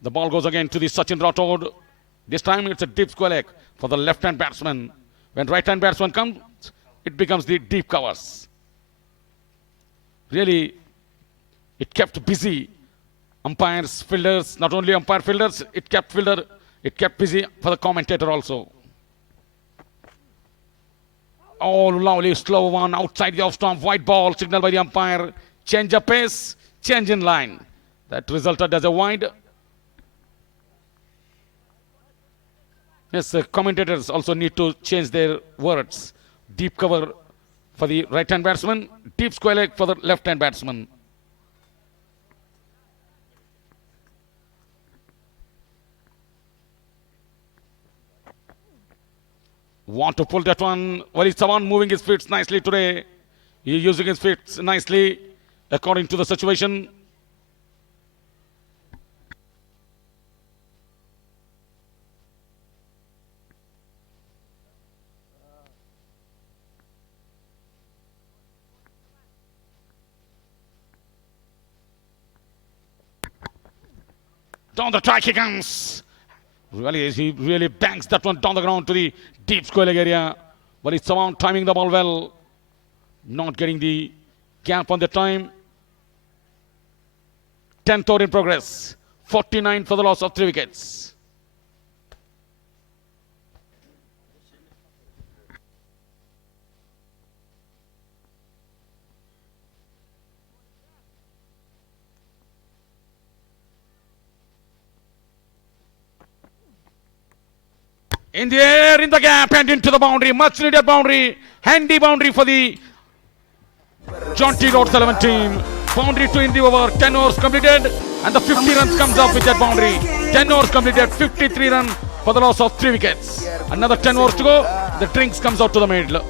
The ball goes again to the Sachin Rathod. This time it's a deep square leg for the left-hand batsman. When right-hand batsman comes, it becomes the deep covers. Really, it kept busy umpires, fielders, not only umpire fielders, it kept busy for the commentator also. Oh, lovely slow one outside the off-stump, white ball, signal by the umpire. Change of pace, change in line. That resulted as a wide. Yes, commentators also need to change their words. Deep cover for the right-hand batsman, deep square leg for the left-hand batsman. Want to pull that one. Well, it's someone moving his feet nicely today. He's using his feet nicely according to the situation. Down the track he comes. Really, he really bangs that one down the ground to the deep square leg area. But it's somehow timing the ball well. Not getting the gap on the time. 10th over in progress. 49 for the loss of 3 wickets. In the air, in the gap, and into the boundary. Much needed boundary. Handy boundary for the Jaunty Rhodes 11 team. Boundary to in the over. 10 overs completed. And the 50 runs comes up with that boundary. 10 overs completed. 53 runs for the loss of 3 wickets. Another 10 overs to go. The drinks comes out to the middle.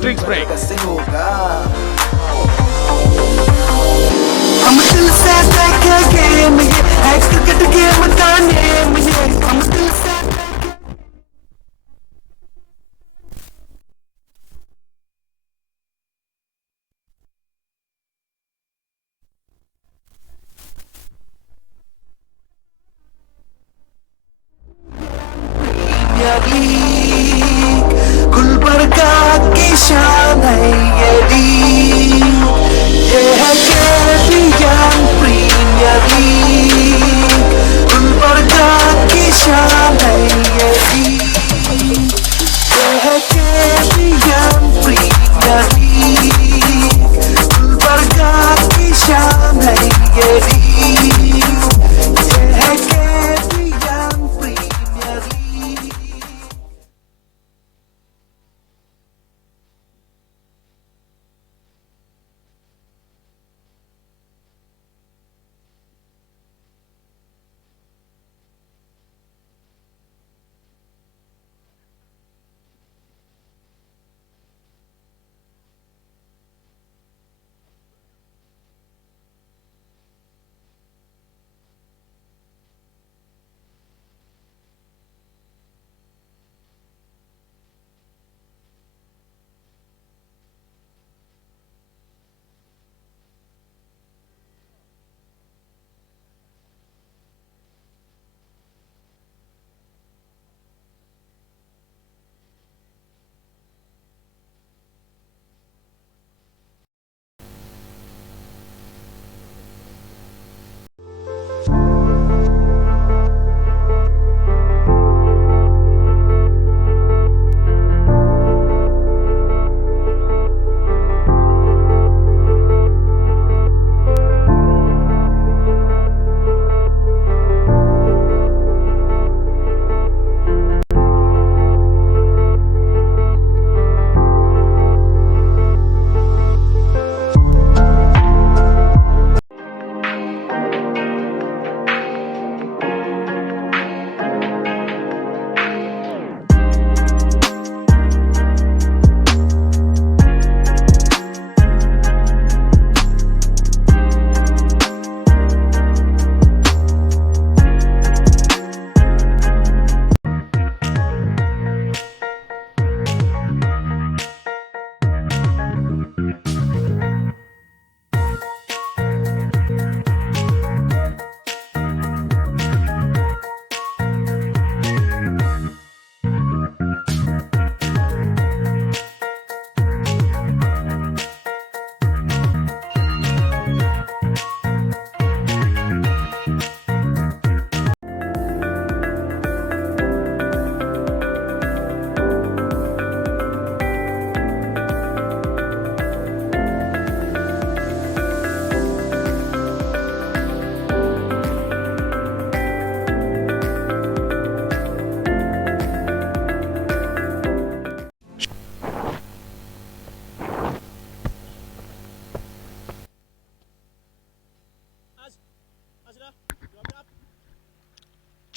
Drinks break. Gulbarga की शान है ये league, ये है KBN premier league. Gulbarga की शान है ये लीग, ये है KBN premier league.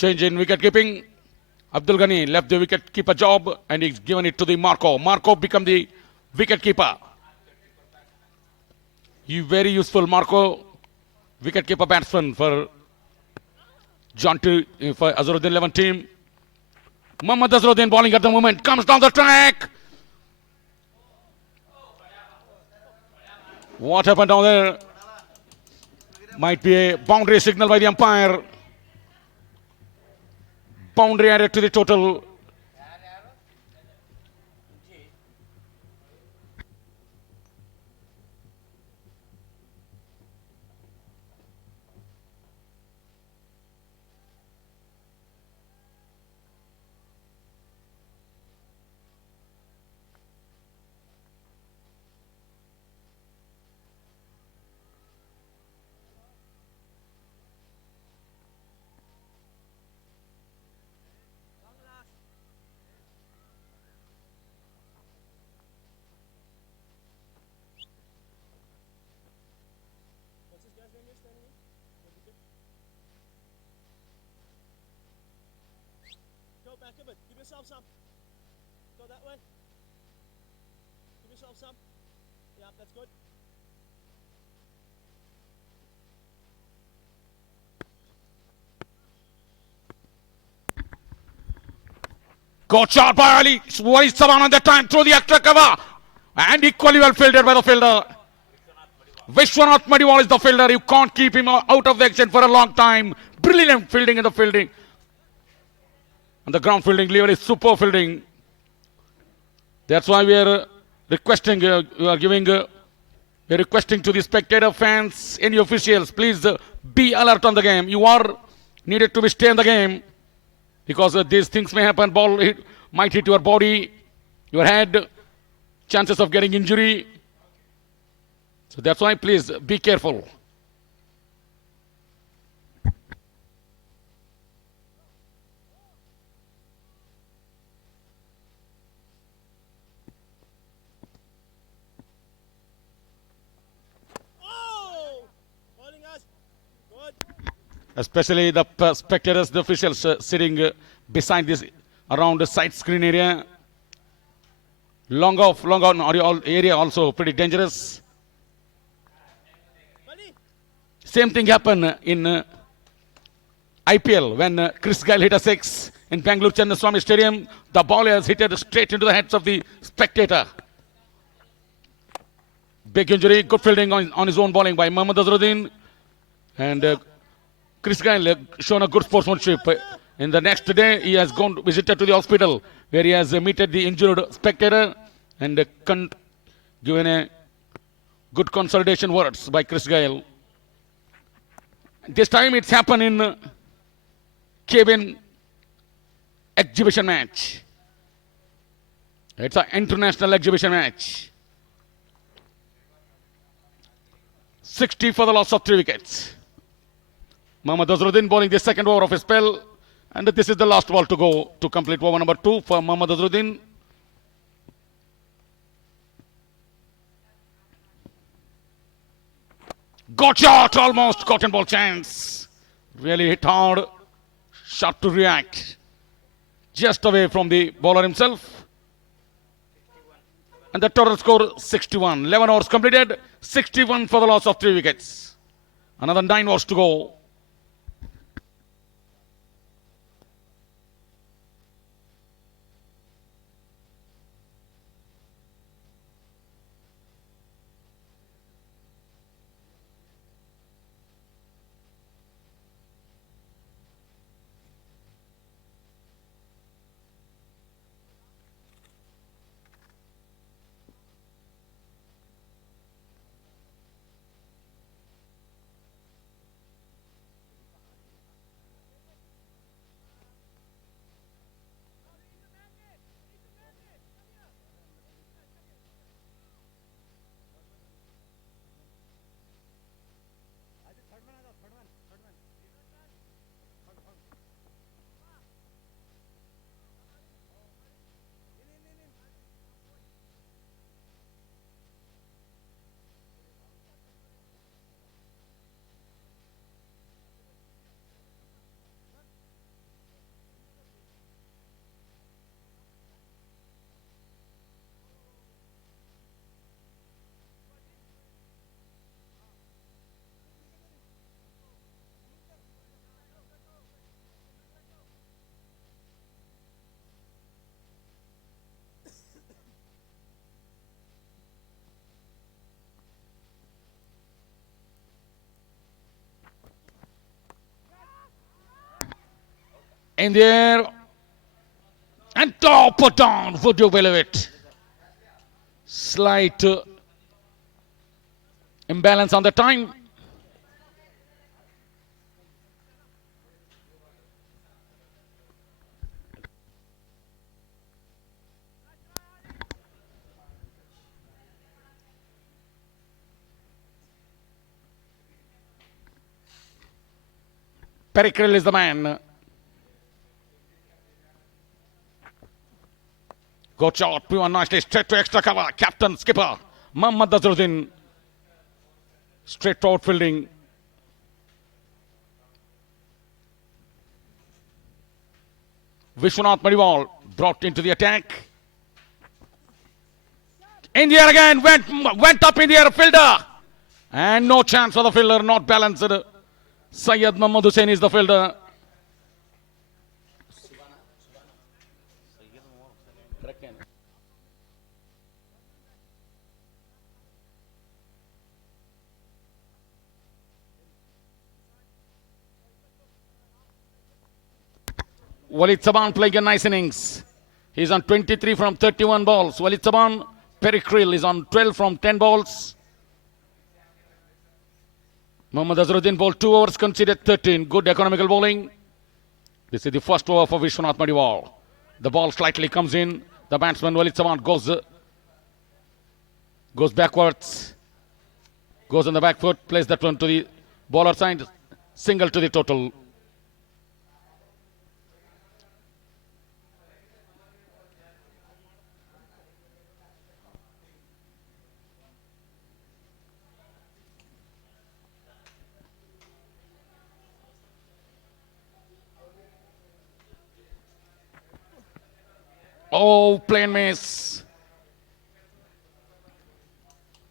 Change in wicket keeping. Abdul Ghani left the wicket keeper job and he's given it to the Marco. Marco become the wicket keeper. You very useful Marco, wicket keeper batsman for Jonty for Azharuddin 11 team. Mohammad Azharuddin bowling at the moment, comes down the track. What happened down there? Might be a boundary signal by the umpire. Boundary added to the total. Go back a bit. Give yourself some. Go that way. Give yourself some. Yeah, that's good. Got shot by Ali. Wise Saban on that time through the extra cover. And equally well fielded by the fielder. Vishwanath Madiwal is the fielder. You can't keep him out of the action for a long time. Brilliant fielding in the fielding. And the ground fielding, really super fielding. That's why we are requesting, we're requesting to the spectator fans, any officials, please be alert on the game. You are needed to stay in the game because these things may happen. Ball might hit your body, your head, chances of getting injury. So that's why please be careful. Especially the spectators, the officials sitting beside this around the side screen area. Long on area also pretty dangerous. Same thing happened in IPL when Chris Gayle hit a 6 in Bangalore Channaswamy Stadium. The ball has hit it straight into the heads of the spectator. Big injury, good fielding on his own bowling by Mohammad Azharuddin. And Chris Gayle shown a good sportsmanship. In the next day, he has visited to the hospital where he has meted the injured spectator and given a good consolidation words by Chris Gayle. This time it's happened in KBN exhibition match. It's an international exhibition match. 60 for the loss of 3 wickets. Mohammad Azharuddin bowling the second over of his spell. And this is the last ball to go to complete over number 2 for Mohammad Azharuddin. Got shot, almost cotton ball chance. Really hit hard. Shot to react. Just away from the bowler himself. And the total score 61. 11 overs completed. 61 for the loss of 3 wickets. Another 9 overs to go. In the air. And top or down. Would you believe it? Slight imbalance on the time. Pericril is the man. Good shot. P1 nicely straight to extra cover. Captain skipper Mohammad Azharuddin. Straight to outfielding. Vishwanath Madiwal brought into the attack. In the air again. Went up in the air. Fielder. And no chance for the fielder. Not balanced. Syed Mohammad Hussain is the fielder. Walid Saban playing a nice innings. He's on 23 from 31 balls. Walid Saban. Pericril is on 12 from 10 balls. Mohammad Azharuddin bowled 2 overs, conceded 13. Good economical bowling. This is the first over for Vishwanath Madiwal. The ball slightly comes in. The batsman Walid Saban goes backwards. Goes on the back foot. Plays that one to the bowler side. Single to the total. Oh, plain miss.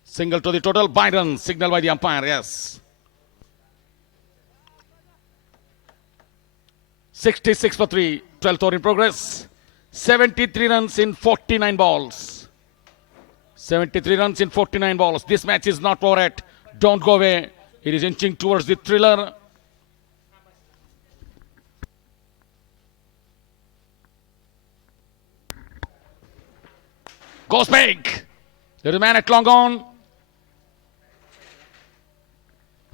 Single to the total. Byron, signal by the umpire, yes. 66 for 3. 12th over in progress. 73 runs in 49 balls. 73 runs in 49 balls. This match is not over yet. Don't go away. It is inching towards the thriller. Goes big. There is a man at long on.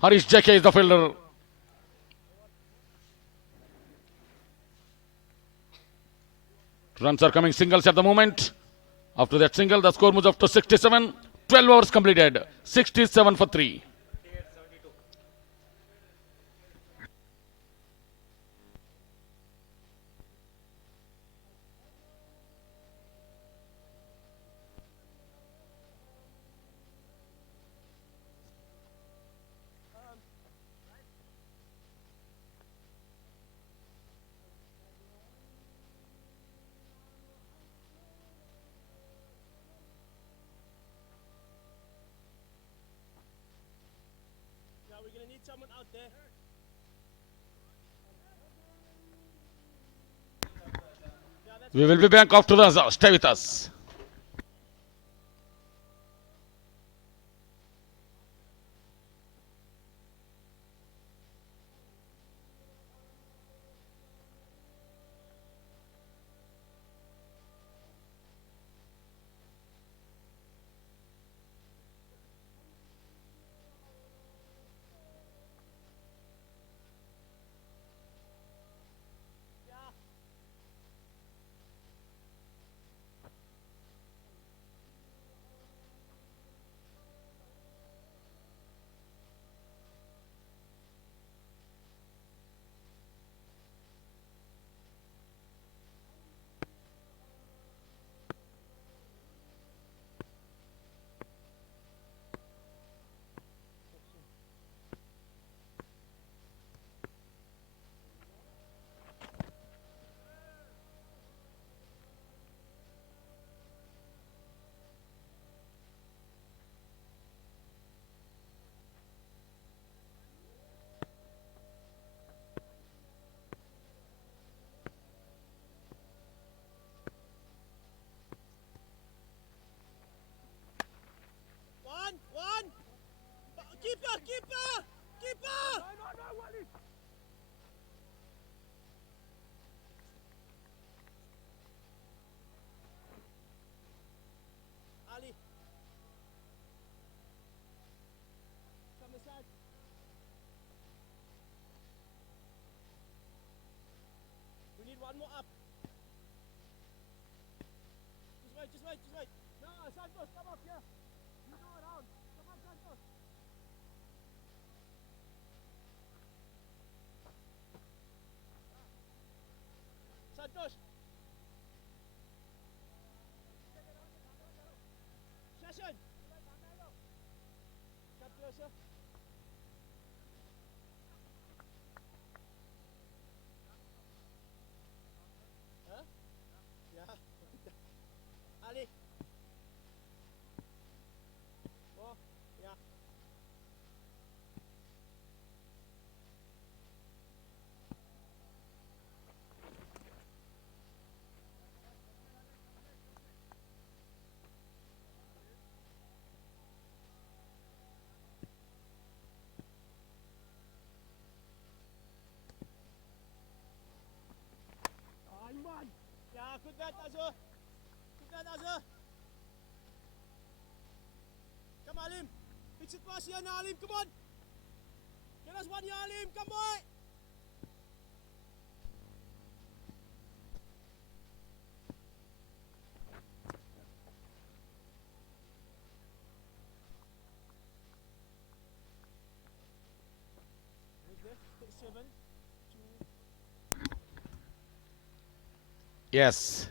Harish Jake is the fielder. Runs are coming singles at the moment. After that single, the score moves up to 67. 12 overs completed. 67 for 3. Someone out there. We will be back after the stay with us. right, just right. No, Santos, come up here. You go around. Come on, Santos. Santos. Session. Come closer. Huh? Yeah. Ali. Oh, yeah. Ayman. Yeah, good bat, Azhar. Good bat, Azhar. Come Alim. Fix it past here now, Alim. Come on. Get us one here, Alim. Come boy. Seven. Yes.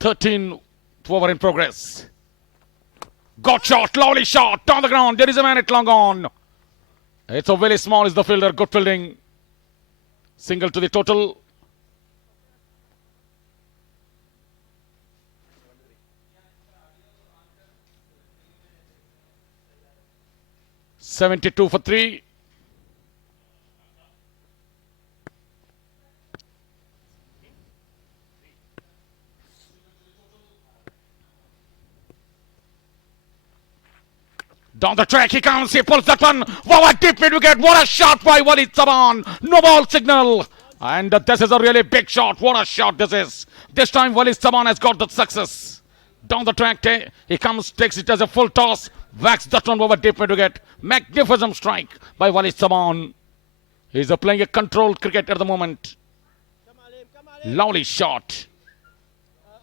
13th over in progress. Got shot, lovely shot, down the ground. There is a man at long on. It's a very small is the fielder, good fielding. Single to the total. $72 for 3. Down the track he comes, he pulls that one. Wow, a deep mid wicket. What a shot by Walid Saban. No ball signal. And this is a really big shot. What a shot this is. This time Walid Saban has got the success. Down the track he comes, takes it as a full toss. Whacks that one over deep mid wicket. Magnificent strike by Walid Saban. He's playing a controlled cricket at the moment. Come Alim, come Alim. Lovely shot.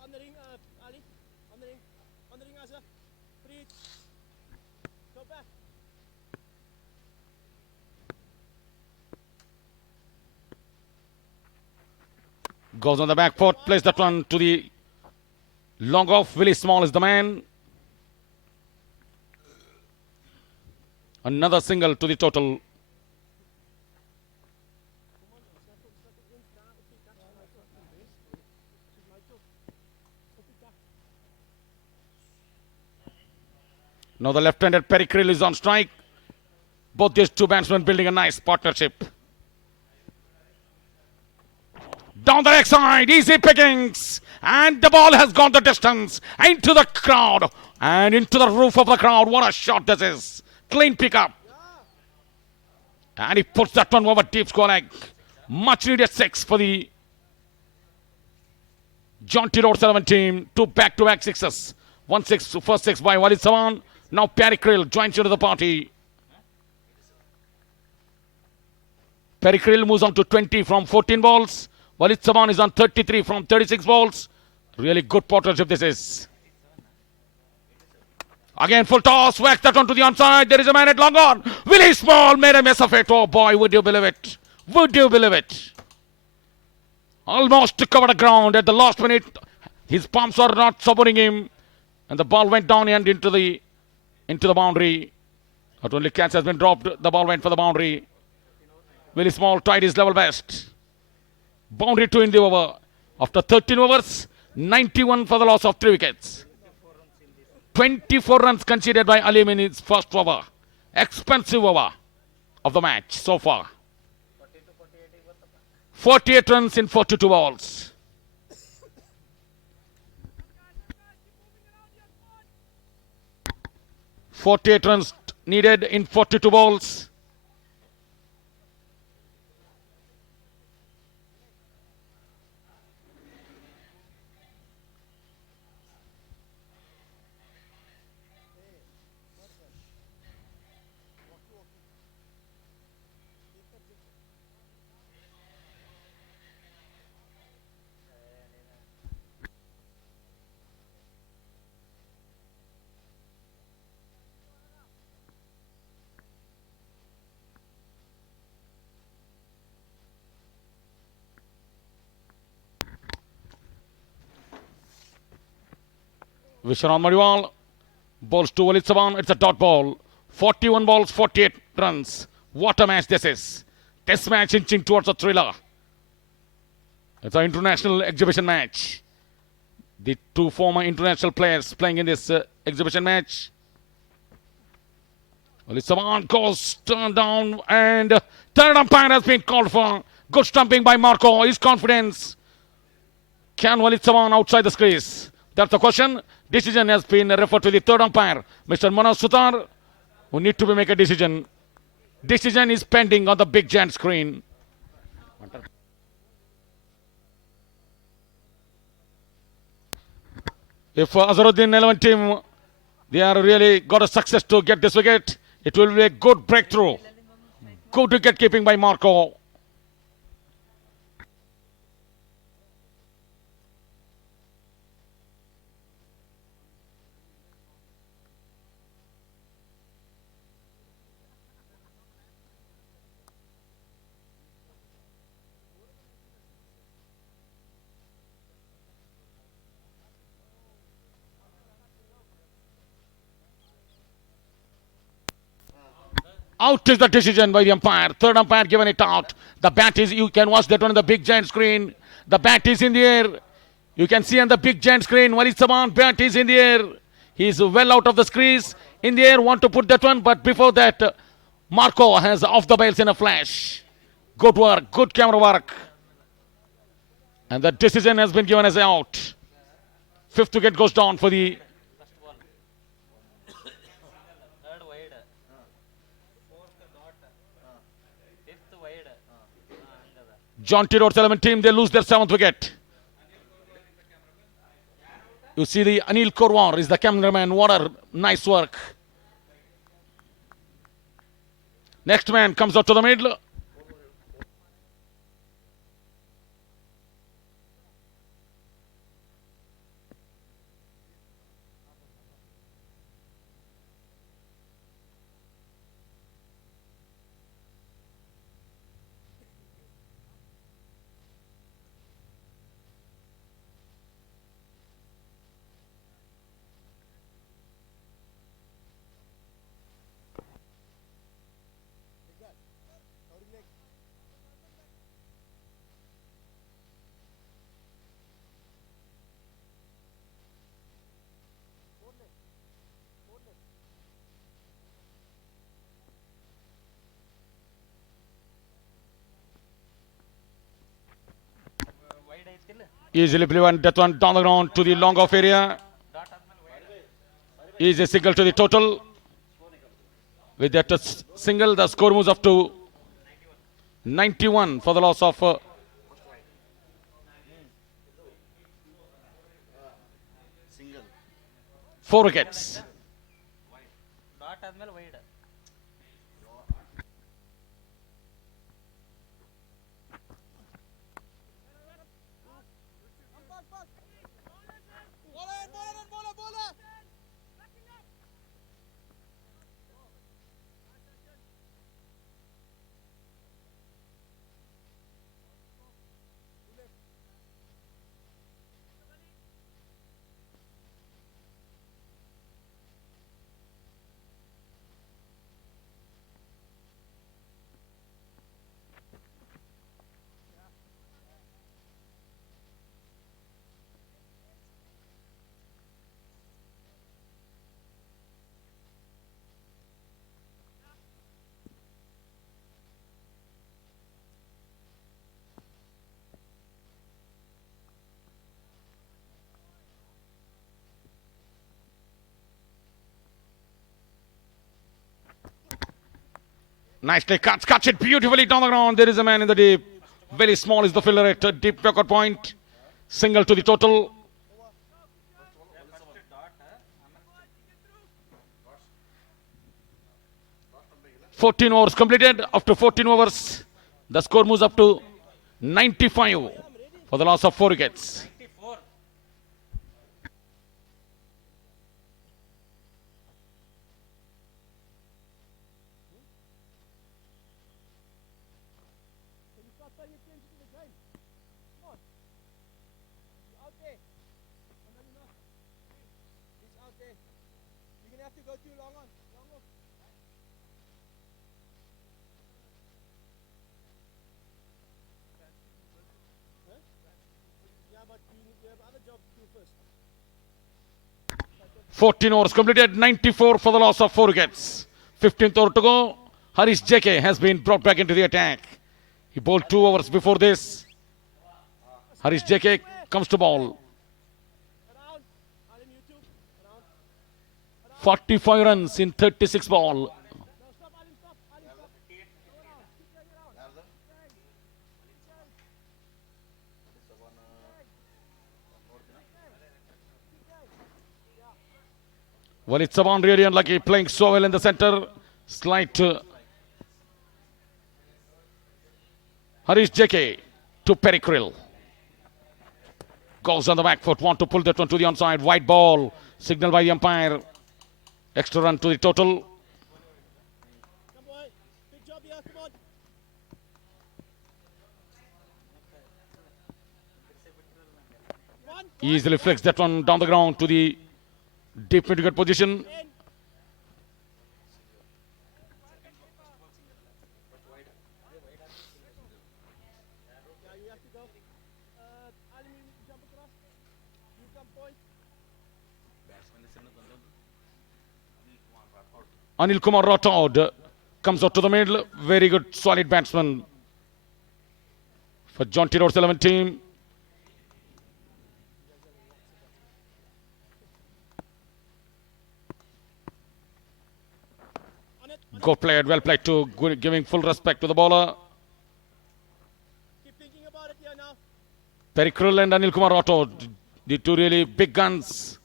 On the ring, Ali. On the ring. On the ring, Azhar. Free. Go back. Goes on the back foot, plays that one to the long off. Willie Small is the man. Another single to the total. Now the left-handed Perry Krill is on strike. Both these two batsmen building a nice partnership. Down the leg side, easy pickings. And the ball has gone the distance. Into the crowd. And into the roof of the crowd. What a shot this is. Clean pickup. And he puts that one over deep square leg. Much needed 6 for the Jaunty Rhodes 11 team. 2 back-to-back sixes. 1-6, first 6 by Walid Saban. Now Perry Krill joins into the party. Perry Krill moves on to 20 from 14 balls. Walid Saban is on 33 from 36 balls. Really good partnership this is. Again full toss, whack that one to the onside. There is a man at long on. Willie Small made a mess of it. Oh boy, would you believe it? Would you believe it? Almost to cover the ground at the last minute. His palms were not supporting him. And the ball went down and into the boundary. Not only catch has been dropped, the ball went for the boundary. Willie Small tried his level best. Boundary 2 in the over. After 13 overs, 91 for the loss of 3 wickets. 24 runs conceded by Alim in his first over. Expensive over of the match so far. 48 runs in 42 balls. .48 runs needed in 42 balls. Vishwan Mariwal bowls to Walid Saban. It's a dot ball. 41 balls, 48 runs. What a match this is. Test match inching towards a thriller. It's an international exhibition match. The two former international players playing in this exhibition match. Walid Saban goes turned down and third umpire has been called for. Good stumping by Marco. His confidence. Can Walid Saban outside the crease? That's the question. Decision has been referred to the third umpire, Mr. Manoj Sutar, who need to make a decision. Decision is pending on the big giant screen. If Azharuddin 11 team, they are really got a success to get this wicket, it will be a good breakthrough. Good wicket keeping by Marco. Out is the decision by the umpire. Third umpire given it out. The bat is, you can watch that one on the big giant screen. The bat is in the air. You can see on the big giant screen, Walid Saban, bat is in the air. He is well out of the crease. In the air, want to put that one, but before that, Marco has off the bails in a flash. Good work, good camera work. And the decision has been given as out. Fifth wicket goes down for the Jonty Rhodes 11 team. They lose their seventh wicket. You see the Anil Korwar is the cameraman. What a nice work. Next man comes out to the middle. Easily play that one down the ground to the long off area. Easy single to the total. With that single, the score moves up to 91 for the loss of 4 wickets. Nicely cuts it beautifully down the ground. There is a man in the deep. Very small is the fielder at deep wicket point. Single to the total. "14 overs completed." After 14 overs, the score moves up to 95 for the loss of 4 wickets. have to go too long on. Long off. Huh? Yeah, but you have other jobs to do first. 14 overs completed, 94 for the loss of 4 wickets. 15th over to go. Harish JK has been brought back into the attack. He bowled 2 overs before this. Harish JK comes to ball. Around. Alim, you too. Around. 45 runs in 36 ball. No, stop, Alim, stop. Alim, stop. Go around. Keep going around. Well, it's Saban really unlucky, playing so well in the center. Slight Harish JK to Perry Krill. Goes on the back foot, want to pull that one to the onside. White ball, signal by the umpire. Extra run to the total. Come boy. Big job here. Come on. One. Easily flicks that one down the ground to the deep mid-wicket position. Yeah, you have to go. Alim, you jump across. You come point. Anil Kumar Rathod comes out to the middle. Very good, solid batsman for Jonty Rhodes 11 team. Good played, well played too. Good, giving full respect to the bowler. Keep thinking about it here now. Perry Krill and Anil Kumar Rathod, the two really big guns.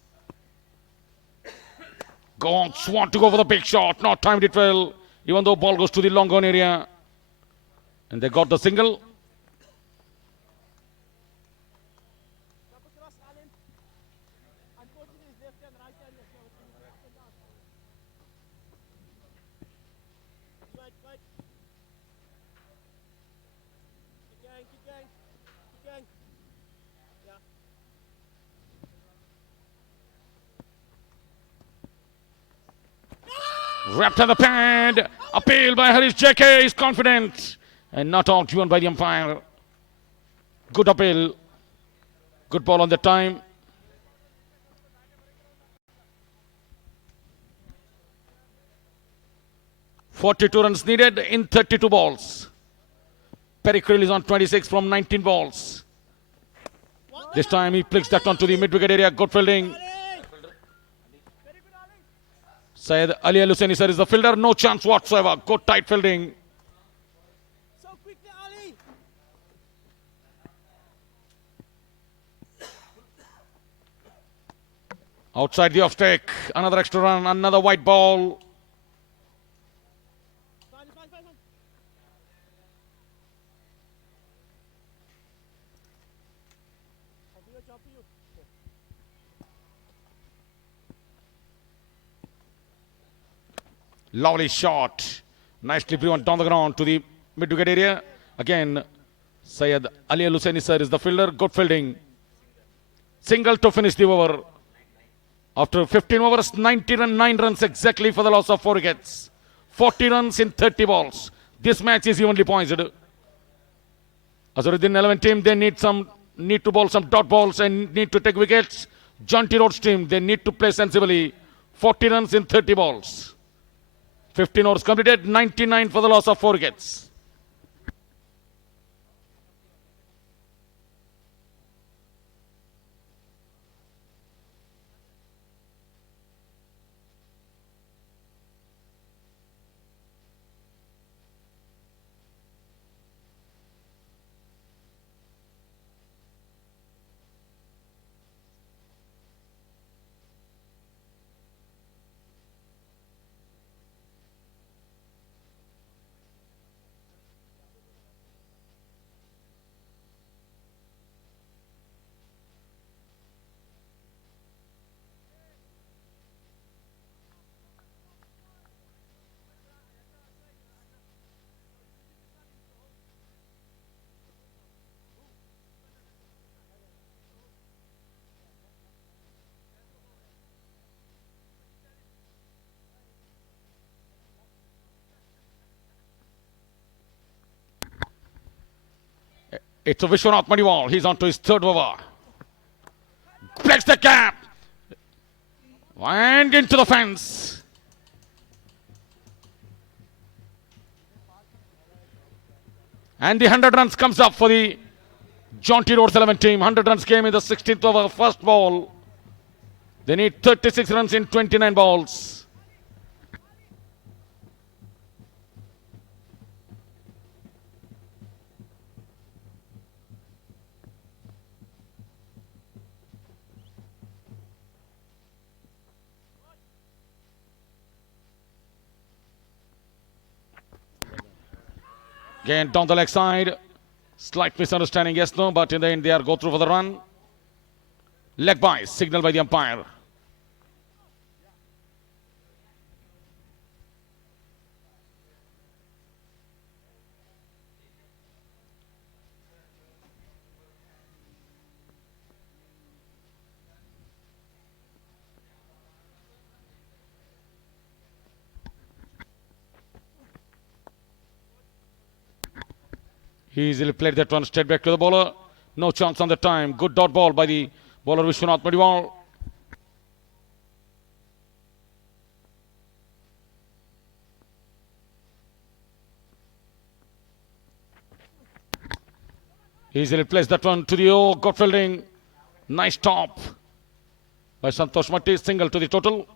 Go on, want to go for the big shot. Not timed it well, even though ball goes to the long on area. And they got the single. Jump across, Alim. Unfortunately, his left hand, right hand. So it's up and down. Right, right. Keep going, keep going. Keep going. Yeah. Wrapped on the pad. Appeal by Harish JK is confident. And not out, given by the umpire. Good appeal. Good ball on the time. .42 runs needed in 32 balls. Perry Krill is on 26 from 19 balls. This time he flicks that one to the mid-wicket area. Good fielding. Syed Ali Al-Hussaini sir is the fielder. No chance whatsoever. Good tight fielding. So quickly, Ali. Outside the off-take. Another extra run. Another white ball. Fine, fine, fine, fine. I'll do a job for you. Lovely shot. Nicely driven down the ground to the mid-wicket area. Again, Syed Ali Al-Hussaini sir is the fielder. Good fielding. Single to finish the over. After 15 overs, 99 runs exactly for the loss of 4 wickets. 40 runs in 30 balls. This match is evenly poised. Azharuddin 11 team, they need to bowl some dot balls and need to take wickets. Jonty Rhodes team, they need to play sensibly. 40 runs in 30 balls. 15 overs completed, 99 for the loss of 4 wickets. It's a Vishwanath Madiwal. He's on to his third over. Breaks the cap. And into the fence. And the 100 runs comes up for the Jaunty Rhodes 11 team. 100 runs came in the 16th over, first ball. They need 36 runs in 29 balls. Again, down the leg side. Slight misunderstanding, yes, no, but in the end, they are go through for the run. Leg by, signal by the umpire. He easily played that one straight back to the bowler. No chance on the time. Good dot ball by the bowler Vishwanath Madiwal. Easily placed that one to the O. Got fielding. Nice top by Sangtrashwadi. Single to the total.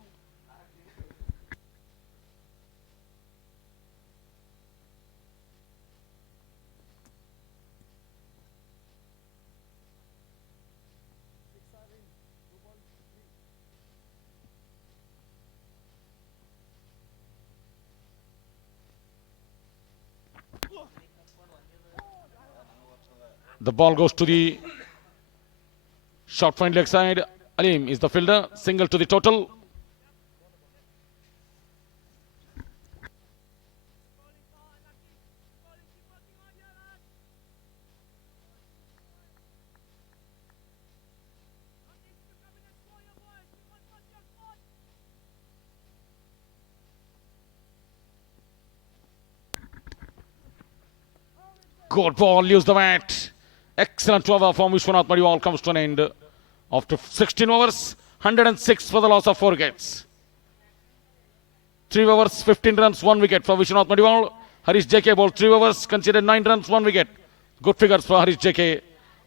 The ball goes to the short fine leg side. Alim is the fielder. Single to the total. Good ball, leaves the bat. Excellent over from Vishwanath Madiwal comes to an end. After 16 overs, 106 for the loss of 4 wickets. 3 overs, 15 runs, 1 wicket for Vishwanath Madiwal. Harish JK bowled 3 overs, conceded 9 runs, 1 wicket. Good figures for Harish JK.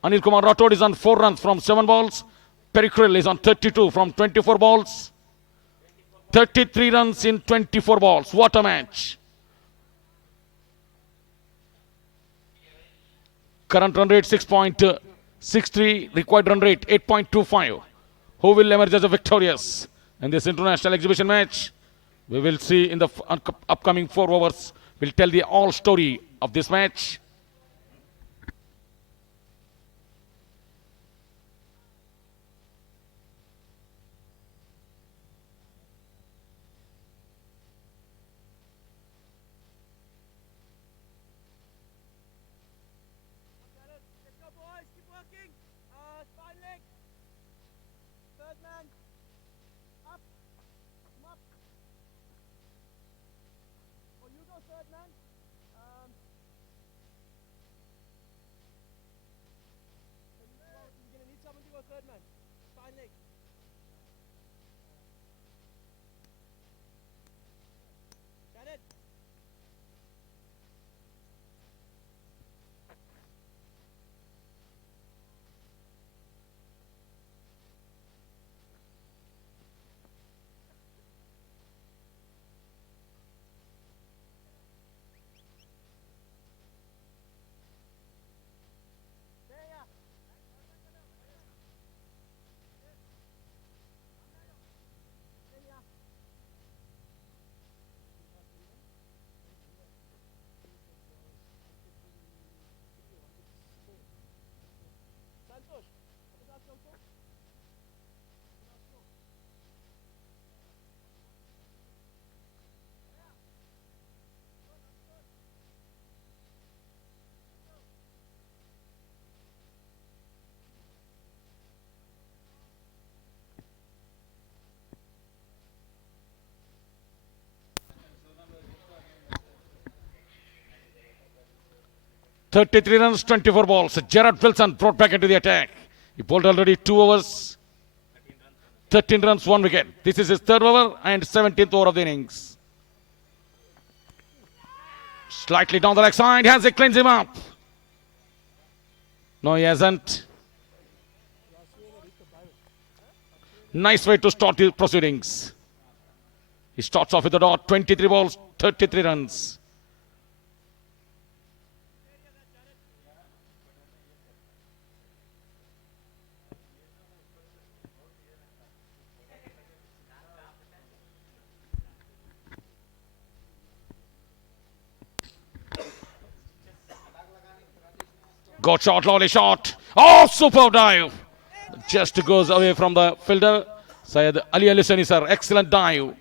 Anil Kumar Rathod is on 4 runs from 7 balls. Perikrill is on 32 from 24 balls. 33 runs in 24 balls. What a match. Current run rate 6.63, required run rate 8.25. Who will emerge as a victorious in this international exhibition match? We will see in the upcoming 4 overs. We'll tell the all story of this match. Let's go, boys. Keep working. Spine leg. Third man. Up. Come up. Oh, you go third man. You're going to need someone to go third man. Spine leg. Got it. Santosh, what is that, Santosh? 33 runs, 24 balls. Gerard Wilson brought back into the attack. He bowled already 2 overs. 13 runs, 1 wicket. This is his 3rd over and 17th over of the innings. Slightly down the leg side. Has he cleans him up? No, he hasn't. Nice way to start the proceedings. He starts off with the dot. 23 balls, 33 runs. Got shot, lovely shot. Oh, superb dive. Just goes away from the fielder. Syed Ali Alisani, sir. Excellent dive.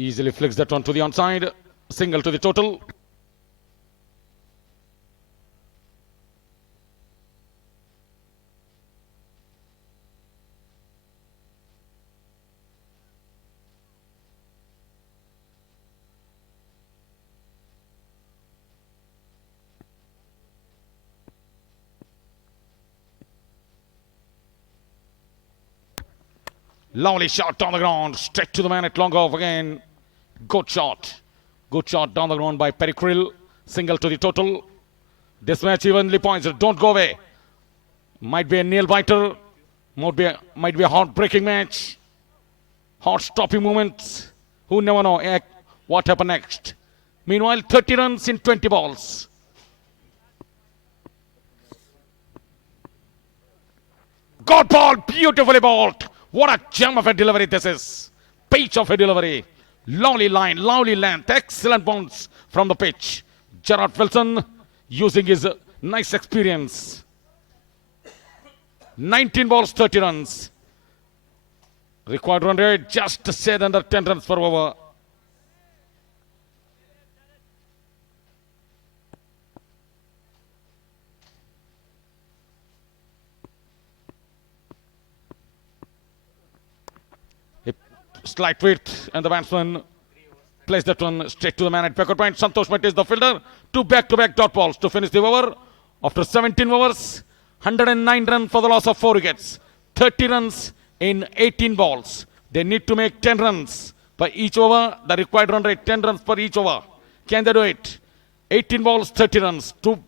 Easily flicks that one to the onside. Single to the total. Lovely shot down the ground. Straight to the man at long off again. Good shot. Good shot down the ground by Pericril. Single to the total. This match evenly points. Don't go away. Might be a nail biter. Might be a heartbreaking match. Heart stopping moments. Who never know what happened next. Meanwhile, 30 runs in 20 balls. Good ball. Beautifully bowled. What a gem of a delivery this is. Pitch of a delivery. Lovely line, lovely length, excellent bounce from the pitch. Gerard Wilson using his nice experience. 19 balls, 30 runs. Required run rate just said under 10 runs per over. Slight width, and the batsman plays that one straight to the man at backward point. Santosh Mehta is the fielder. 2 back-to-back dot balls to finish the over. After 17 overs, 109 runs for the loss of 4 wickets. 30 runs in 18 balls. They need to make 10 runs per each over. The required run rate 10 runs per each over. Can they do it? 18 balls, 30 runs. 2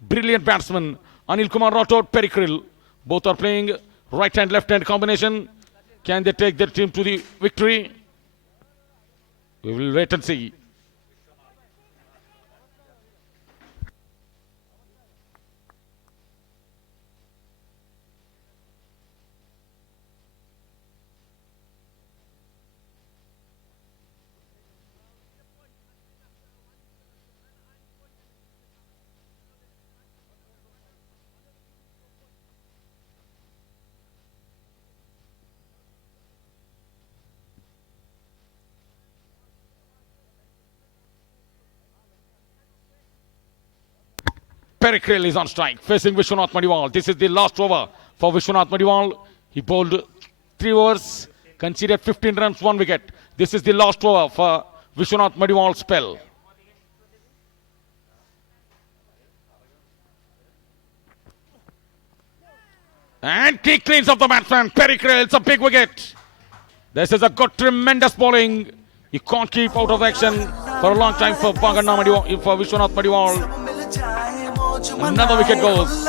brilliant batsmen. Anil Kumar Rathod, Pericril. Both are playing right-hand, left-hand combination. Can they take their team to the victory? We will wait and see. Pericril is on strike, facing Vishwanath Madiwal. This is the last over for Vishwanath Madiwal. He bowled 3 overs, conceded 15 runs, 1 wicket. This is the last over for Vishwanath Madiwal's spell. And he cleans up the batsman. Pericril, it's a big wicket. This is a good, tremendous bowling. You can't keep out of action for a long time for Vishwanath Madiwal. Another wicket goes.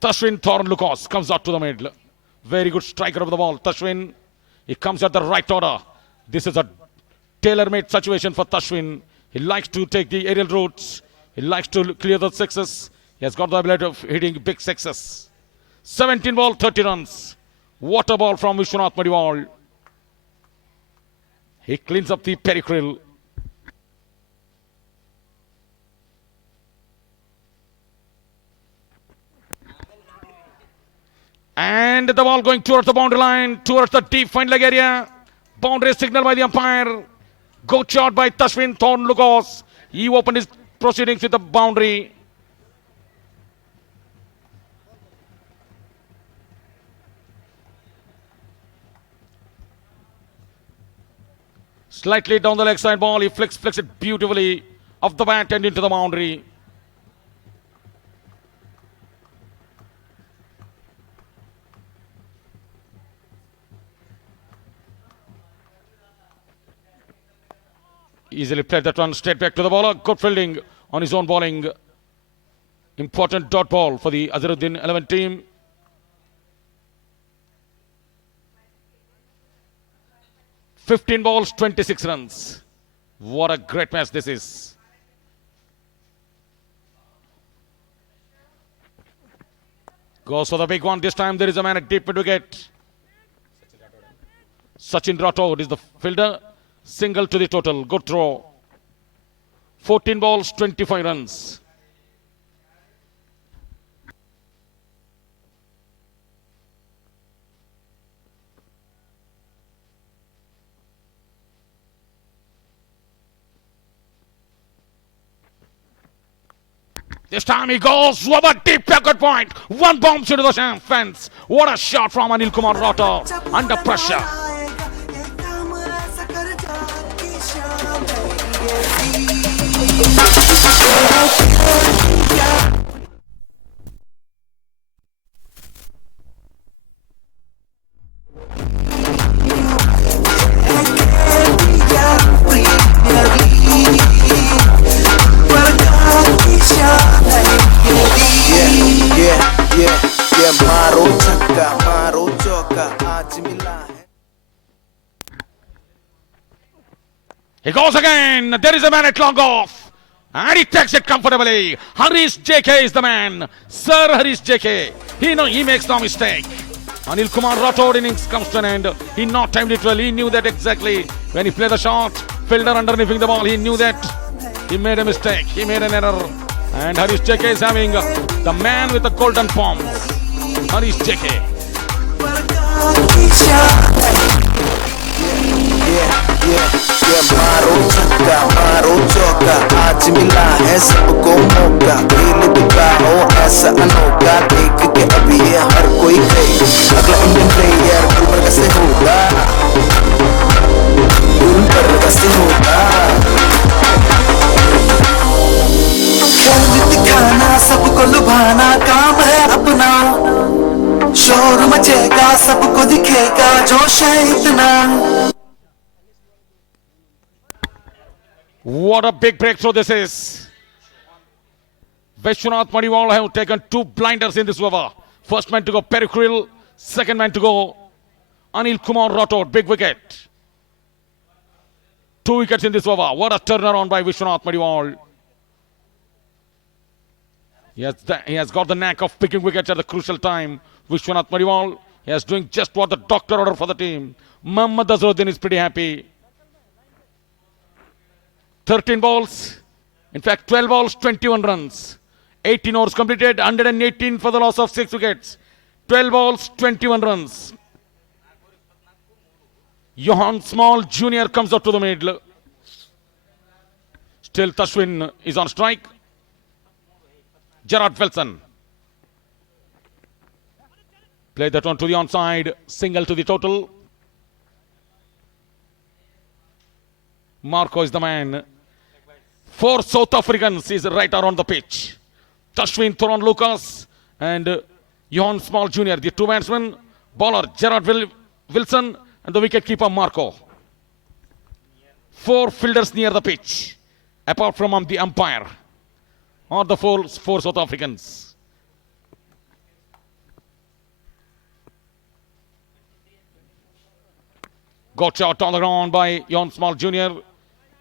Tashwin Thorn Lucas comes out to the middle. Very good striker of the ball. Tashwin, he comes at the right order. This is a tailor-made situation for Tashwin. He likes to take the aerial routes. He likes to clear the sixes. He has got the ability of hitting big sixes. 17 ball, 30 runs. What a ball from Vishwanath Madiwal. He cleans up the peripheral. And the ball going towards the boundary line, towards the deep fine leg area. Boundary signal by the umpire. Go shot by Tashwin Thorn Lucas. He opened his proceedings with the boundary. Slightly down the leg side ball. He flicks it beautifully off the bat and into the boundary. Easily played that one straight back to the bowler. Good fielding on his own bowling. Important dot ball for the Azharuddin 11 team. "15 balls, 26 runs. What a great match this is. Goes for the big one. This time there is a man at deep mid wicket. Sachin Rathod is the fielder. Single to the total. Good throw. 14 balls, 25 runs. This time he goes with a deep backward point. One bounce into the fence. What a shot from Anil Kumar Rathod. Under pressure. He goes again. There is a man at long off. And he takes it comfortably. Harish JK is the man. Sir Harish JK. He makes no mistake. Anil Kumar Rathod innings comes to an end. He not timed it well. He knew that exactly. When he played the shot, fielder underneathing the ball, he knew that. He made a mistake. He made an error. And Harish JK is having the man with the golden palms. Harish JK. मारो छक्का मारो चौका आज मिला है सबको मौका खेल दिखाओ ऐसा अनोखा देख के अभी ये हर कोई कहे अगला इंडियन प्लेयर गुलबर्गा से होगा गुलबर्गा से होगा खेल दिखाना सबको लुभाना काम है अपना शोर मचेगा सबको दिखेगा जोश है इतना What a big breakthrough this is. Vishwanath Madiwal have taken two blinders in this over. First man to go peripheral, second man to go Anil Kumar Rathod, big wicket. 2 wickets in this over. What a turnaround by Vishwanath Madiwal. He has got the knack of picking wickets at the crucial time. Vishwanath Madiwal, he is doing just what the doctor ordered for the team. Mohammad Azharuddin is pretty happy. 13 balls, in fact 12 balls, 21 runs. 18 overs completed, 118 for the loss of 6 wickets. 12 balls, 21 runs. Johan Small Jr. comes up to the middle. Still Tashwin is on strike. Gerard Wilson. Play that one to the onside. Single to the total. Marco is the man. 4 South Africans is right around the pitch. Tashwin Thorn Lucas and Johan Small Jr. The two batsmen. Bowler Gerard Wilson and the wicketkeeper Marco. 4 fielders near the pitch. Apart from the umpire. Or the four South Africans. Got shot on the ground by Yon Small Jr.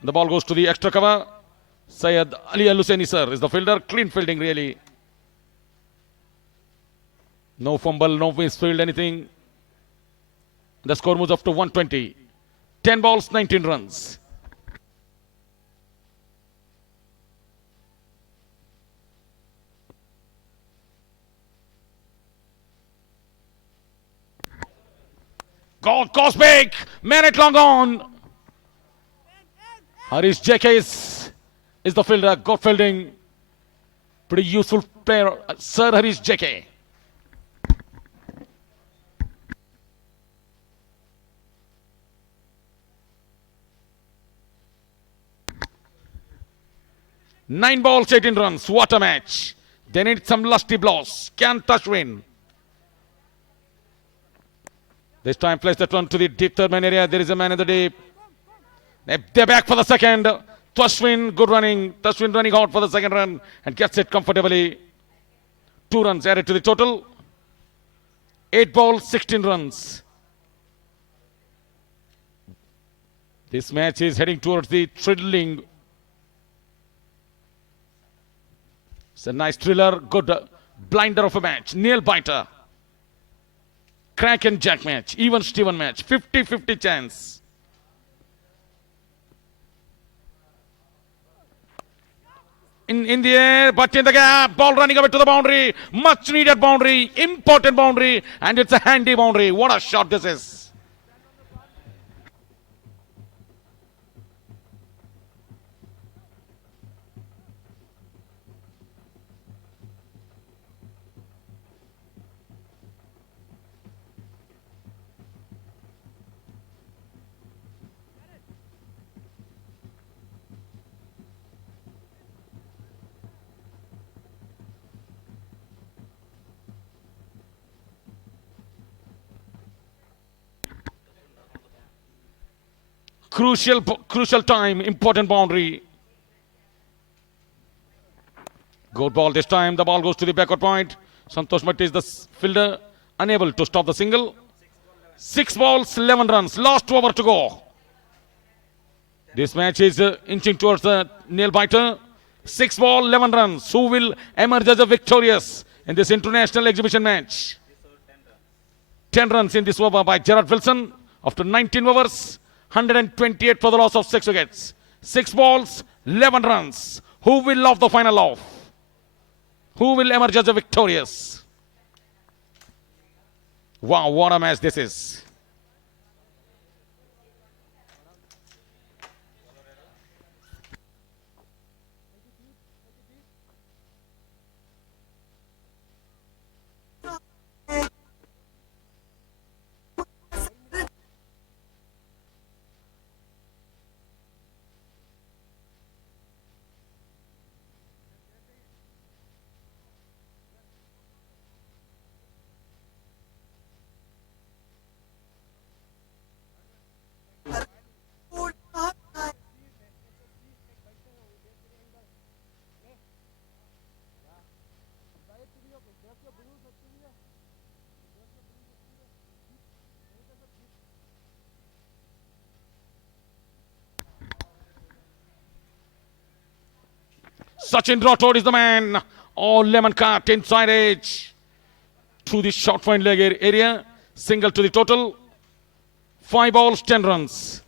The ball goes to the extra cover. Syed Ali Al-Husseini sir is the fielder. Clean fielding really. No fumble, no misfield, anything. The score moves up to 120. 10 balls, 19 runs. God, Cosmic! Minute long on. Harish JK is the fielder. Good fielding. Pretty useful player, Sir Harish JK. Nine balls, 18 runs. What a match. They need some lusty blows. Can Tashwin. This time plays that one to the deep third man area. There is a man in the deep. They're back for the second. Tashwin, good running. Tashwin running out for the second run and gets it comfortably. 2 runs added to the total. 8 balls, 16 runs. This match is heading towards the thrilling. It's a nice thriller, good blinder of a match. Nail biter. Crack and jack match. Even Steven match. 50-50 chance. In the air, but in the gap. Ball running away to the boundary. Much needed boundary. Important boundary. And it's a handy boundary. What a shot this is. Crucial time, important boundary. Good ball this time. The ball goes to the backward point. Santosh Matti is the fielder, unable to stop the single. 6 balls, 11 runs. Last over to go. This match is inching towards the nail biter. 6 balls, 11 runs. Who will emerge as a victorious in this international exhibition match? 10 runs in this over by Gerard Wilson after 19 overs. 128 for the loss of 6 wickets. 6 balls, 11 runs. Who will love the final off? Who will emerge as a victorious? Wow, what a match this is. Sachin Rathod is the man. Oh, lemon cut inside edge. Through the short point leg area. Single to the total. 5 balls, 10 runs.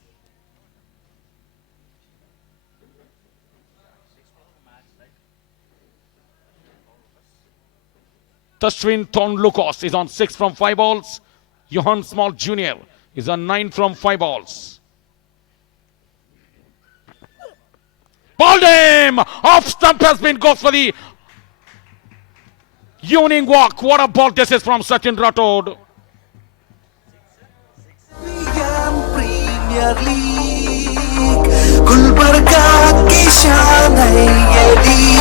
Tashwin Thornlukos is on 6 from 5 balls. Johan Small Jr. is on 9 from 5 balls. Balled him! Off stump has been got for the evening walk. What a ball this is from Sachin Rathod. Premier League, Gulbarga ki shaan hai ye league.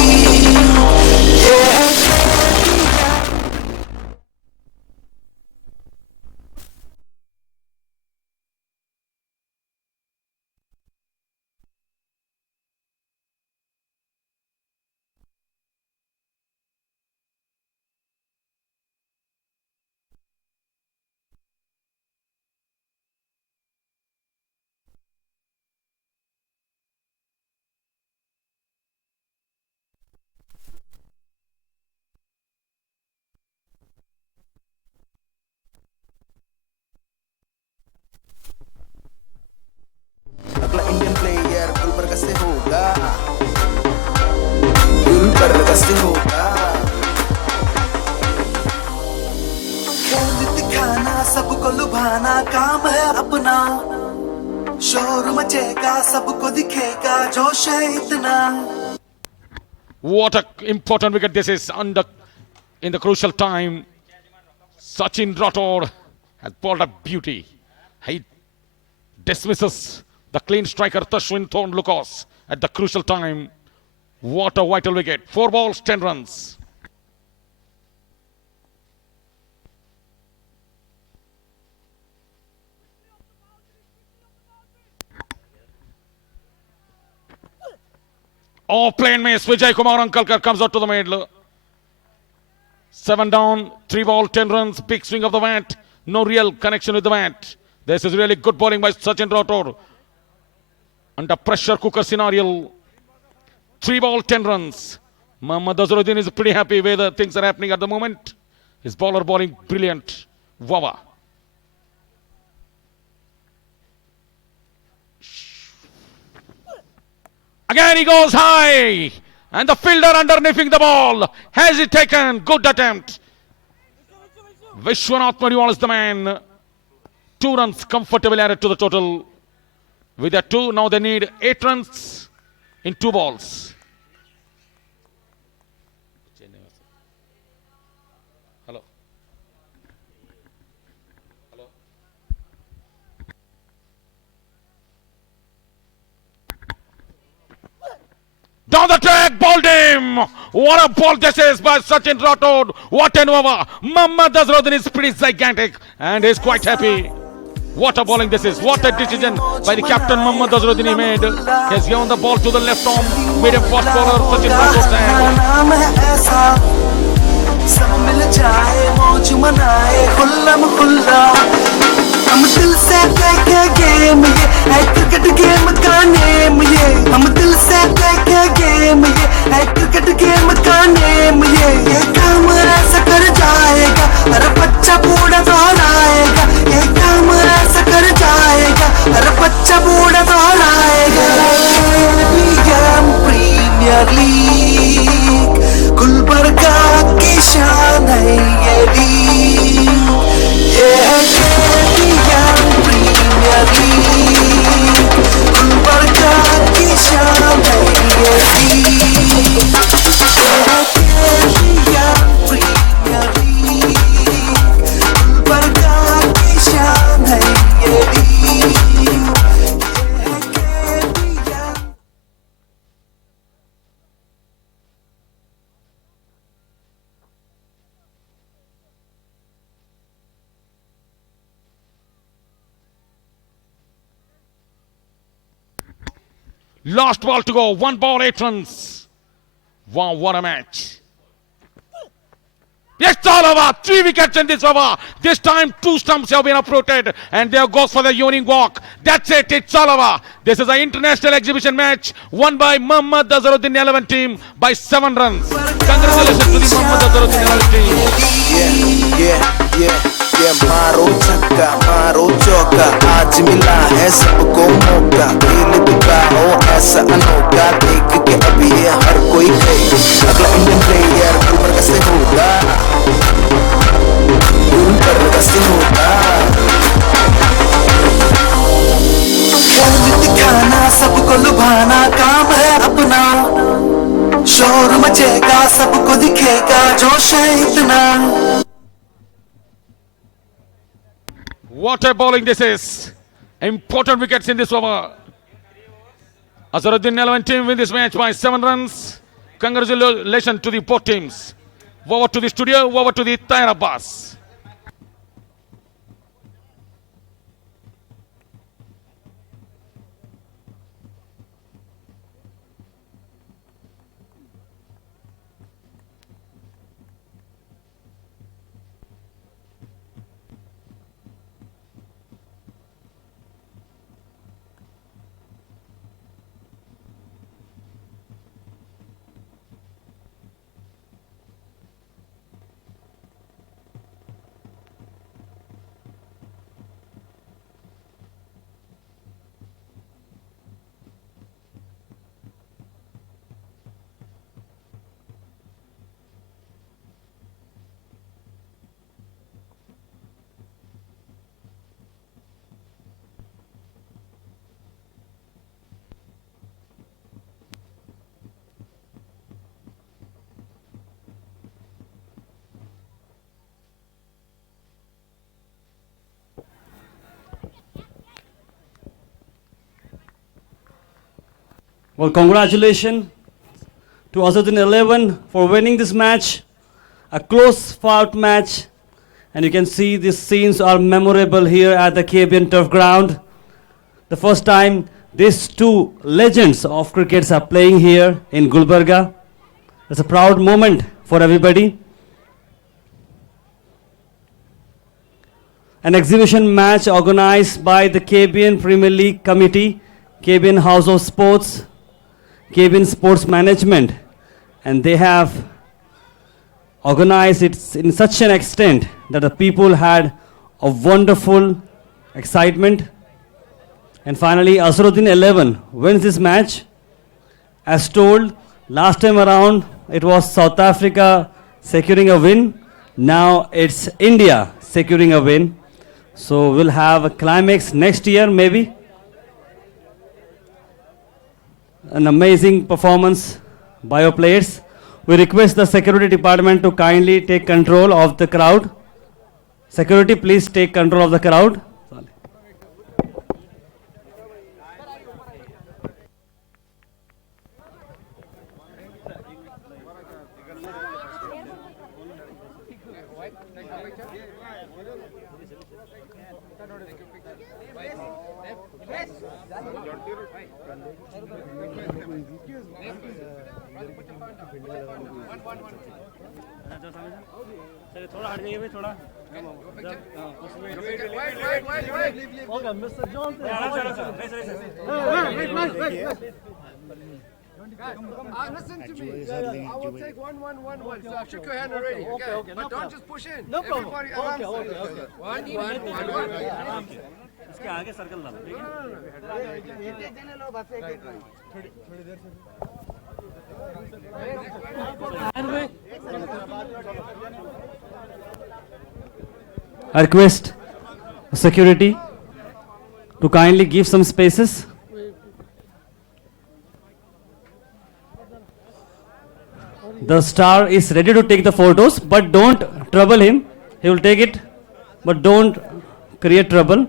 कैसे होगा खेल दिखाना सबको लुभाना काम है अपना शोर मचेगा सबको दिखेगा जोश है इतना What an important wicket this is in the crucial time. Sachin Rathod has bowled a beauty. He dismisses the clean striker Tashwin Thorn Lucas at the crucial time. What a vital wicket. 4 balls, 10 runs. Oh, plain miss. Vijay Kumar Ankalkar comes out to the middle. 7 down, 3 ball, 10 runs. Big swing of the bat. No real connection with the bat. This is really good bowling by Sachin Rathod. Under pressure cooker scenario. 3 ball, 10 runs. Mohammad Azharuddin is pretty happy where the things are happening at the moment. His bowler bowling brilliant. Wawa. Again he goes high. And the fielder underneathing the ball. Has it taken? Good attempt. Vishwanath Mariwal is the man. 2 runs comfortably added to the total. With that 2, now they need 8 runs in 2 balls. Hello. Hello. Down the track, bowled him. What a ball this is by Sachin Rathod. What an over. Mohammad Azharuddin is pretty gigantic and is quite happy. What a bowling this is. What a decision by the captain Mohammad Azharuddin he made. He has given the ball to the left arm. Made a fast bowler Sachin Rathod. हम दिल से देखे game ये है cricket game का name ये हम दिल से देखे गेम ये है क्रिकेट गेम का नेम ये काम ऐसा कर जाएगा हर बच्चा बूढ़ा दोहराएगा ये काम ऐसा कर जाएगा हर बच्चा बूढ़ा दोहराएगा KBN प्रीमियर लीग गुलबर्गा की शान है ये लीग ये है Gulbarga ki shaan hai ye league Premier League Gulbarga की शान है ये league Last ball to go. 1 ball, 8 runs. Wow, what a match. It's all over. 3 wickets in this over. This time 2 stumps have been uprooted and there goes for the evening walk. That's it. It's all over. This is an international exhibition match won by Mohammad Azharuddin 11 team by 7 runs. Congratulations to the Mohammad Azharuddin 11 team. मारो छक्का मारो चौका आज मिला है सबको मौका खेल दिखाओ ऐसा अनोखा देख के अभी ये हर कोई कहेगा अगला इंडियन प्लेयर गुलबर्गा से होगा गुलबर्गा से होगा खेल दिखाना सबको लुभाना काम है अपना शोर मचेगा सबको दिखेगा जोश है इतना What a bowling this is. Important wickets in this over. Azharuddin 11 team win this match by 7 runs. Congratulations to the both teams. Over to the studio, over to the Taira bus. Well, congratulations to Azuddin 11 for winning this match. A close fought match. And you can see these scenes are memorable here at the KBN Turf Ground. The first time these two legends of crickets are playing here in Gulbarga. It's a proud moment for everybody. An exhibition match organized by the KBN Premier League Committee, KBN House of Sports, KBN Sports Management, and they have organized it in such an extent that the people had a wonderful excitement. And finally, Azharuddin 11 wins this match. As told, last time around it was South Africa securing a win. Now it's India securing a win. So we'll have a climax next year maybe. An amazing performance by our players. We request the security department to kindly take control of the crowd. Security, please take control of the crowd. Okay, Mr. Jonty. Listen to me. I will take one. So I've shook your hand already. Okay, okay. But don't just push in. No problem. Everybody, Okay. One. इसके आगे circle डालो, ठीक है? I request security to kindly give some spaces. The star is ready to take the photos, but don't trouble him. He will take it, but don't create trouble.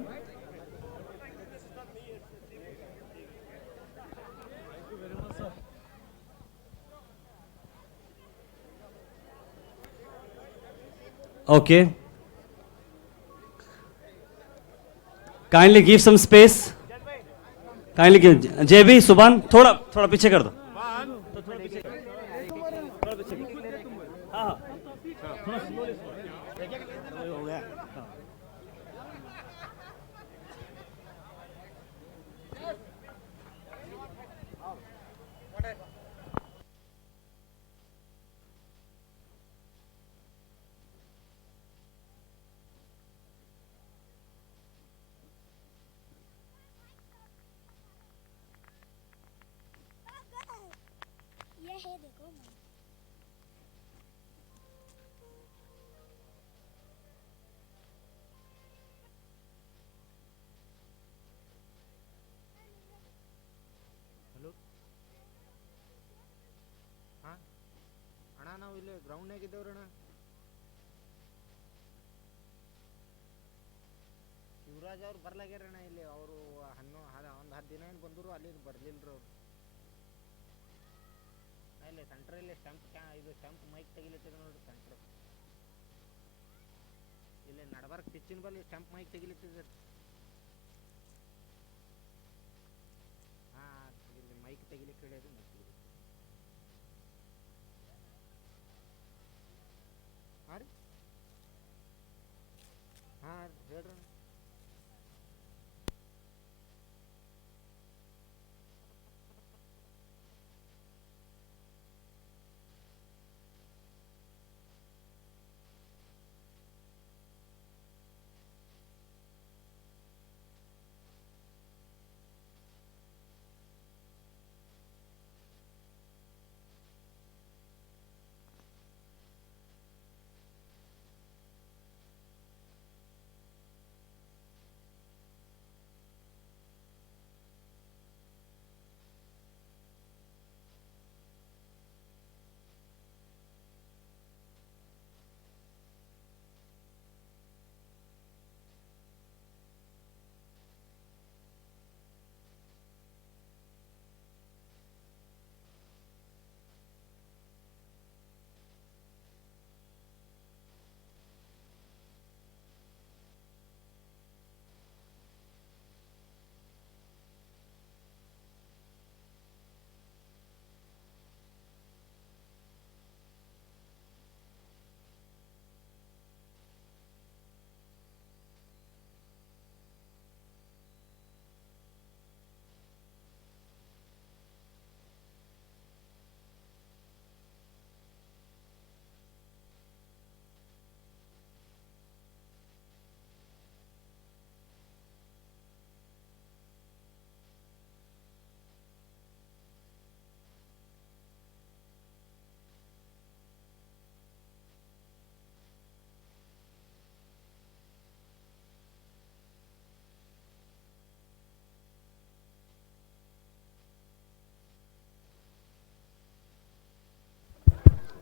Okay. Kindly give some space. Kindly give. JB, Subhan, थोड़ा पीछे कर दो. ನಾವು ಇಲ್ಲಿ ಗ್ರೌಂಡ್ನಾಗ ಇದ್ದೇವ್ರಣ್ಣ. ಶಿವರಾಜ್ ಅವ್ರು ಬರ್ಲಾಗ್ಯಾರಣ್ಣ ಇಲ್ಲಿ. ಅವರು ಒಂದು 10 ದಿನ ಏನು ಬಂದರು, ಅಲ್ಲಿ ಬರ್ಲಿಲ್ರಿ ಅವ್ರು. ಇಲ್ಲಿ ಸೆಂಟ್ರಲ್ಲಿ ಸ್ಟಂಪ್ ಮೈಕ್ ತೆಗಿಲಿತ್ತದ ನೋಡ್ರಿ. ಸೆಂಟ್ರ್ ಇಲ್ಲಿ ನಡಬಾರ್ಕ್ ಪಿಚ್ಚಿನ ಬಲ್ಲಿ ಸ್ಟಂಪ್ ಮೈಕ್ ತೆಗಿಲಿತ್ತಿದ್ರಿ. ಇಲ್ಲಿ ಮೈಕ್ ತೆಗಿಲಿಕ್ಕೆ ಹೇಳಿದ್ರು. ಹೇಳ್ರಿ.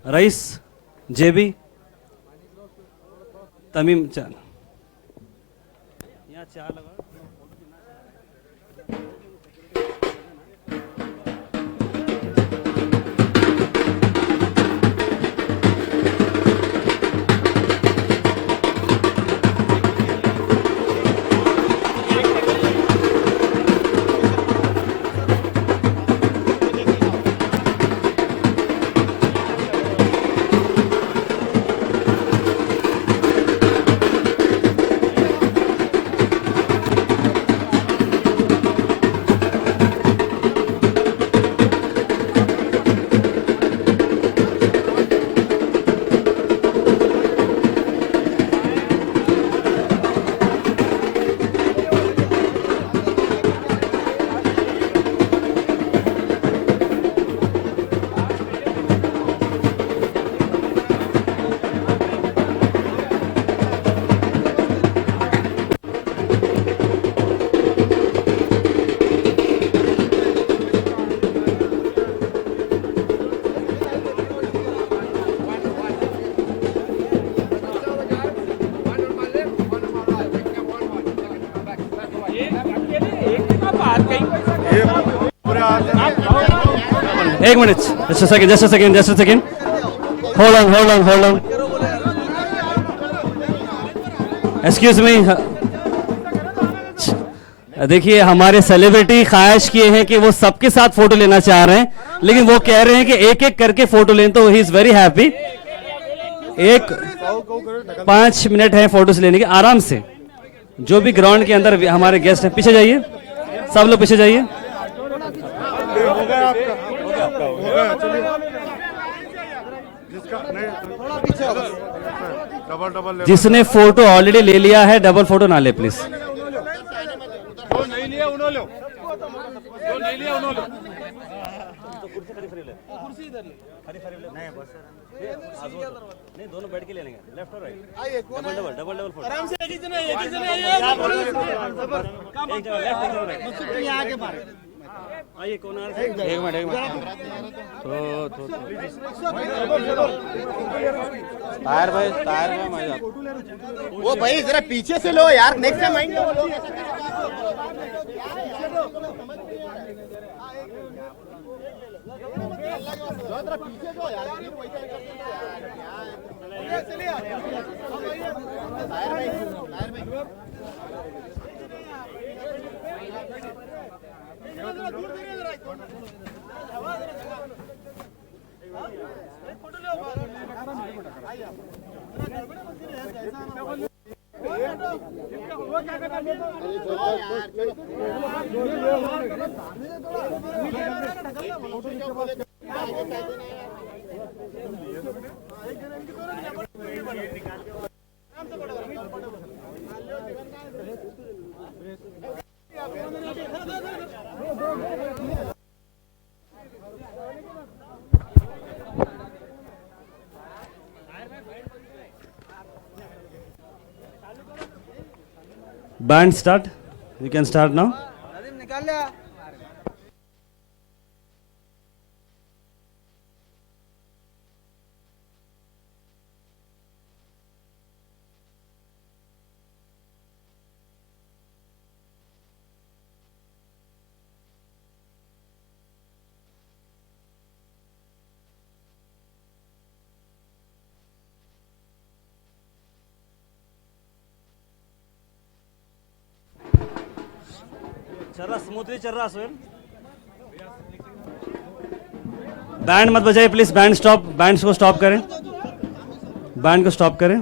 रईस, जेबी, तमीम, चार यहाँ चार लगा। एक minute, just a second. Hold on. Excuse me. देखिए, हमारे सेलिब्रिटी ख्वाहिश किए हैं कि वो सबके साथ फोटो लेना चाह रहे हैं, लेकिन वो कह रहे हैं कि एक एक करके फोटो लें, तो ही इज वेरी हैप्पी। एक 5 मिनट है फोटोज लेने के, आराम से। जो भी ग्राउंड के अंदर हमारे गेस्ट हैं, पीछे जाइए, सब लोग पीछे जाइए। जिसने फोटो ऑलरेडी ले लिया है, डबल फोटो ना ले प्लीज। नहीं, दोनों बैठ के ले लेंगे, लेफ्ट और राइट, डबल फोटो आराम से। एक ही जने एक जगह लेफ्ट, एक जगह राइट, यहाँ आके मारे। आइए, कौन आ रहा है? एक मिनट। तार भाई मजा। वो भाई जरा पीछे से लो यार, नेक्स्ट टाइम आएंगे। पीछे दो यार, Band start. We can start now. Smoothly चल रहा सोहेल। बैंड मत बजाइए प्लीज, बैंड स्टॉप, बैंड्स को स्टॉप करें, बैंड को स्टॉप करें।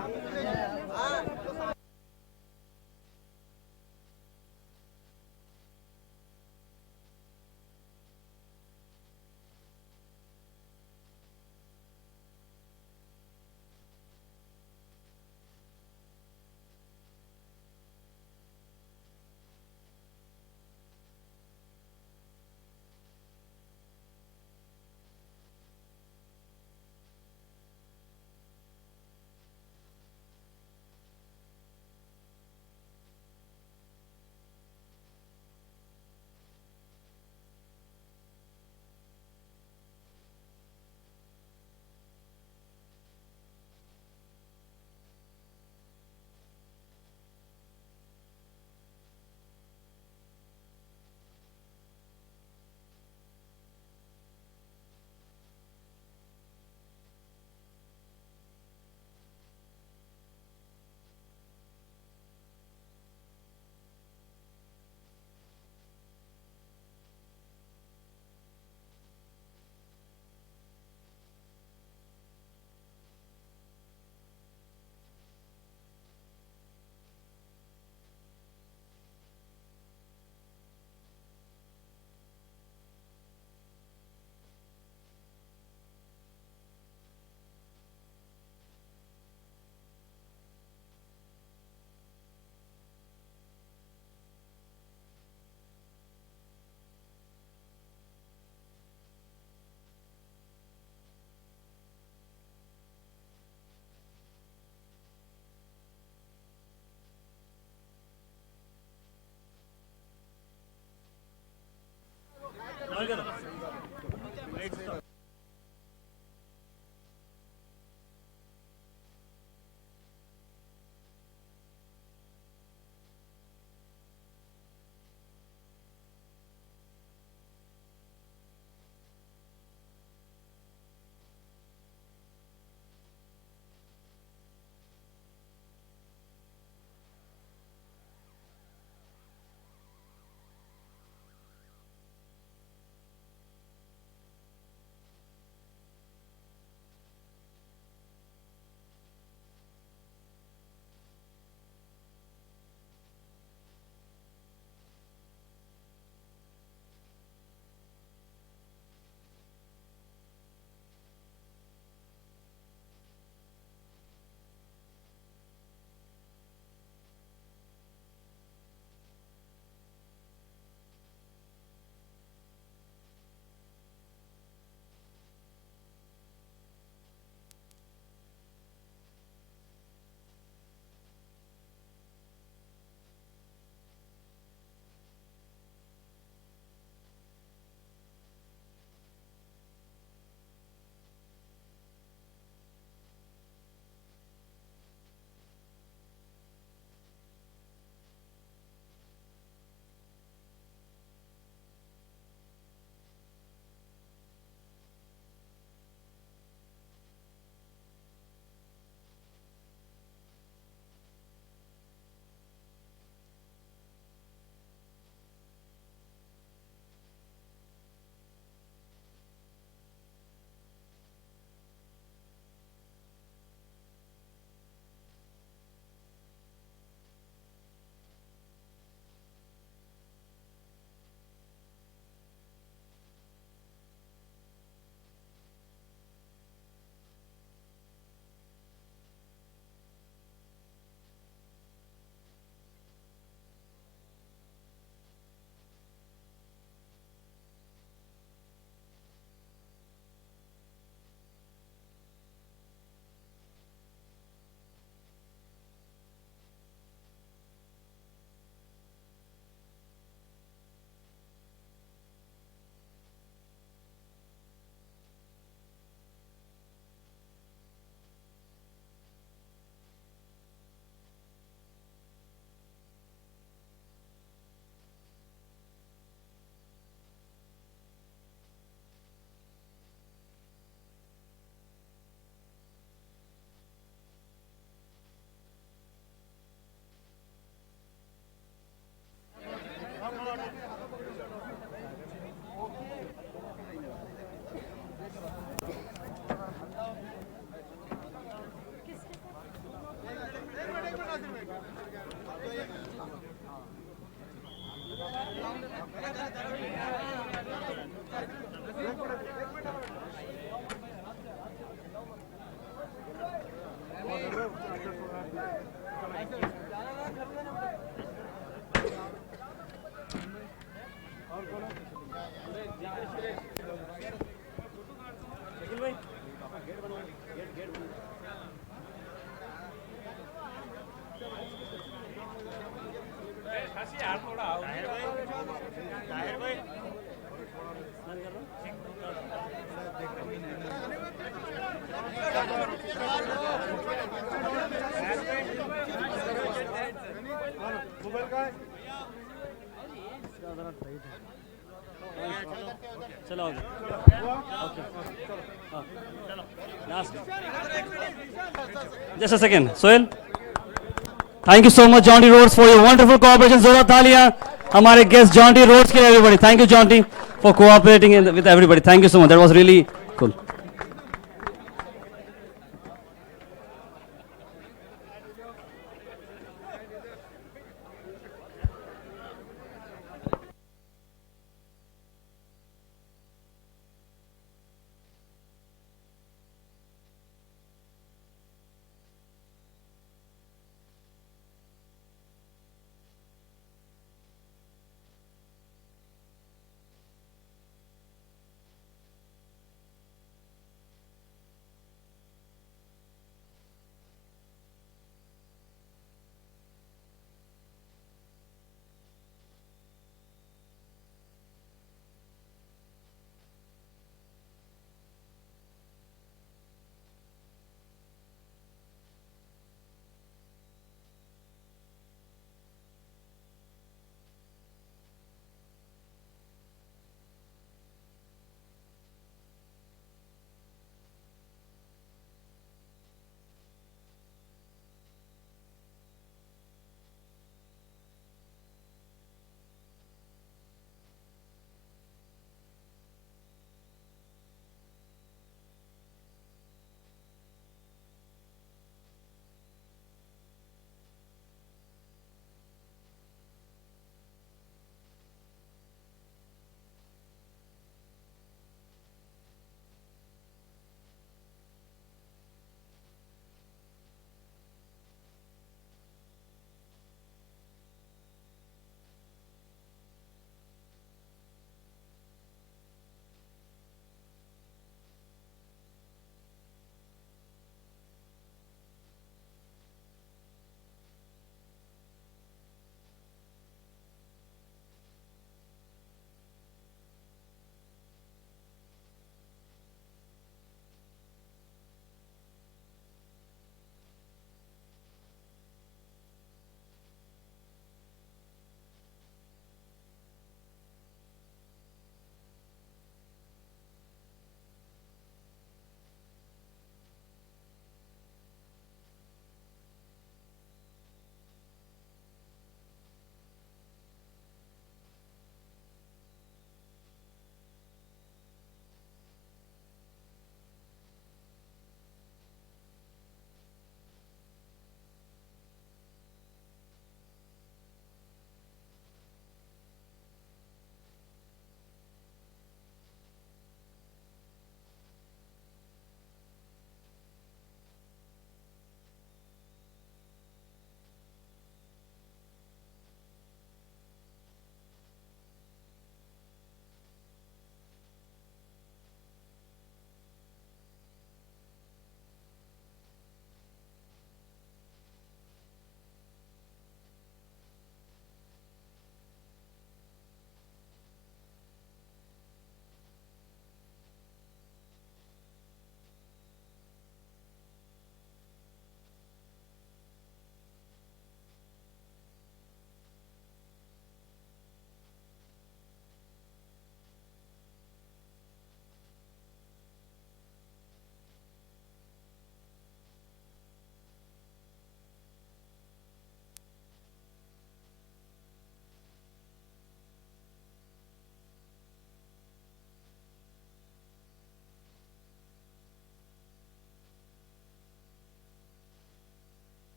चलो आगे okay last just a second Sohail thank you so much Jonty Rhodes for your wonderful cooperation जोरदार तालियां हमारे guest Jonty Rhodes के लिए everybody thank you Jonty for cooperating with everybody thank you so much that was really cool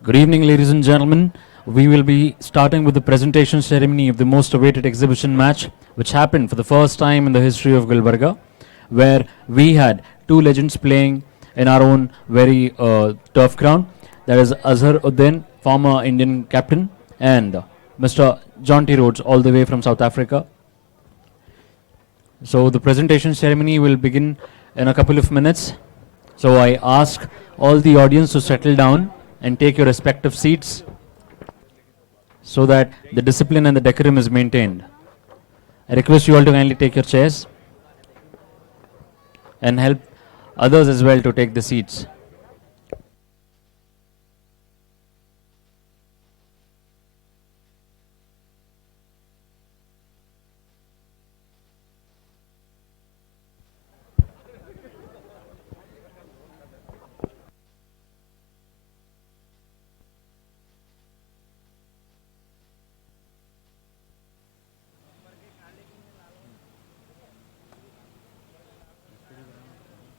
Good evening, ladies and gentlemen. We will be starting with the presentation ceremony of the most awaited exhibition match, which happened for the first time in the history of Gulbarga, where we had two legends playing in our own very turf ground. That is AZHAR, former Indian captain, and Mr. JONTY Rhodes, all the way from South Africa. So the presentation ceremony will begin in a couple of minutes. So I ask all the audience to settle down and take your respective seats so that the discipline and the decorum is maintained. I request you all to kindly take your chairs and help others as well to take the seats.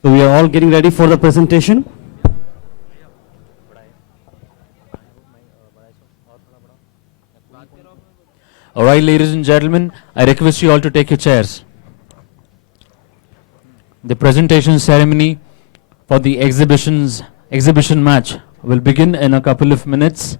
So we are all getting ready for the presentation. All right, ladies and gentlemen, I request you all to take your chairs. The presentation ceremony for the exhibition match will begin in a couple of minutes.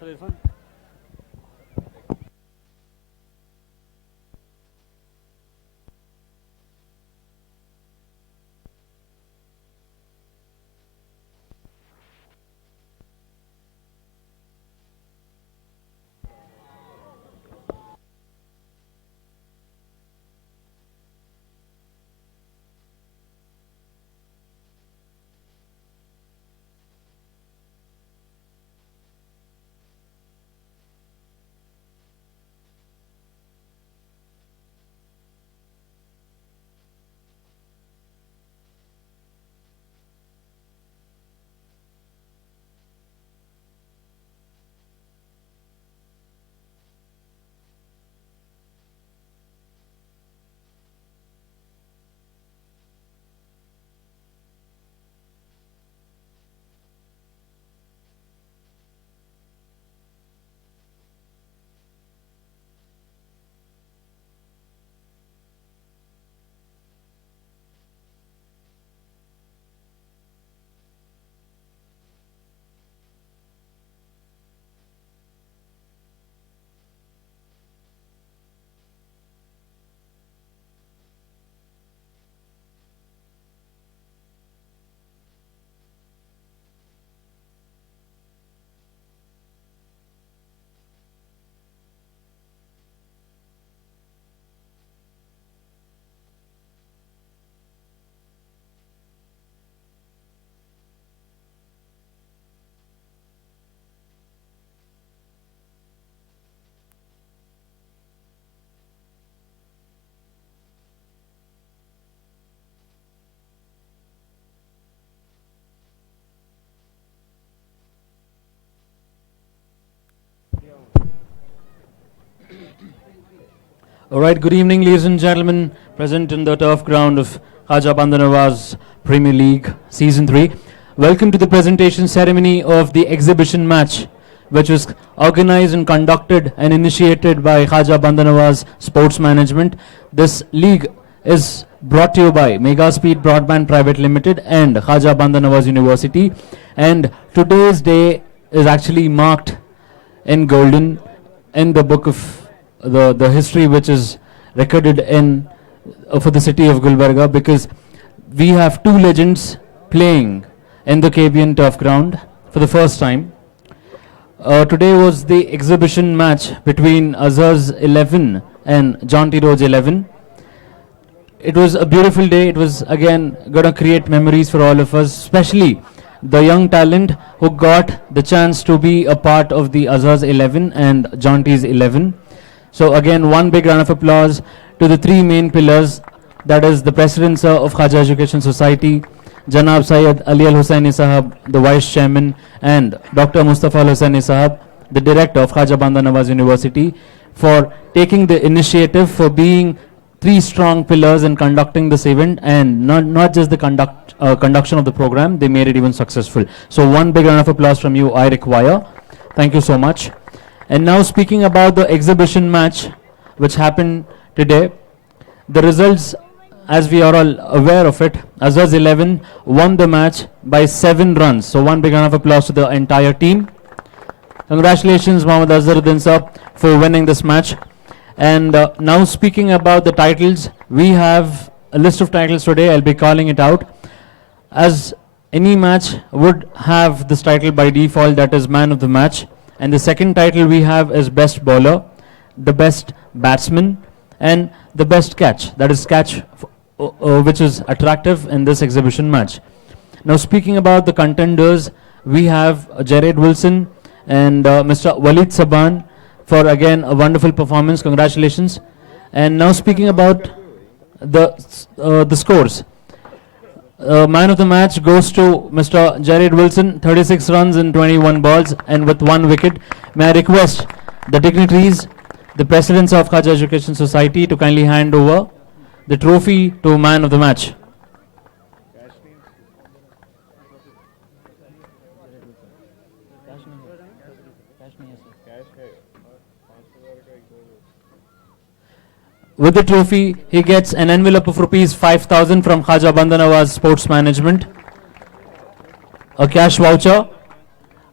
So Irfan. All right, good evening, ladies and gentlemen, present in the turf ground of Khaja Bandar Nawaz Premier League Season 3. Welcome to the presentation ceremony of the exhibition match, which was organized and conducted and initiated by Khaja Bandar Nawaz Sports Management. This league is brought to you by Mega Speed Broadband Private Limited and Khaja Bandar Nawaz University. And today's day is actually marked in golden in the book of the history which is recorded in for the city of Gulbarga, because we have two legends playing in the KBN turf ground for the first time. Today was the exhibition match between AZHAR's 11 and Jonty Rhodes 11. It was a beautiful day. It was again going to create memories for all of us, especially the young talent who got the chance to be a part of the AZHAR's 11 and Jonty's 11. So again, one big round of applause to the three main pillars, that is the President Sir of Khaja Education Society, Janab Syed Ali Al Hussaini Sahab, the Vice Chairman, and Dr. Mustafa Al Hussaini Sahab, the Director of Khaja Bandar Nawaz University, for taking the initiative, for being three strong pillars in conducting this event, and not just the conduction of the program, they made it even successful. So one big round of applause from you I require. Thank you so much. And now speaking about the exhibition match which happened today, the results, as we are all aware of it, AZHAR's 11 won the match by 7 runs. So one big round of applause to the entire team. Congratulations Mohammad Azharuddin sir for winning this match. And now speaking about the titles, we have a list of titles today. I'll be calling it out. As any match would have this title by default, that is man of the match. And the second title we have is best bowler, the best batsman, and the best catch. That is catch which is attractive in this exhibition match. Now speaking about the contenders, we have Jared Wilson and Mr. Walid Saban for again a wonderful performance. Congratulations. And now speaking about the scores. Man of the match goes to Mr. Jared Wilson, 36 runs in 21 balls and with 1 wicket. May I request the dignitaries, the presidents of Khaja Education Society, to kindly hand over the trophy to man of the match. With the trophy, he gets an envelope of rupees 5,000 from Khaja Bandar Nawaz Sports Management. A cash voucher,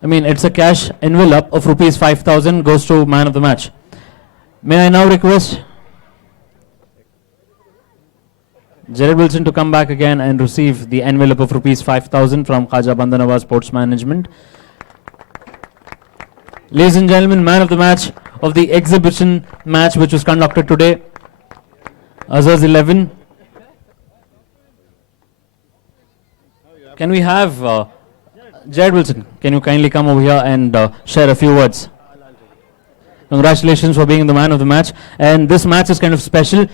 it's a cash envelope of rupees 5,000 goes to man of the match. May I now request Jared Wilson to come back again and receive the envelope of rupees 5,000 from Khaja Bandar Nawaz Sports Management. Ladies and gentlemen, man of the match of the exhibition match which was conducted today, AZHAR's 11. Can we have Jared Wilson, can you kindly come over here and share a few words? Congratulations for being the man of the match. And this match is kind of special.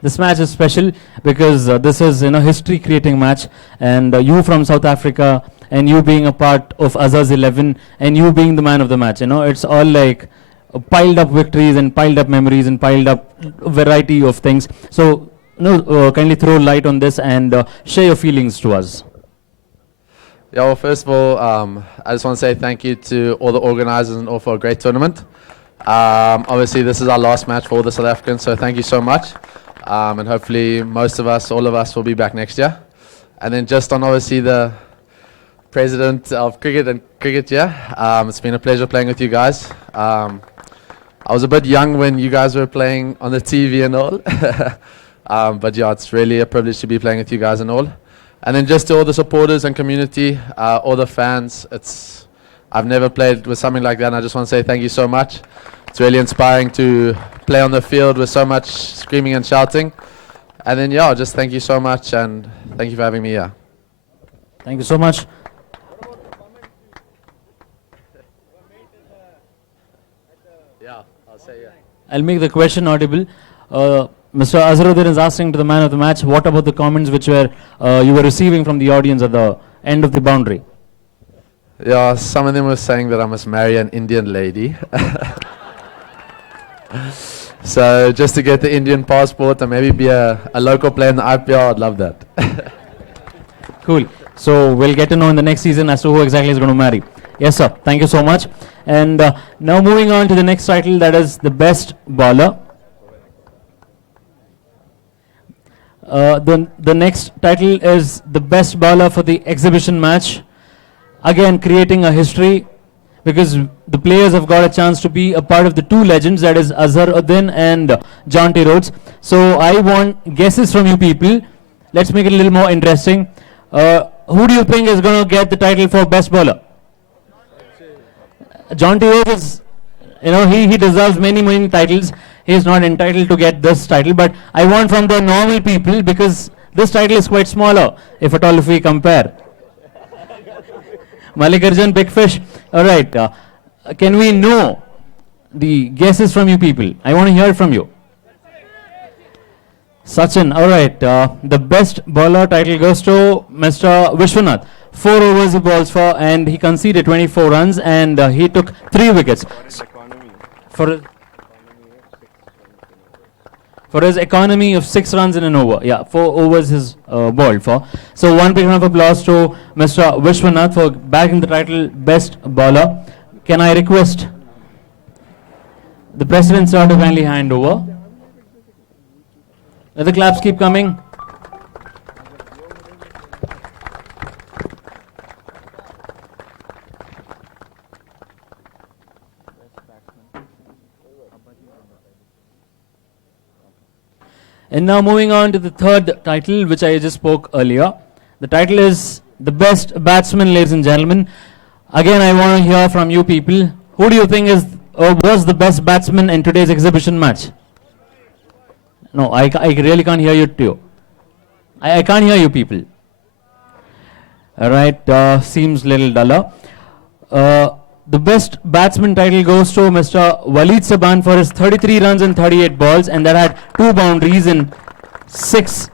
This match is special because this is history creating match, and you from South Africa and you being a part of AZHAR's 11 and you being the man of the match, it's all like piled up victories and piled up memories and piled up variety of things. So kindly throw light on this and share your feelings to us. Yeah, well, first of all, I just want to say thank you to all the organizers and all for a great tournament. Obviously, this is our last match for all the South Africans, so thank you so much. And hopefully most of us, all of us, will be back next year. And then just on obviously the president of cricket and cricket, it's been a pleasure playing with you guys. I was a bit young when you guys were playing on the TV and all. But yeah, it's really a privilege to be playing with you guys and all. And then just to all the supporters and community, all the fans, I've never played with something like that, and I just want to say thank you so much. It's really inspiring to play on the field with so much screaming and shouting. And then yeah, just thank you so much, and thank you for having me here. Thank you so much. Yeah, I'll say yeah. I'll make the question audible. Mr. Azharuddin is asking to the man of the match, what about the comments which you were receiving from the audience at the end of the boundary? Yeah, some of them were saying that I must marry an Indian lady. So just to get the Indian passport and maybe be a local player in the IPL, I'd love that. Cool. So we'll get to know in the next season as to who exactly is going to marry. Yes, sir. Thank you so much. And now moving on to the next title, that is the best bowler. The next title is the best bowler for the exhibition match. Again, creating a history because the players have got a chance to be a part of the two legends, that is AZHAR and JONTY Rhodes. So I want guesses from you people. Let's make it a little more interesting. Who do you think is going to get the title for best bowler? JONTY Rhodes is, he deserves many titles. He is not entitled to get this title, but I want from the normal people, because this title is quite smaller, if at all if we compare. Mallikarjun, Big Fish. All right. Can we know the guesses from you people? I want to hear it from you. Sachin. All right. The best bowler title goes to Mr. Vishwanath. 4 overs he bowls for, and he conceded 24 runs, and he took 3 wickets. For his economy of 6 runs in an over. Yeah, 4 overs he's bowled for. So one big round of applause to Mr. Vishwanath for bagging the title best bowler. Can I request the President sir to kindly hand over? Let the claps keep coming. And now moving on to the third title, which I just spoke earlier. The title is the best batsman, ladies and gentlemen. Again, I want to hear from you people. Who do you think is or was the best batsman in today's exhibition match? No, I really can't hear you too. I can't hear you people. All right, seems little duller. The best batsman title goes to Mr. Waleed Saban for his 33 runs and 38 balls, and that had 2 boundaries in 6.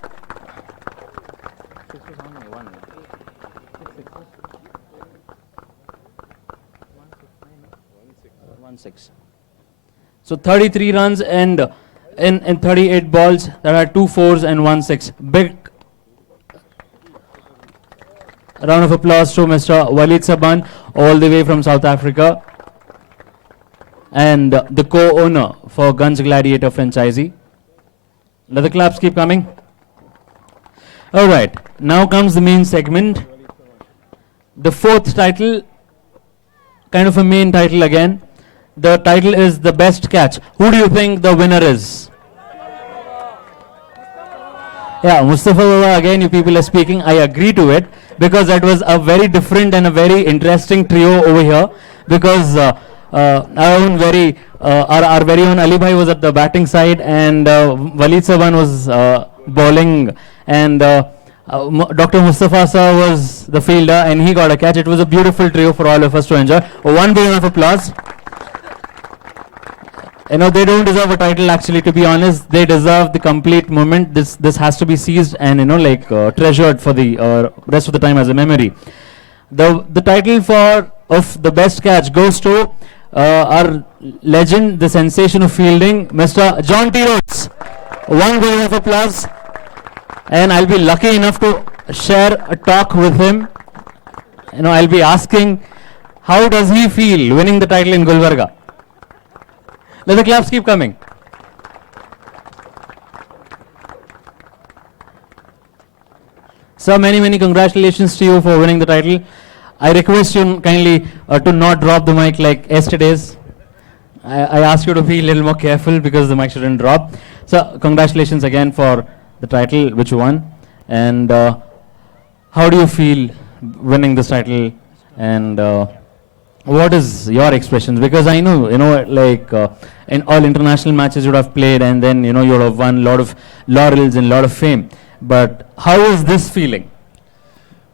So 33 runs and in 38 balls, that had 2 fours and 1 6. Big round of applause to Mr. Waleed Saban, all the way from South Africa, and the co-owner for Guns Gladiator franchisee. Let the claps keep coming. All right, now comes the main segment. The fourth title, kind of a main title again. The title is the best catch. Who do you think the winner is? Yeah, Mustafa Baba, again you people are speaking. I agree to it, because that was a very different and a very interesting trio over here, because our very own Ali Bhai was at the batting side, and Waleed Saban was bowling, and Dr. Mustafa sir was the fielder, and he got a catch. It was a beautiful trio for all of us to enjoy. One big round of applause. They don't deserve a title, actually, to be honest. They deserve the complete moment. This has to be seized and treasured for the rest of the time as a memory. The title of the best catch goes to our legend, the sensation of fielding, Mr. JONTY Rhodes. One big round of applause. And I'll be lucky enough to share a talk with him. I'll be asking, how does he feel winning the title in Gulbarga? Let the claps keep coming. Sir, many congratulations to you for winning the title. I request you kindly to not drop the mic like yesterday's. I ask you to be a little more careful, because the mic shouldn't drop. So congratulations again for the title which you won. And how do you feel winning this title? And what is your expressions? Because I know, in all international matches you would have played, and then, you would have won a lot of laurels and a lot of fame. But how is this feeling?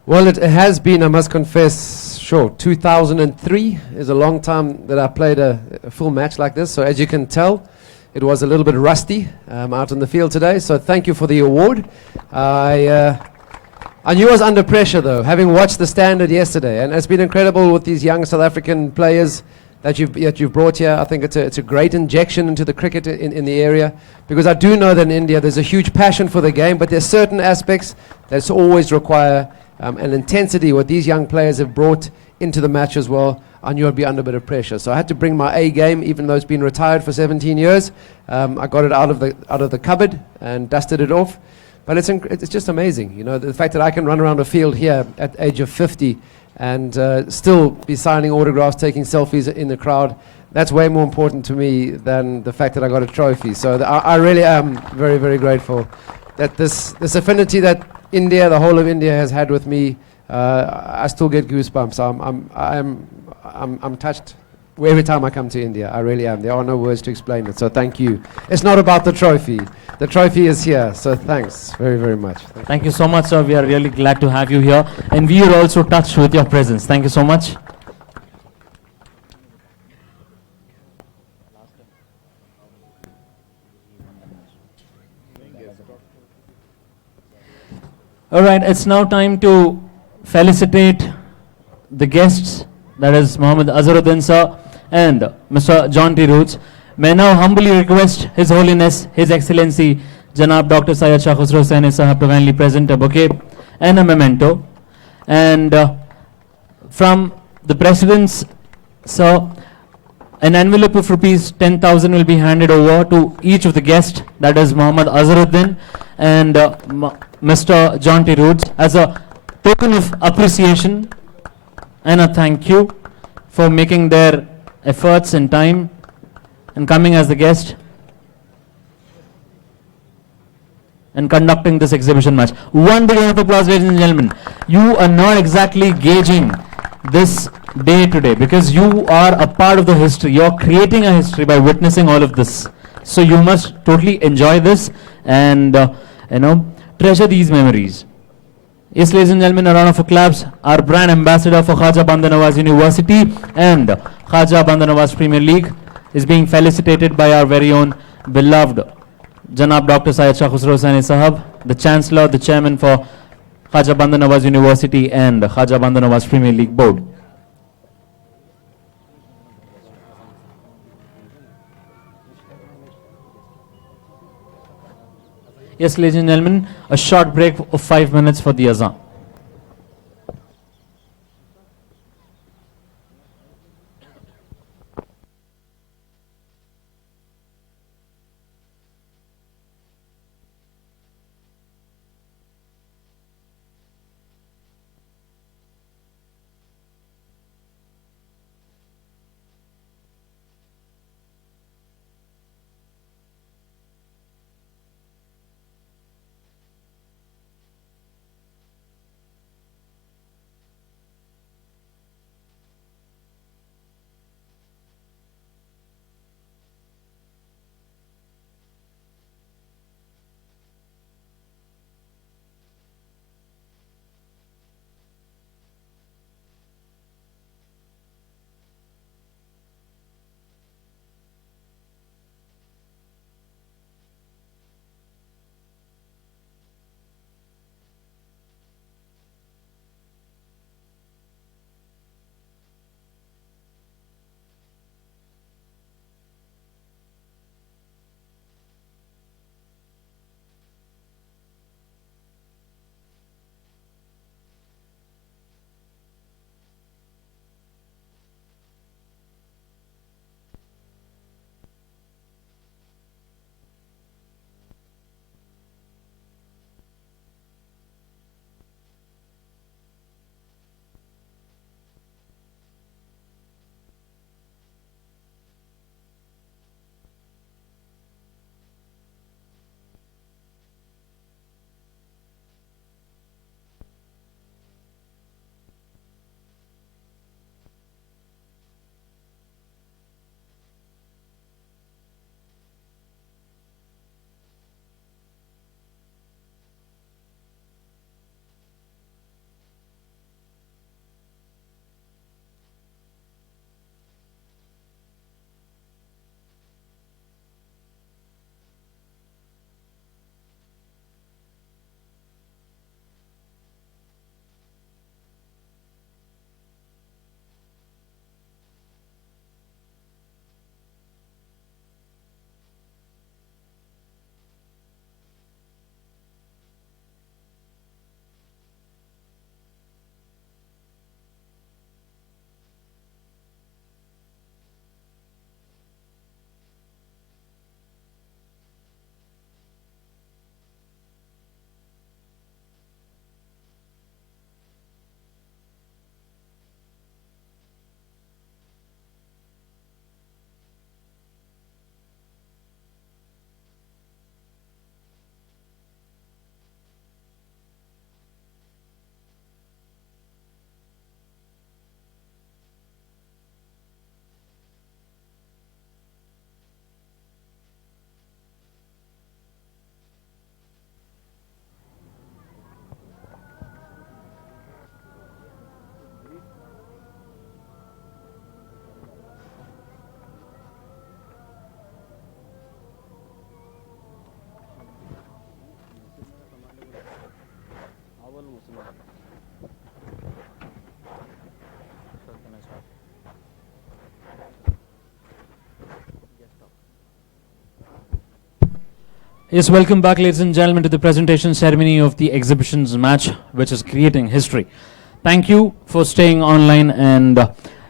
Well, it has been, I must confess, 2003 is a long time that I played a full match like this. So as you can tell, it was a little bit rusty out in the field today. So thank you for the award. I knew I was under pressure, though, having watched the standard yesterday, and it's been incredible with these young South African players that you've brought here. I think it's a great injection into the cricket in the area, because I do know that in India there's a huge passion for the game, but there's certain aspects that always require an intensity. What these young players have brought into the match as well, I knew I'd be under a bit of pressure. So I had to bring my A game, even though it's been retired for 17 years. I got it out of the cupboard and dusted it off. But it's just amazing, the fact that I can run around a field here at the age of 50 and still be signing autographs, taking selfies in the crowd. That's way more important to me than the fact that I got a trophy. So I really am very, very grateful that this affinity that India, the whole of India, has had with me. I still get goosebumps. I'm touched every time I come to India. I really am. There are no words to explain it. So thank you. It's not about the trophy. The trophy is here. So thanks very, very much. Thank you so much, sir. We are really glad to have you here. And we are also touched with your presence. Thank you so much. All right, it's now time to felicitate the guests, that is Mohammed Azharuddin sir and Mr. Jonty Rhodes. May I now humbly request His Holiness, His Excellency, Janab Dr. Syed Shah Khusro Saini Sahab to kindly present a bouquet and a memento. And from the President's, sir, an envelope of rupees 10,000 will be handed over to each of the guests, that is Mohammed Azharuddin and Mr. Jonty Rhodes, as a token of appreciation and a thank you for making their efforts and time and coming as the guest and conducting this exhibition match. One big round of applause, ladies and gentlemen. You are not exactly gauging this day today because you are a part of the history. You are creating a history by witnessing all of this. So you must totally enjoy this and treasure these memories. Yes, ladies and gentlemen, a round of applause. Our brand ambassador for Khaja Bandar Nawaz University and Khaja Bandar Nawaz Premier League is being felicitated by our very own beloved Janab Dr. Syed Shah Khusro Saini Sahab, the Chancellor, the Chairman for Khaja Bandar Nawaz University and Khaja Bandar Nawaz Premier League Board. Yes, ladies and gentlemen, a short break of 5 minutes for the azan. Yes, welcome back, ladies and gentlemen, to the presentation ceremony of the exhibitions match, which is creating history. Thank you for staying online. And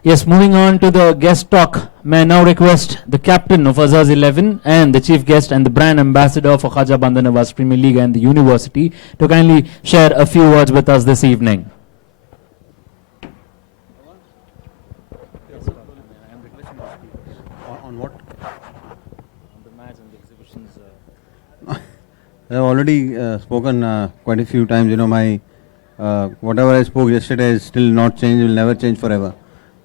yes, moving on to the guest talk, may I now request the captain of AZHAR's 11 and the chief guest and the brand ambassador for Khaja Bandar Nawaz Premier League and the university to kindly share a few words with us this evening. On what? I have already spoken quite a few times. You know, my whatever I spoke yesterday is still not changed, will never change forever.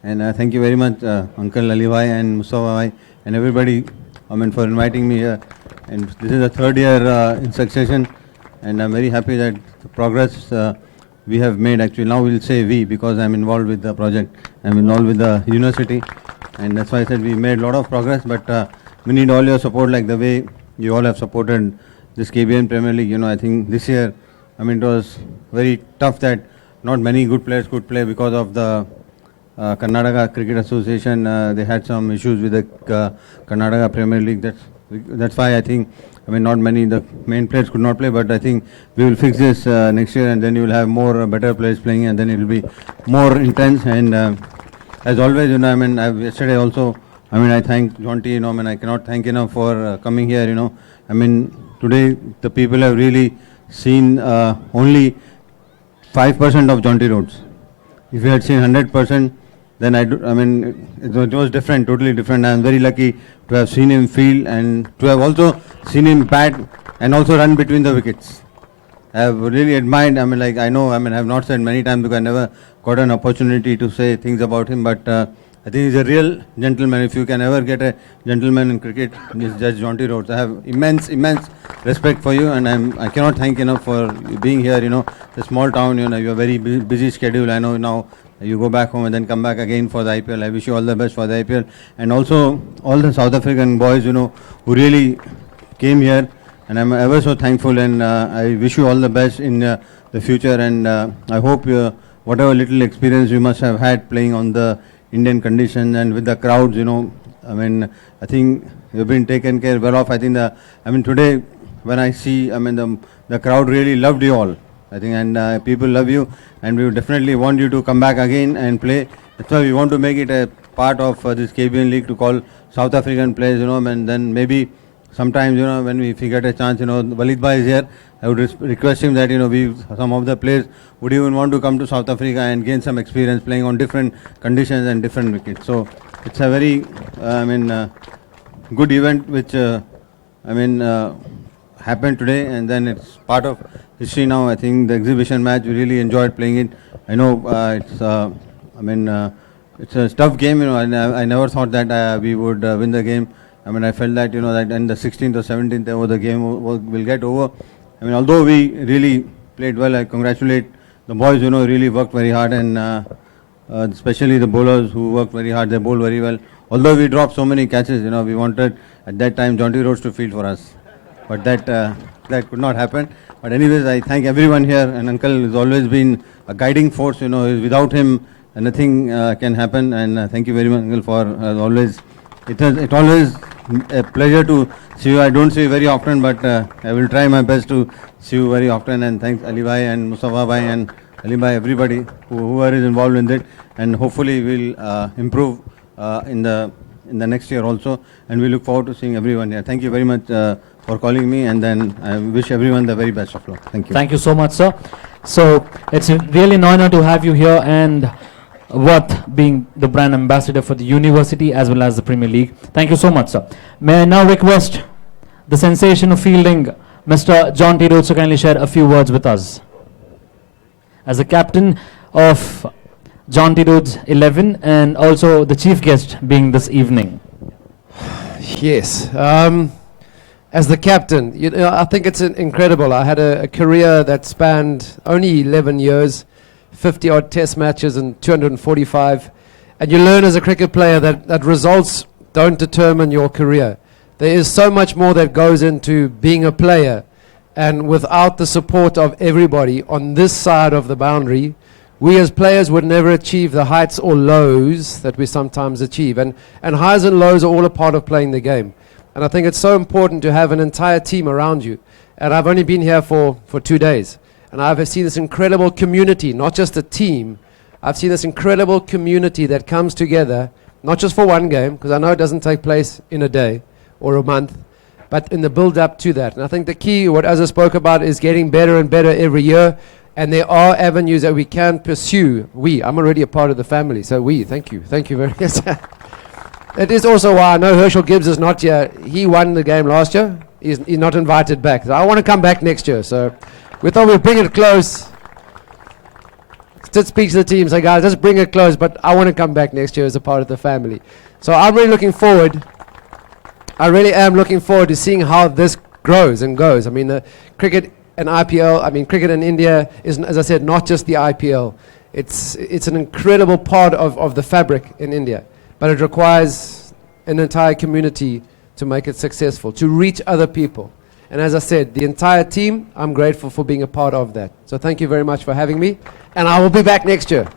And thank you very much, Uncle Ali Bhai and Mustafa Bhai and everybody, for inviting me here. And this is the third year in succession, and I'm very happy that the progress we have made. Actually, now we'll say we, because I'm involved with the project. I'm involved with the university, and that's why I said we made a lot of progress. But we need all your support, like the way you all have supported this KBN Premier League. You know, I think this year, it was very tough that not many good players could play because of the Karnataka Cricket Association. They had some issues with the Karnataka Premier League. That's why I think, not many the main players could not play. But I think we will fix this next year, and then you will have more better players playing, and then it will be more intense. And as always, yesterday also, I thank Jonty. I cannot thank enough for coming here. Today the people have really seen only 5% of Jonty Rhodes. If you had seen 100%, then it was different, totally different. I am very lucky to have seen him field and to have also seen him bat and also run between the wickets. I have really admired. I know. I have not said many times because I never got an opportunity to say things about him. But I think he's a real gentleman. If you can ever get a gentleman in cricket, it's just Jonty Rhodes. I have immense respect for you, and I cannot thank enough for being here. It's a small town. You have a very busy schedule. I know now you go back home and then come back again for the IPL. I wish you all the best for the IPL, and also all the South African boys, who really came here, and I'm ever so thankful. And I wish you all the best in the future. And I hope whatever little experience you must have had playing on the Indian conditions and with the crowds, I think you've been taken care well of. I think today when I see, the crowd really loved you all. I think, and people love you, and we definitely want you to come back again and play. That's why we want to make it a part of this KBN League to call South African players, and then maybe sometimes, when we get a chance, Walid Bhai is here. I would request him that, some of the players would even want to come to South Africa and gain some experience playing on different conditions and different wickets. So it's a very, good event which, happened today, and then it's part of history now. I think the exhibition match, we really enjoyed playing it. I know it's a tough game, and I never thought that we would win the game. I felt that, that in the 16th or 17th, the game will get over. Although we really played well, I congratulate the boys, really worked very hard, and especially the bowlers who worked very hard. They bowled very well. Although we dropped so many catches, we wanted at that time Jonty Rhodes to field for us. But that could not happen. But anyways, I thank everyone here, and Uncle has always been a guiding force. Without him, nothing can happen. And thank you very much, Uncle, for always. It's always a pleasure to see you. I don't see you very often, but I will try my best to see you very often. And thanks Ali Bhai and Mustafa Bhai and Ali Bhai, everybody whoever is involved in it. And hopefully we'll improve in the next year also. And we look forward to seeing everyone here. Thank you very much for calling me, and then I wish everyone the very best of luck. Thank you. Thank you so much, sir. So it's really an honor to have you here, and worth being the brand ambassador for the university as well as the Premier League. Thank you so much, sir. May I now request the sensation of fielding, Mr. Jonty Rhodes, to kindly share a few words with us. As the captain of Jonty Rhodes 11 and also the chief guest being this evening. Yes. As the captain, I think it's incredible. I had a career that spanned only 11 years, 50-odd test matches and 245. And you learn as a cricket player that results don't determine your career. There is so much more that goes into being a player. And without the support of everybody on this side of the boundary, we as players would never achieve the heights or lows that we sometimes achieve. And highs and lows are all a part of playing the game. And I think it's so important to have an entire team around you. And I've only been here for 2 days. And I've seen this incredible community, not just a team. I've seen this incredible community that comes together, not just for one game, because I know it doesn't take place in a day or a month, but in the build-up to that. And I think the key, what Azhar spoke about, is getting better and better every year. And there are avenues that we can pursue. I'm already a part of the family, so thank you very much. It is also why I know Herschel Gibbs is not here. He won the game last year. He's not invited back. So I want to come back next year. So we thought we'd bring it close. Did speak to the team, say, guys, let's bring it close, but I want to come back next year as a part of the family. So I'm really looking forward. I really am looking forward to seeing how this grows and goes. I mean, cricket and IPL, cricket in India is, as I said, not just the IPL. It's an incredible part of the fabric in India. But it requires an entire community to make it successful, to reach other people. And as I said, the entire team, I'm grateful for being a part of that. So thank you very much for having me. And I will be back next year.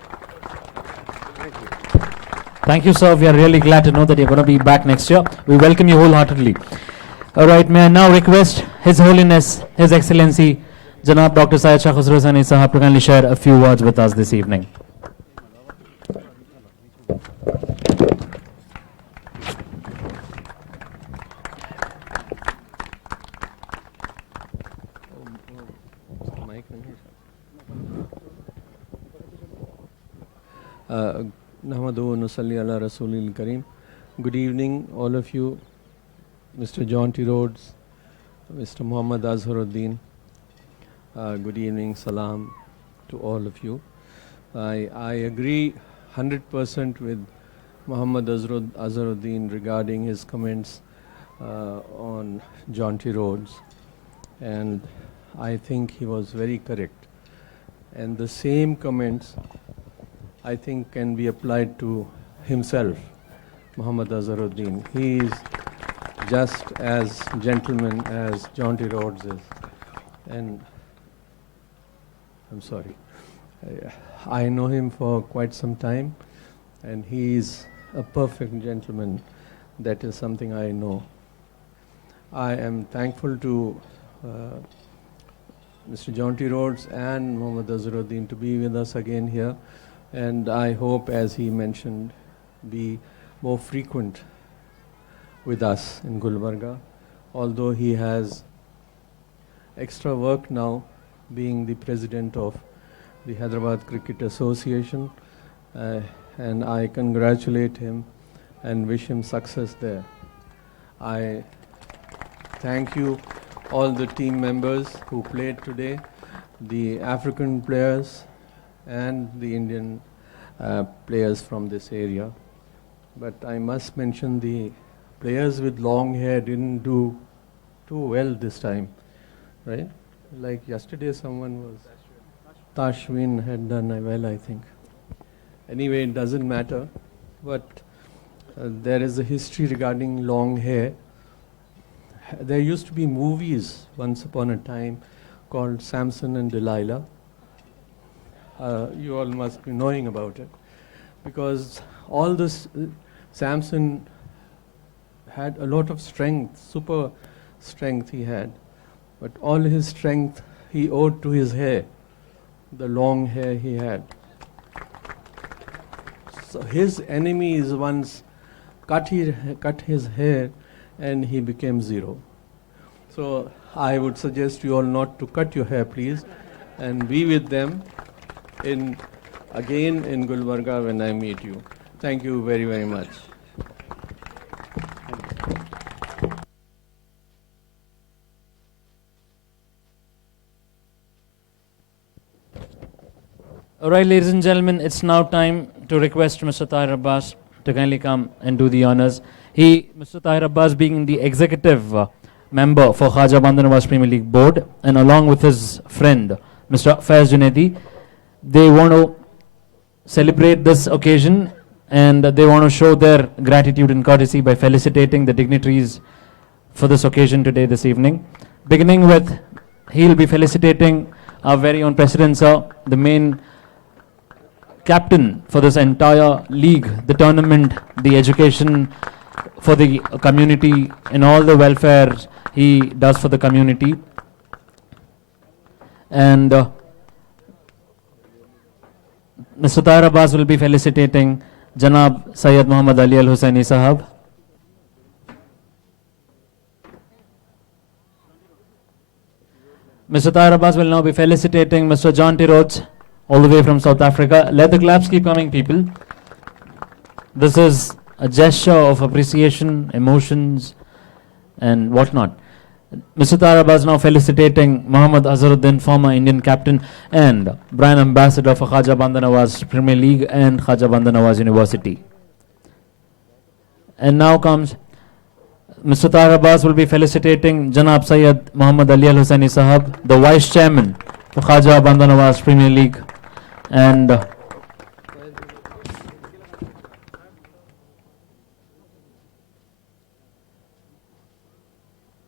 Thank you, sir. We are really glad to know that you're going to be back next year. We welcome you wholeheartedly. All right, may I now request His Holiness, His Excellency, Janab Dr. Syed Shah Khusro Sani Sahab to kindly share a few words with us this evening. Good evening, all of you. Mr. JONTY RHODES, Mr. Mohammad Azharuddin. Good evening, salam to all of you. I agree 100% with Mohammad Azharuddin regarding his comments on JONTY RHODES, and I think he was very correct. And the same comments I think can be applied to himself, Mohammad Azharuddin. He is just as gentleman as JONTY RHODES is. And I'm sorry, I know him for quite some time, and he is a perfect gentleman. That is something I know. I am thankful to Mr. JONTY RHODES and Mohammad Azharuddin to be with us again here. And I hope, as he mentioned, be more frequent with us in Gulbarga, although he has extra work now, being the president of the Hyderabad Cricket Association, and I congratulate him and wish him success there. I thank you, all the team members who played today, the African players and the Indian players from this area. But I must mention the players with long hair didn't do too well this time, right? Like yesterday someone was, Tashwin had done well, I think. Anyway, it doesn't matter, but there is a history regarding long hair. There used to be movies once upon a time called Samson and Delilah. You all must be knowing about it, because all this, Samson had a lot of strength, super strength he had, but all his strength he owed to his hair, the long hair he had. So his enemies once cut his hair and he became zero. So I would suggest you all not to cut your hair, please, and be with them again in Gulbarga when I meet you. Thank you very, very much. All right, ladies and gentlemen, it's now time to request Mr. Tahir Abbas to kindly come and do the honors. Mr. Tahir Abbas, being the executive member for Khaja Bandar Nawaz Premier League Board, and along with his friend, Mr. Faiz Junaidi, they want to celebrate this occasion, and they want to show their gratitude and courtesy by felicitating the dignitaries for this occasion today, this evening. Beginning with, he'll be felicitating our very own President, sir, the main captain for this entire league, the tournament, the education for the community and all the welfare he does for the community. And Mr. Tahir Abbas will be felicitating Janab Syed Muhammad Ali Al Hussaini Sahab. Mr. Tahir Abbas will now be felicitating Mr. Jonty Rhodes, all the way from South Africa. Let the claps keep coming, people. This is a gesture of appreciation, emotions, and whatnot. Mr. Tahir Abbas now felicitating Muhammad Azharuddin, former Indian captain and brand ambassador for Khaja Bandar Nawaz Premier League and Khaja Bandar Nawaz University. And now comes Mr. Tahir Abbas will be felicitating Janab Syed Muhammad Ali Al Hussaini Sahab, the Vice Chairman for Khaja Bandar Nawaz Premier League, and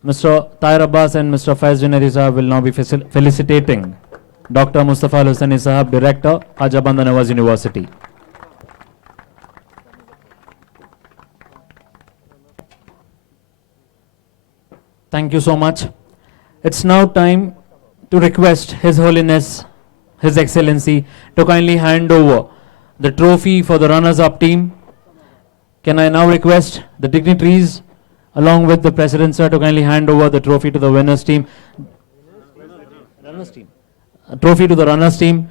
Mr. Tahir Abbas and Mr. Faiz Junaidi Sahab will now be felicitating Dr. Mustafa Al Hussaini Sahab, Director, Khaja Bandar Nawaz University. Thank you so much. It's now time to request His Holiness, His Excellency, to kindly hand over the trophy for the runners-up team. Can I now request the dignitaries along with the President, sir, to kindly hand over the trophy to the winners team. Trophy to the runners team.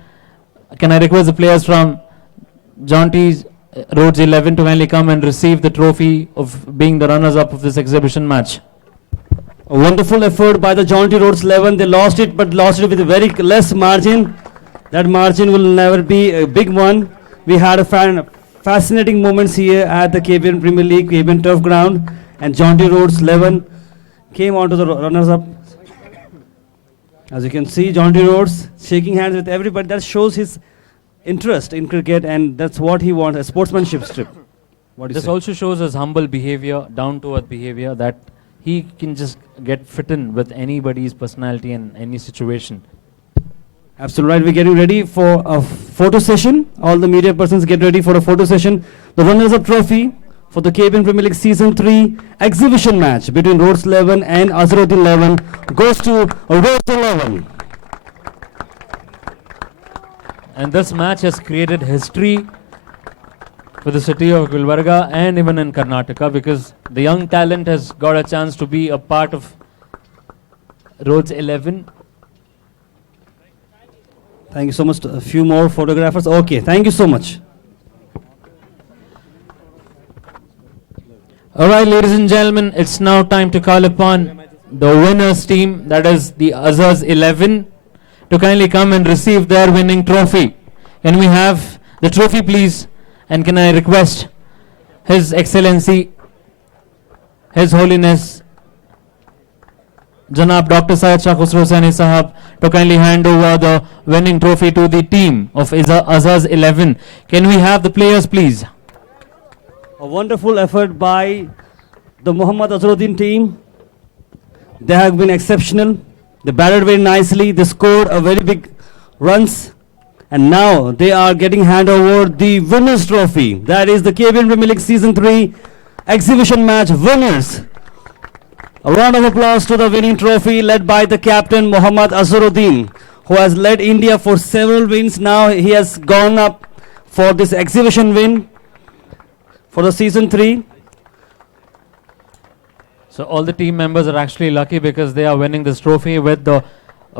Can I request the players from Jonty Rhodes 11 to kindly come and receive the trophy of being the runners-up of this exhibition match? A wonderful effort by the Jonty Rhodes 11. They lost it, but lost it with a very less margin. That margin will never be a big one. We had a fascinating moments here at the KBN Premier League, KBN Turf Ground, and Jonty Rhodes 11 came on to the runners-up. As you can see, Jonty Rhodes shaking hands with everybody. That shows his interest in cricket, and that's what he wants, a sportsmanship strip. What do you This say? also shows his humble behavior, down-to-earth behavior, that he can just get fit in with anybody's personality and any situation. Absolutely right. We're getting ready for a photo session. All the media persons get ready for a photo session. The runners-up trophy for the KBN Premier League Season 3 exhibition match between Rhodes 11 and Azharuddin 11 goes to Rhodes 11. And this match has created history for the city of Gulbarga and even in Karnataka, because the young talent has got a chance to be a part of Rhodes 11. Thank you so much. A few more photographers. Okay, thank you so much. All right, ladies and gentlemen, it's now time to call upon the winners team, that is the Azhars 11, to kindly come and receive their winning trophy. Can we have the trophy, please? And can I request His Excellency, His Holiness, Janab Dr. Syed Shah Khusro Saini Sahab, to kindly hand over the winning trophy to the team of Azhars 11. Can we have the players, please? A wonderful effort by the Muhammad Azharuddin team. They have been exceptional. They batted very nicely. They scored a very big runs. And now they are getting hand over the winners trophy. That is the KBN Premier League Season 3 exhibition match winners. A round of applause to the winning trophy led by the captain Muhammad Azharuddin, who has led India for several wins. Now he has gone up for this exhibition win for the Season 3. So all the team members are actually lucky because they are winning this trophy with the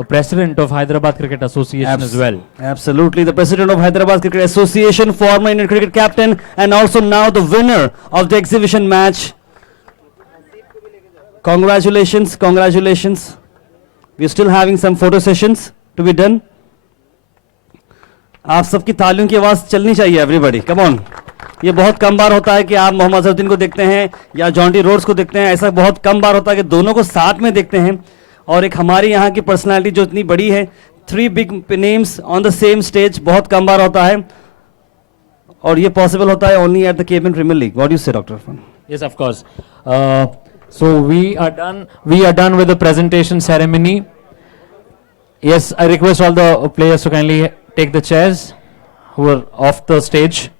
president of Hyderabad Cricket Association as well. Absolutely, the president of Hyderabad Cricket Association, former Indian cricket captain, and also now the winner of the exhibition match. Congratulations, congratulations. We're still having some photo sessions to be done. आप सबकी तालियों की आवाज़ चलनी चाहिए, everybody. Come on. ये बहुत कम बार होता है कि आप मोहम्मद अजहरुद्दीन को देखते हैं या जॉन्टी रोड्स को देखते हैं. ऐसा बहुत कम बार होता है कि दोनों को साथ में देखते हैं. और एक हमारी यहाँ की पर्सनालिटी जो इतनी बड़ी है, 3 big names on the same stage, बहुत कम बार होता है. और ये possible होता है only at the KBN Premier League. What do you say, Dr. Irfan? Yes, of course. So we are done with the presentation ceremony. Yes, I request all the players to kindly take the chairs who are off the stage.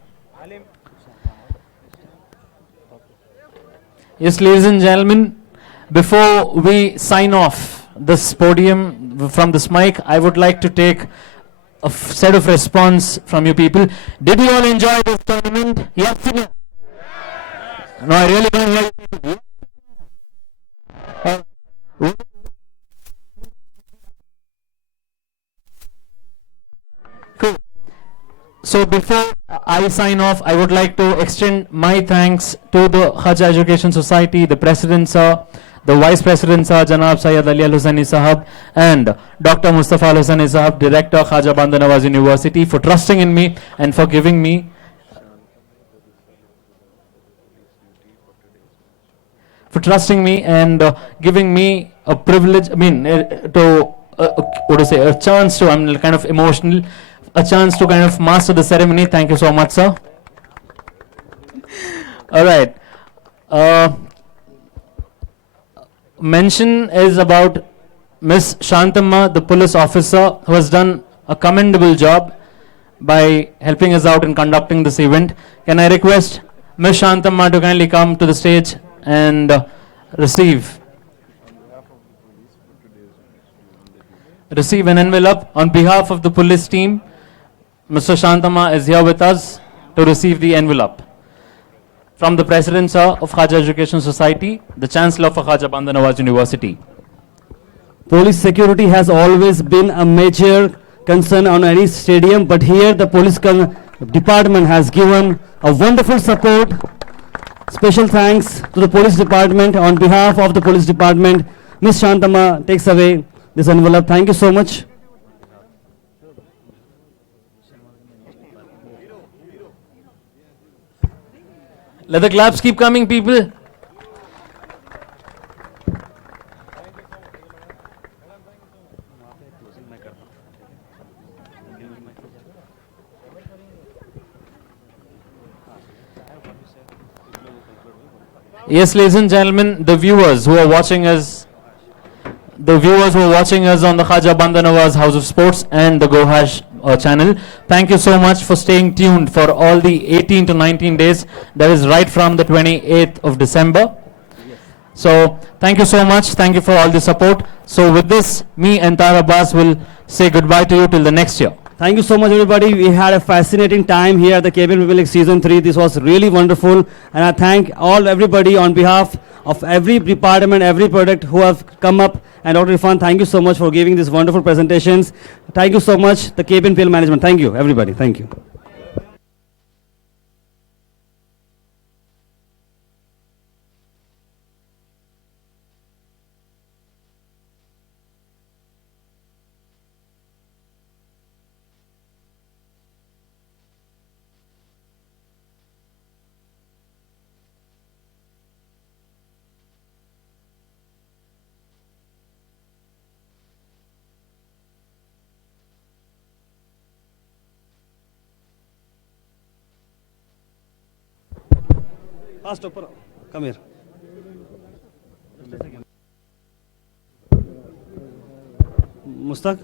Yes, ladies and gentlemen, before we sign off this podium from this mic, I would like to take a set of response from you people. Did you all enjoy this tournament? Yes or no? No, I really don't hear you people. Cool. So before I sign off, I would like to extend my thanks to the Hajj Education Society, the President Sir, the Vice President Sir, Janab Sayyid Ali Al-Hussaini Sahab, and Dr. Mustafa Al-Hussaini Sahab, Director, Khaja Bandar Nawaz University, for trusting in me and for giving me giving me a privilege, a chance to, I'm kind of emotional, a chance to kind of master the ceremony. Thank you so much, sir. All right. Mention is about Miss Shantamma, the police officer, who has done a commendable job by helping us out in conducting this event. Can I request Miss Shantamma to kindly come to the stage and receive an envelope on behalf of the police team? Mr. Shantamma is here with us to receive the envelope from the President Sir of Khaja Education Society, the Chancellor for Khaja Bandar Nawaz University. Police security has always been a major concern on any stadium, but here the police department has given a wonderful support. Special thanks to the police department. On behalf of the police department, Ms. Shantamma takes away this envelope. Thank you so much. Let the claps keep coming, people. Yes, ladies and gentlemen, the viewers who are watching us on the Khaja Bandar Nawaz House of Sports and the GoHash channel, thank you so much for staying tuned for all the 18 to 19 days. That is right from the 28th of December. So thank you so much. Thank you for all the support. So with this, me and Tara Abbas will say goodbye to you till the next year. Thank you so much, everybody. We had a fascinating time here at the KBNPL Season 3. This was really wonderful. And I thank everybody on behalf of every department, every product who have come up. And Dr. Irfan, thank you so much for giving these wonderful presentations. Thank you so much, the KBNPL management. Thank you, everybody. Thank you. Fast upper. Come here. Mustaq.